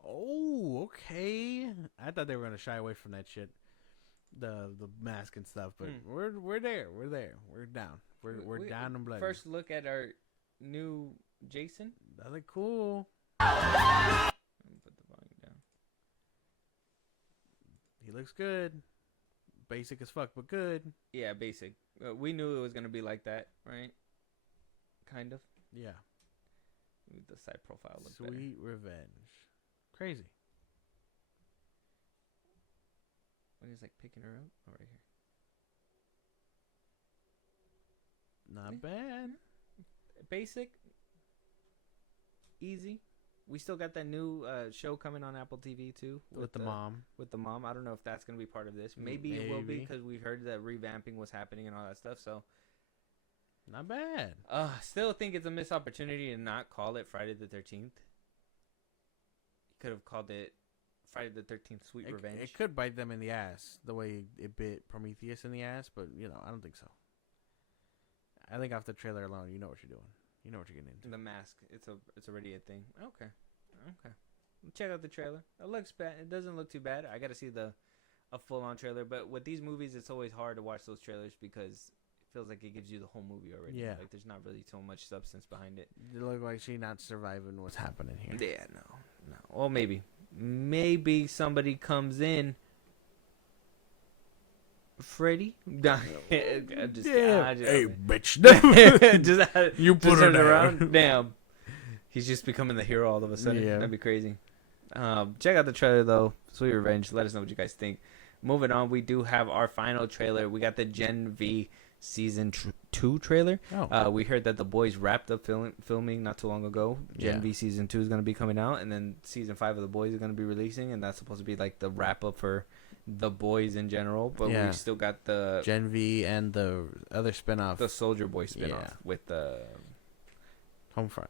Oh, okay. I thought they were gonna shy away from that shit, the mask and stuff. But we're there. We're there. We're down. We're down and bloody. First look at our new Jason. That look cool. Let me put the volume down. He looks good. Basic as fuck, but good. Yeah, basic. We knew it was gonna be like that, right? Kind of. Yeah. Move the side profile look Sweet Revenge. Crazy. When he's like picking her up, right here. Not bad. Basic. Easy. We still got that new show coming on Apple TV too With the mom. With the mom. I don't know if that's gonna be part of this. Maybe it will be, because we heard that revamping was happening and all that stuff. So. Not bad. Still think it's a missed opportunity to not call it Friday the 13th. Could have called it Friday the 13th Sweet Revenge. It could bite them in the ass the way it bit Prometheus in the ass, but I don't think so. I think off the trailer alone, you know what you're doing. You know what you're getting into. The mask, it's already a thing. Okay. check out the trailer. It looks bad. It doesn't look too bad. I got to see a full-on trailer. But with these movies, it's always hard to watch those trailers because it feels like it gives you the whole movie already. Yeah. Like there's not really so much substance behind it. It look like she not surviving what's happening here. Yeah, no. Well, maybe somebody comes in. Freddy? Nah, Hey, bitch. You put her around. Damn. He's just becoming the hero all of a sudden. Yeah. That'd be crazy. Check out the trailer, though. Sweet Revenge. Let us know what you guys think. Moving on, we do have our final trailer. We got the Gen V Season 2 trailer. Oh. We heard that The Boys wrapped up filming not too long ago. Gen V Season 2 is going to be coming out, and then Season 5 of The Boys is going to be releasing, and that's supposed to be like the wrap-up for The Boys in general. But we still got the Gen V and the other spinoff. The Soldier Boy spinoff with the Stormfront.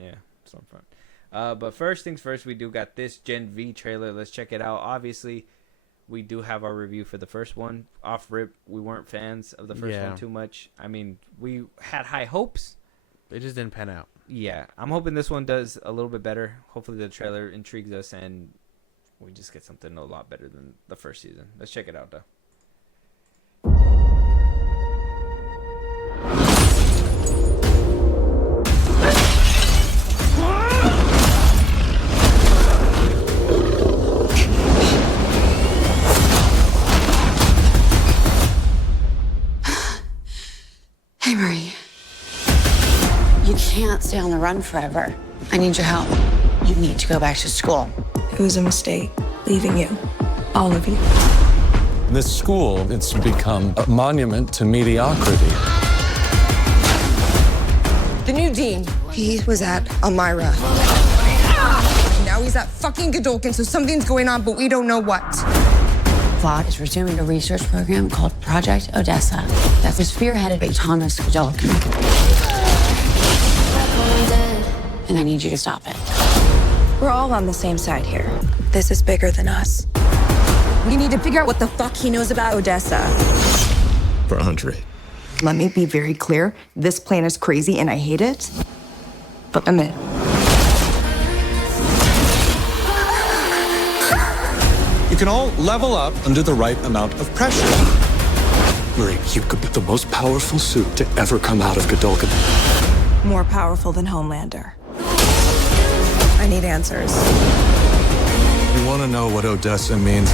Yeah, Stormfront. But first things first, we do got this Gen V trailer. Let's check it out. Obviously, we do have our review for the first one. Off rip, we weren't fans of the first one too much. I mean, we had high hopes. It just didn't pan out. Yeah, I'm hoping this one does a little bit better. Hopefully the trailer intrigues us and we just get something a lot better than the first season. Let's check it out, though. Hey, Marie. You can't stay on the run forever. I need your help. You need to go back to school. It was a mistake, leaving you. All of you. This school, it's become a monument to mediocrity. The new dean. He was at Elmira. Now he's at fucking Godolkin, so something's going on, but we don't know what. Fiege is resuming a research program called Project Odessa that was spearheaded by Thomas Godolkin. And I need you to stop it. We're all on the same side here. This is bigger than us. We need to figure out what the fuck he knows about Odessa. For Andre. Let me be very clear. This plan is crazy and I hate it, but I'm in. You can all level up under the right amount of pressure. Marie, you could be the most powerful suit to ever come out of Godolkin. More powerful than Homelander. I need answers. You want to know what Odessa means?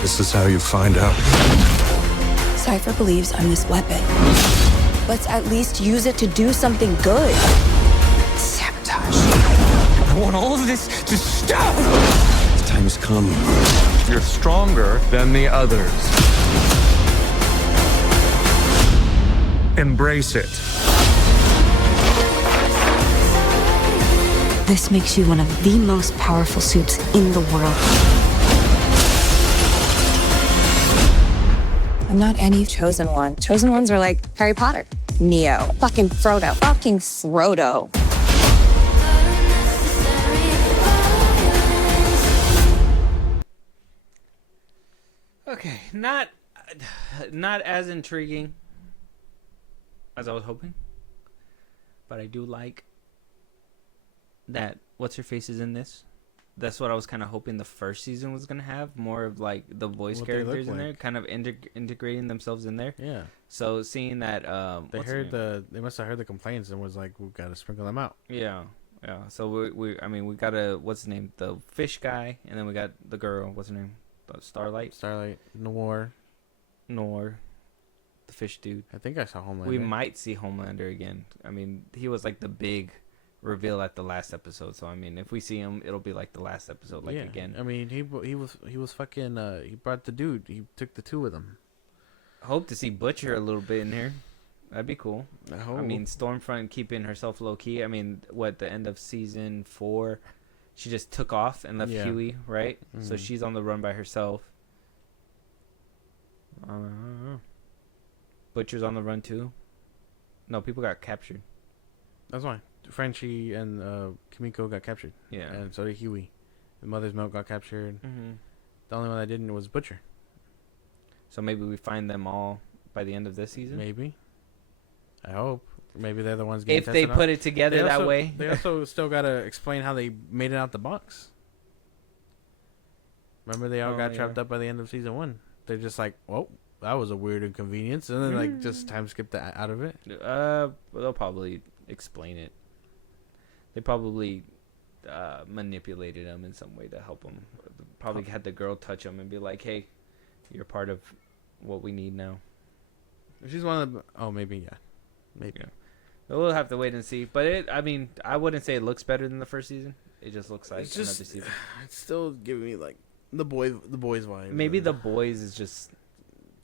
This is how you find out. Cypher believes I'm this weapon. Let's at least use it to do something good. Sabotage. I want all of this to stop! The time's come. You're stronger than the others. Embrace it. This makes you one of the most powerful suits in the world. I'm not any chosen one. Chosen ones are like Harry Potter, Neo, fucking Frodo, fucking Frodo. Okay, not as intriguing as I was hoping, but I do like that what's her face is in this. That's what I was kind of hoping the first season was gonna have, more of like the voice What characters they in look there, like. kind of integrating themselves in there. Yeah. So seeing that They must have heard the complaints and was like, we've got to sprinkle them out. Yeah. So we got what's his name, the fish guy, and then we got the girl. What's her name? Starlight, Noir, the fish dude. I think I saw Homelander. We might see Homelander again. I mean, he was like the big reveal at the last episode. So I mean, if we see him, it'll be like the last episode, like again. I mean, he was fucking. He brought the dude. He took the two with him. Hope to see Butcher a little bit in here. That'd be cool. I mean, Stormfront keeping herself low key. I mean, the end of season 4, she just took off and left Huey, right? Mm-hmm. So she's on the run by herself. Butcher's on the run too. No, people got captured. That's why Frenchie and Kimiko got captured. Yeah, and so did Huey. The Mother's Milk got captured. Mm-hmm. The only one that didn't was Butcher. So maybe we find them all by the end of this season. Maybe. I hope. Maybe they're the ones getting if they tested put out. it together that way. They also still gotta explain how they made it out the box. Remember, they all got trapped up by the end of season 1. They're just like, well, that was a weird inconvenience, and then like just time skip that out of it. They'll probably explain it. They probably manipulated them in some way to help them. Probably had the girl touch them and be like, "Hey, you're part of what we need now." She's one of the. Oh, maybe yeah, maybe. Yeah. We'll have to wait and see. But I wouldn't say it looks better than the first season. It just looks like another season. It's still giving me like the boys vibe. Maybe the boys is just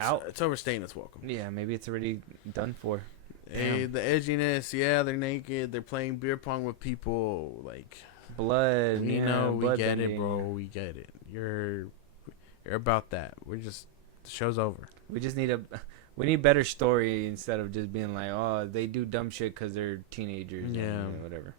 out. It's overstaying its welcome. Yeah, maybe it's already done for. Hey, the edginess. Yeah, they're naked. They're playing beer pong with people. Like blood. We know. We get it, bro. We get it. You're about that. We're just the show's over. We just need we need better story instead of just being like, oh, they do dumb shit because they're teenagers. Yeah, and whatever.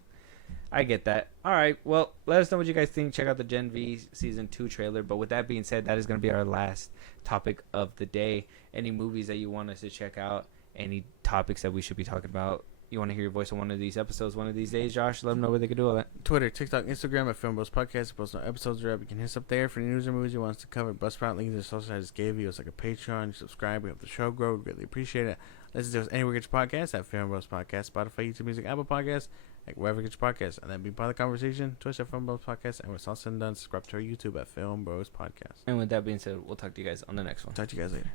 I get that. All right. Well, let us know what you guys think. Check out the Gen V Season 2 trailer. But with that being said, that is going to be our last topic of the day. Any movies that you want us to check out? Any topics that we should be talking about? You want to hear your voice on one of these episodes one of these days, Josh? Let them know where they can do all that. Twitter, TikTok, Instagram at FilmBros Podcast. Post no episodes are up. You can hit us up there for any news or movies you want us to cover. Buzzsprout links and social I just gave you. It's like a Patreon. You subscribe. We help the show grow. We greatly appreciate it. Listen to us anywhere you get your podcast at FilmBros Podcast, Spotify, YouTube Music, Apple Podcasts, like wherever you get your podcast. And then be part of the conversation. Twitch at FilmBros Podcast. And when it's all said and done, subscribe to our YouTube at FilmBros Podcast. And with that being said, we'll talk to you guys on the next one. Talk to you guys later.